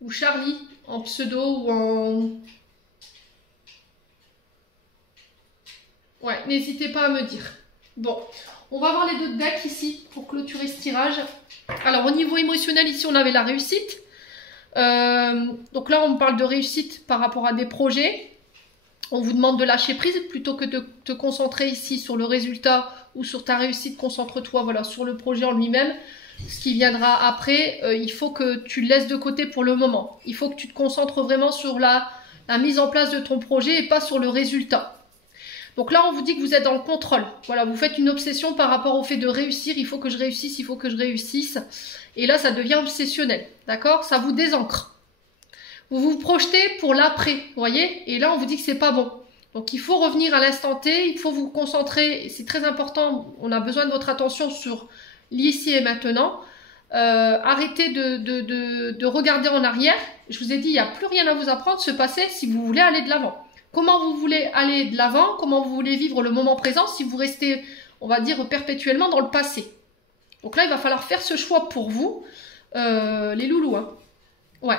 ou Charlie en pseudo ou en... Ouais, n'hésitez pas à me dire. Bon, on va voir les deux decks ici pour clôturer ce tirage. Alors au niveau émotionnel, ici on avait la réussite. Donc là on parle de réussite par rapport à des projets. On vous demande de lâcher prise plutôt que de te concentrer ici sur le résultat ou sur ta réussite. Concentre-toi voilà, sur le projet en lui-même. Ce qui viendra après, il faut que tu le laisses de côté pour le moment. Il faut que tu te concentres vraiment sur la mise en place de ton projet et pas sur le résultat. Donc là, on vous dit que vous êtes dans le contrôle. Voilà, vous faites une obsession par rapport au fait de réussir. Il faut que je réussisse, il faut que je réussisse. Et là, ça devient obsessionnel. D'accord? Ça vous désancre. Vous vous projetez pour l'après, vous voyez? Et là, on vous dit que c'est pas bon. Donc, il faut revenir à l'instant T. Il faut vous concentrer. C'est très important. On a besoin de votre attention sur l'ici et maintenant. Arrêtez de regarder en arrière. Je vous ai dit, il n'y a plus rien à vous apprendre, se passer si vous voulez aller de l'avant. Comment vous voulez aller de l'avant, comment vous voulez vivre le moment présent si vous restez, on va dire, perpétuellement dans le passé. Donc là, il va falloir faire ce choix pour vous, les loulous. Hein. Ouais.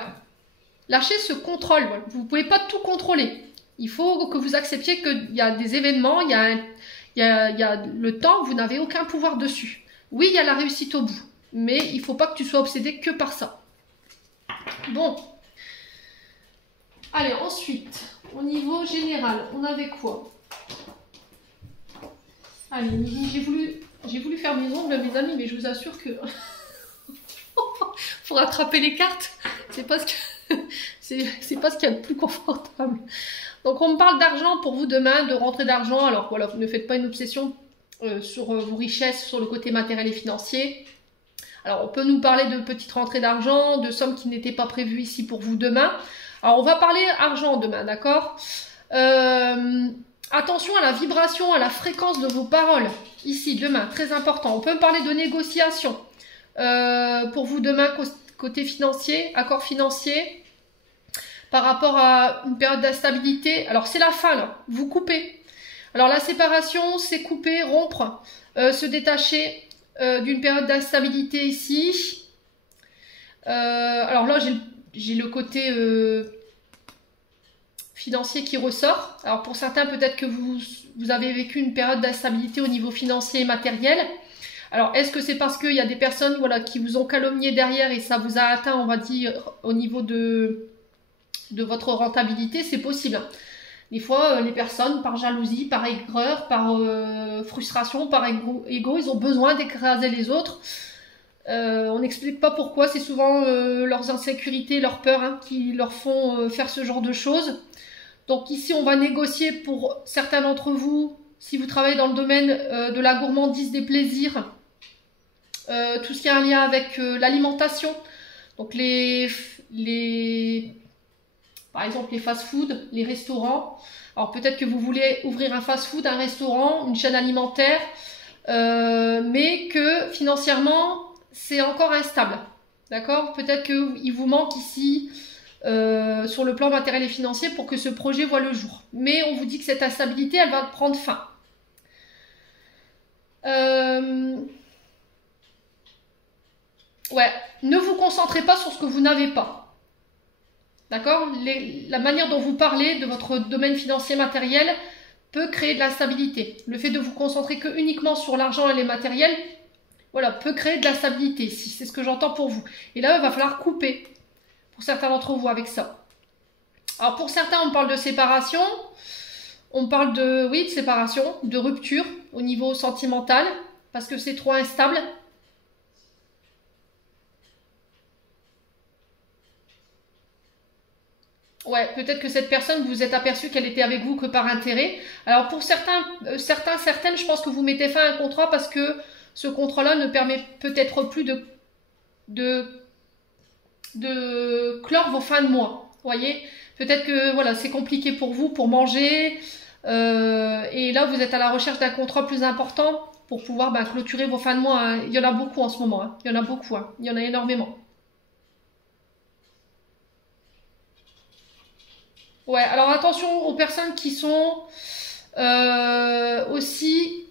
Lâchez ce contrôle. Voilà. Vous ne pouvez pas tout contrôler. Il faut que vous acceptiez qu'il y a des événements, il y a le temps, vous n'avez aucun pouvoir dessus. Oui, il y a la réussite au bout, mais il ne faut pas que tu sois obsédé que par ça. Bon. Allez, ensuite... Au niveau général, on avait quoi? Allez, j'ai voulu faire mes ongles, mes amis, mais je vous assure que pour attraper les cartes, c'est pas ce qu'il y a de plus confortable. Donc on me parle d'argent pour vous demain, de rentrée d'argent. Alors voilà, ne faites pas une obsession sur vos richesses, sur le côté matériel et financier. Alors on peut nous parler de petites rentrées d'argent, de sommes qui n'étaient pas prévues ici pour vous demain. Alors, on va parler argent demain, d'accord? Attention à la vibration, à la fréquence de vos paroles. Ici, demain, très important. On peut parler de négociation. Pour vous demain, côté financier, accord financier. Par rapport à une période d'instabilité. Alors, c'est la fin, là. Vous coupez. Alors, la séparation, c'est couper, rompre, se détacher d'une période d'instabilité ici. Alors là, j'ai le côté financier qui ressort. Alors pour certains, peut-être que vous avez vécu une période d'instabilité au niveau financier et matériel. Alors est-ce que c'est parce qu'il y a des personnes voilà, qui vous ont calomnié derrière et ça vous a atteint, on va dire, au niveau de votre rentabilité? C'est possible. Des fois, les personnes, par jalousie, par aigreur, par frustration, par égo, ils ont besoin d'écraser les autres. On n'explique pas pourquoi, c'est souvent leurs insécurités, leurs peurs hein, qui leur font faire ce genre de choses. Donc ici, on va négocier pour certains d'entre vous, si vous travaillez dans le domaine de la gourmandise, des plaisirs, tout ce qui a un lien avec l'alimentation. Donc par exemple les fast-food, les restaurants. Alors peut-être que vous voulez ouvrir un fast-food, un restaurant, une chaîne alimentaire, mais que financièrement, c'est encore instable. D'accord? Peut-être qu'il vous manque ici, sur le plan matériel et financier, pour que ce projet voit le jour. Mais on vous dit que cette instabilité, elle va prendre fin. Ouais, ne vous concentrez pas sur ce que vous n'avez pas. D'accord? La manière dont vous parlez de votre domaine financier matériel peut créer de l'instabilité. Le fait de vous concentrer que uniquement sur l'argent et les matériels, voilà, peut créer de l'instabilité ici. C'est ce que j'entends pour vous. Et là, il va falloir couper pour certains d'entre vous avec ça. Alors pour certains, on parle de séparation. On parle de, oui, de séparation, de rupture au niveau sentimental, parce que c'est trop instable. Ouais, peut-être que cette personne, vous vous êtes aperçu qu'elle était avec vous que par intérêt. Alors pour certaines, je pense que vous mettez fin à un contrat parce que ce contrat-là ne permet peut-être plus de clore vos fins de mois. Voyez, peut-être que voilà, c'est compliqué pour vous, pour manger. Et là, vous êtes à la recherche d'un contrat plus important pour pouvoir clôturer vos fins de mois. Hein. Il y en a beaucoup en ce moment. Hein. Il y en a beaucoup. Hein. Il y en a énormément. Ouais, alors attention aux personnes qui sont aussi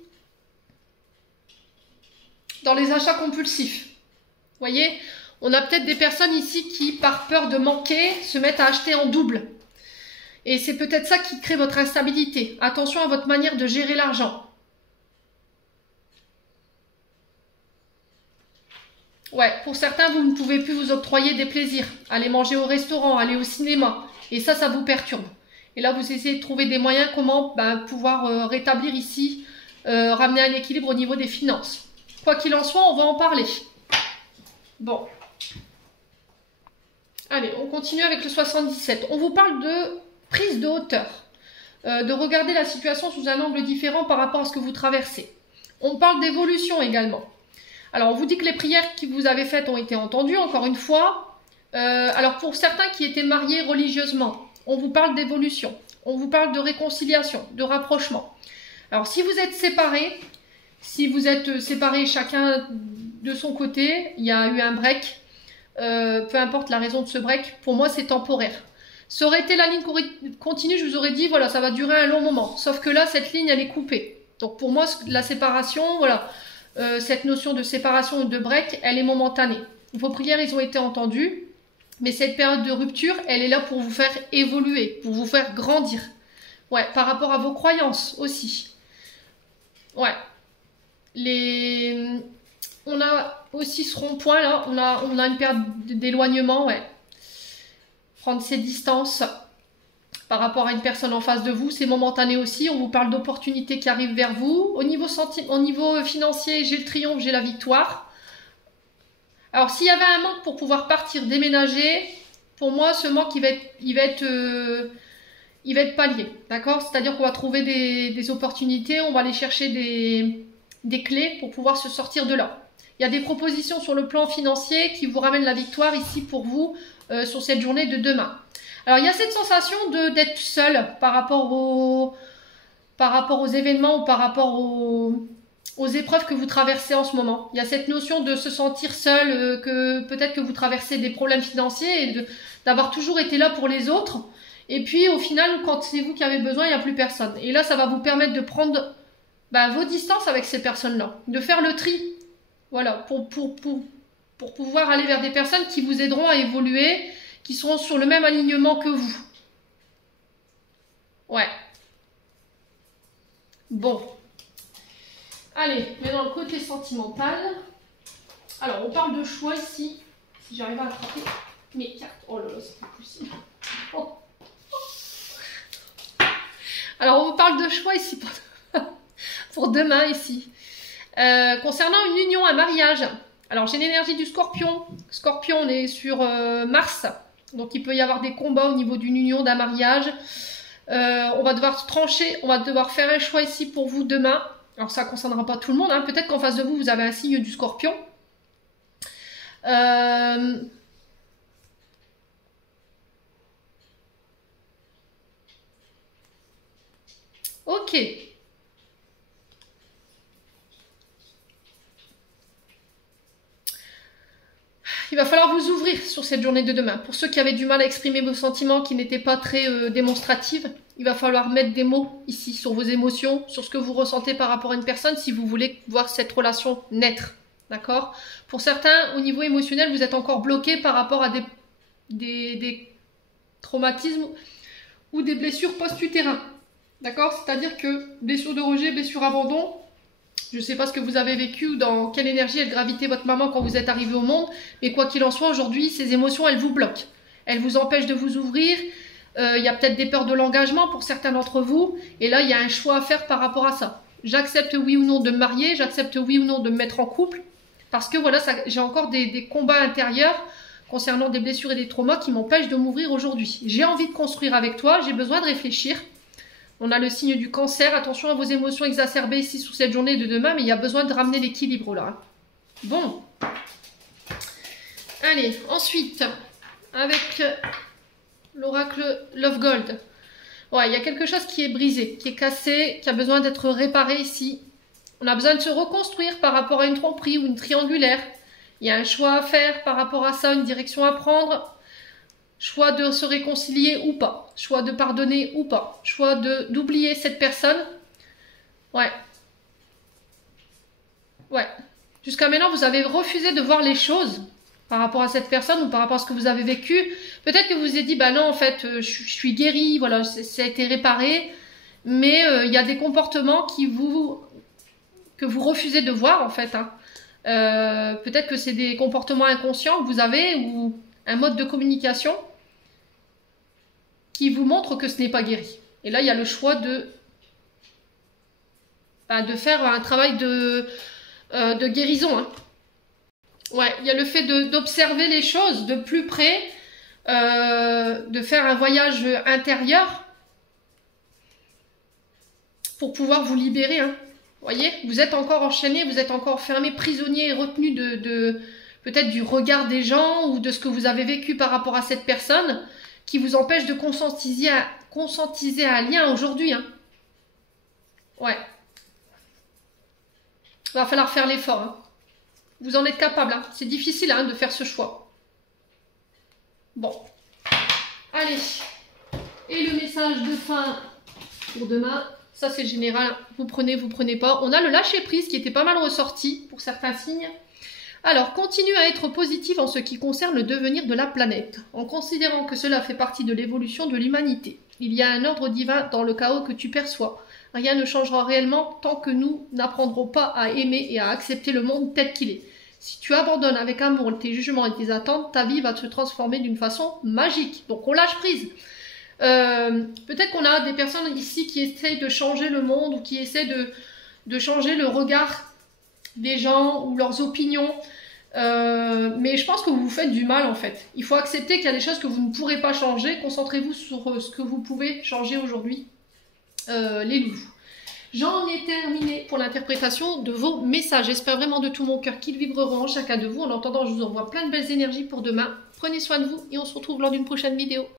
dans les achats compulsifs. Vous voyez, on a peut-être des personnes ici qui, par peur de manquer, se mettent à acheter en double. Et c'est peut-être ça qui crée votre instabilité. Attention à votre manière de gérer l'argent. Ouais, pour certains, vous ne pouvez plus vous octroyer des plaisirs. Aller manger au restaurant, aller au cinéma. Et ça vous perturbe. Et là, vous essayez de trouver des moyens comment pouvoir rétablir ici, ramener un équilibre au niveau des finances. Quoi qu'il en soit, on va en parler. Bon. Allez, on continue avec le 77. On vous parle de prise de hauteur. De regarder la situation sous un angle différent par rapport à ce que vous traversez. On parle d'évolution également. Alors, on vous dit que les prières que vous avez faites ont été entendues, encore une fois. Alors pour certains qui étaient mariés religieusement, on vous parle d'évolution, on vous parle de réconciliation, de rapprochement. Alors si vous êtes séparés, chacun de son côté, il y a eu un break, peu importe la raison de ce break, pour moi c'est temporaire. Ça aurait été la ligne continue, je vous aurais dit voilà, ça va durer un long moment. Sauf que là, cette ligne elle est coupée. Donc pour moi, la séparation, voilà, cette notion de séparation ou de break, elle est momentanée. Vos prières, ils ont été entendues. Mais cette période de rupture, elle est là pour vous faire évoluer, pour vous faire grandir. Ouais, par rapport à vos croyances aussi. Ouais. On a aussi ce rond-point là, on a une période d'éloignement, ouais. Prendre ses distances par rapport à une personne en face de vous, c'est momentané aussi. On vous parle d'opportunités qui arrivent vers vous. Au niveau financier, j'ai le triomphe, j'ai la victoire. Alors, s'il y avait un manque pour pouvoir partir, déménager, pour moi, ce manque, il va être pallié, d'accord? C'est-à-dire qu'on va trouver des opportunités, on va aller chercher des clés pour pouvoir se sortir de là. Il y a des propositions sur le plan financier qui vous ramènent la victoire ici pour vous sur cette journée de demain. Alors, il y a cette sensation d'être seul par rapport aux événements ou par rapport aux épreuves que vous traversez en ce moment. Il y a cette notion de se sentir seul, que peut-être que vous traversez des problèmes financiers et d'avoir toujours été là pour les autres. Et puis au final, quand c'est vous qui avez besoin, il n'y a plus personne. Et là, ça va vous permettre de prendre vos distances avec ces personnes-là, de faire le tri. Voilà, pour pouvoir aller vers des personnes qui vous aideront à évoluer, qui seront sur le même alignement que vous. Ouais. Bon. Allez, maintenant le côté sentimental. Alors, on parle de choix ici. Si j'arrive à attraper mes cartes. Oh là là, c'est pas possible. Oh. Alors, on vous parle de choix ici pour demain ici. Concernant une union, un mariage. Alors, j'ai l'énergie du Scorpion. Scorpion, on est sur Mars. Donc, il peut y avoir des combats au niveau d'une union, d'un mariage. On va devoir trancher. On va devoir faire un choix ici pour vous demain. Alors, ça ne concernera pas tout le monde. Hein. Peut-être qu'en face de vous, vous avez un signe du Scorpion. Ok. Il va falloir vous ouvrir sur cette journée de demain. Pour ceux qui avaient du mal à exprimer vos sentiments, qui n'étaient pas très démonstratifs, il va falloir mettre des mots ici sur vos émotions, sur ce que vous ressentez par rapport à une personne si vous voulez voir cette relation naître. D'accord? Pour certains, au niveau émotionnel, vous êtes encore bloqué par rapport à des traumatismes ou des blessures post-utérin. D'accord? C'est-à-dire que blessure de rejet, blessure abandon, je ne sais pas ce que vous avez vécu ou dans quelle énergie elle gravitait votre maman quand vous êtes arrivé au monde, mais quoi qu'il en soit, aujourd'hui, ces émotions, elles vous bloquent. Elles vous empêchent de vous ouvrir, Il y a peut-être des peurs de l'engagement pour certains d'entre vous. Et là, il y a un choix à faire par rapport à ça. J'accepte oui ou non de me marier, j'accepte oui ou non de me mettre en couple. Parce que voilà, j'ai encore des combats intérieurs concernant des blessures et des traumas qui m'empêchent de m'ouvrir aujourd'hui. J'ai envie de construire avec toi, j'ai besoin de réfléchir. On a le signe du cancer, attention à vos émotions exacerbées ici sous cette journée de demain, mais il y a besoin de ramener l'équilibre là. Bon. Allez, ensuite, avec l'oracle Love Gold. Ouais, il y a quelque chose qui est brisé, qui est cassé, qui a besoin d'être réparé ici. On a besoin de se reconstruire par rapport à une tromperie ou une triangulaire. Il y a un choix à faire par rapport à ça, une direction à prendre. Choix de se réconcilier ou pas. Choix de pardonner ou pas. Choix d'oublier cette personne. Ouais. Ouais. Jusqu'à maintenant, vous avez refusé de voir les choses par rapport à cette personne ou par rapport à ce que vous avez vécu. Peut-être que vous vous êtes dit, bah non, en fait, je suis guérie, voilà, ça a été réparé. Mais il y a des comportements que vous refusez de voir, en fait. Hein. Peut-être que c'est des comportements inconscients que vous avez ou un mode de communication qui vous montre que ce n'est pas guéri. Et là, il y a le choix de faire un travail de guérison. Hein. Ouais, il y a le fait d'observer les choses de plus près, de faire un voyage intérieur pour pouvoir vous libérer. Hein. Vous voyez, vous êtes encore enchaîné, vous êtes encore fermé, prisonnier et retenu de peut-être du regard des gens ou de ce que vous avez vécu par rapport à cette personne qui vous empêche de conscientiser un lien aujourd'hui. Hein. Ouais. Il va falloir faire l'effort. Hein. Vous en êtes capable. Hein. C'est difficile hein, de faire ce choix. Bon. Allez. Et le message de fin pour demain. Ça, c'est général. Vous prenez pas. On a le lâcher-prise qui était pas mal ressorti pour certains signes. Alors, continue à être positif en ce qui concerne le devenir de la planète, en considérant que cela fait partie de l'évolution de l'humanité. Il y a un ordre divin dans le chaos que tu perçois. Rien ne changera réellement tant que nous n'apprendrons pas à aimer et à accepter le monde tel qu'il est. Si tu abandonnes avec amour tes jugements et tes attentes, ta vie va se transformer d'une façon magique. Donc, on lâche prise. Peut-être qu'on a des personnes ici qui essayent de changer le monde ou qui essaient de changer le regard des gens ou leurs opinions, mais je pense que vous vous faites du mal en fait. Il faut accepter qu'il y a des choses que vous ne pourrez pas changer. Concentrez-vous sur ce que vous pouvez changer aujourd'hui, les loulous. J'en ai terminé pour l'interprétation de vos messages. J'espère vraiment de tout mon cœur qu'ils vibreront en chacun de vous. En attendant, je vous envoie plein de belles énergies pour demain. Prenez soin de vous et on se retrouve lors d'une prochaine vidéo.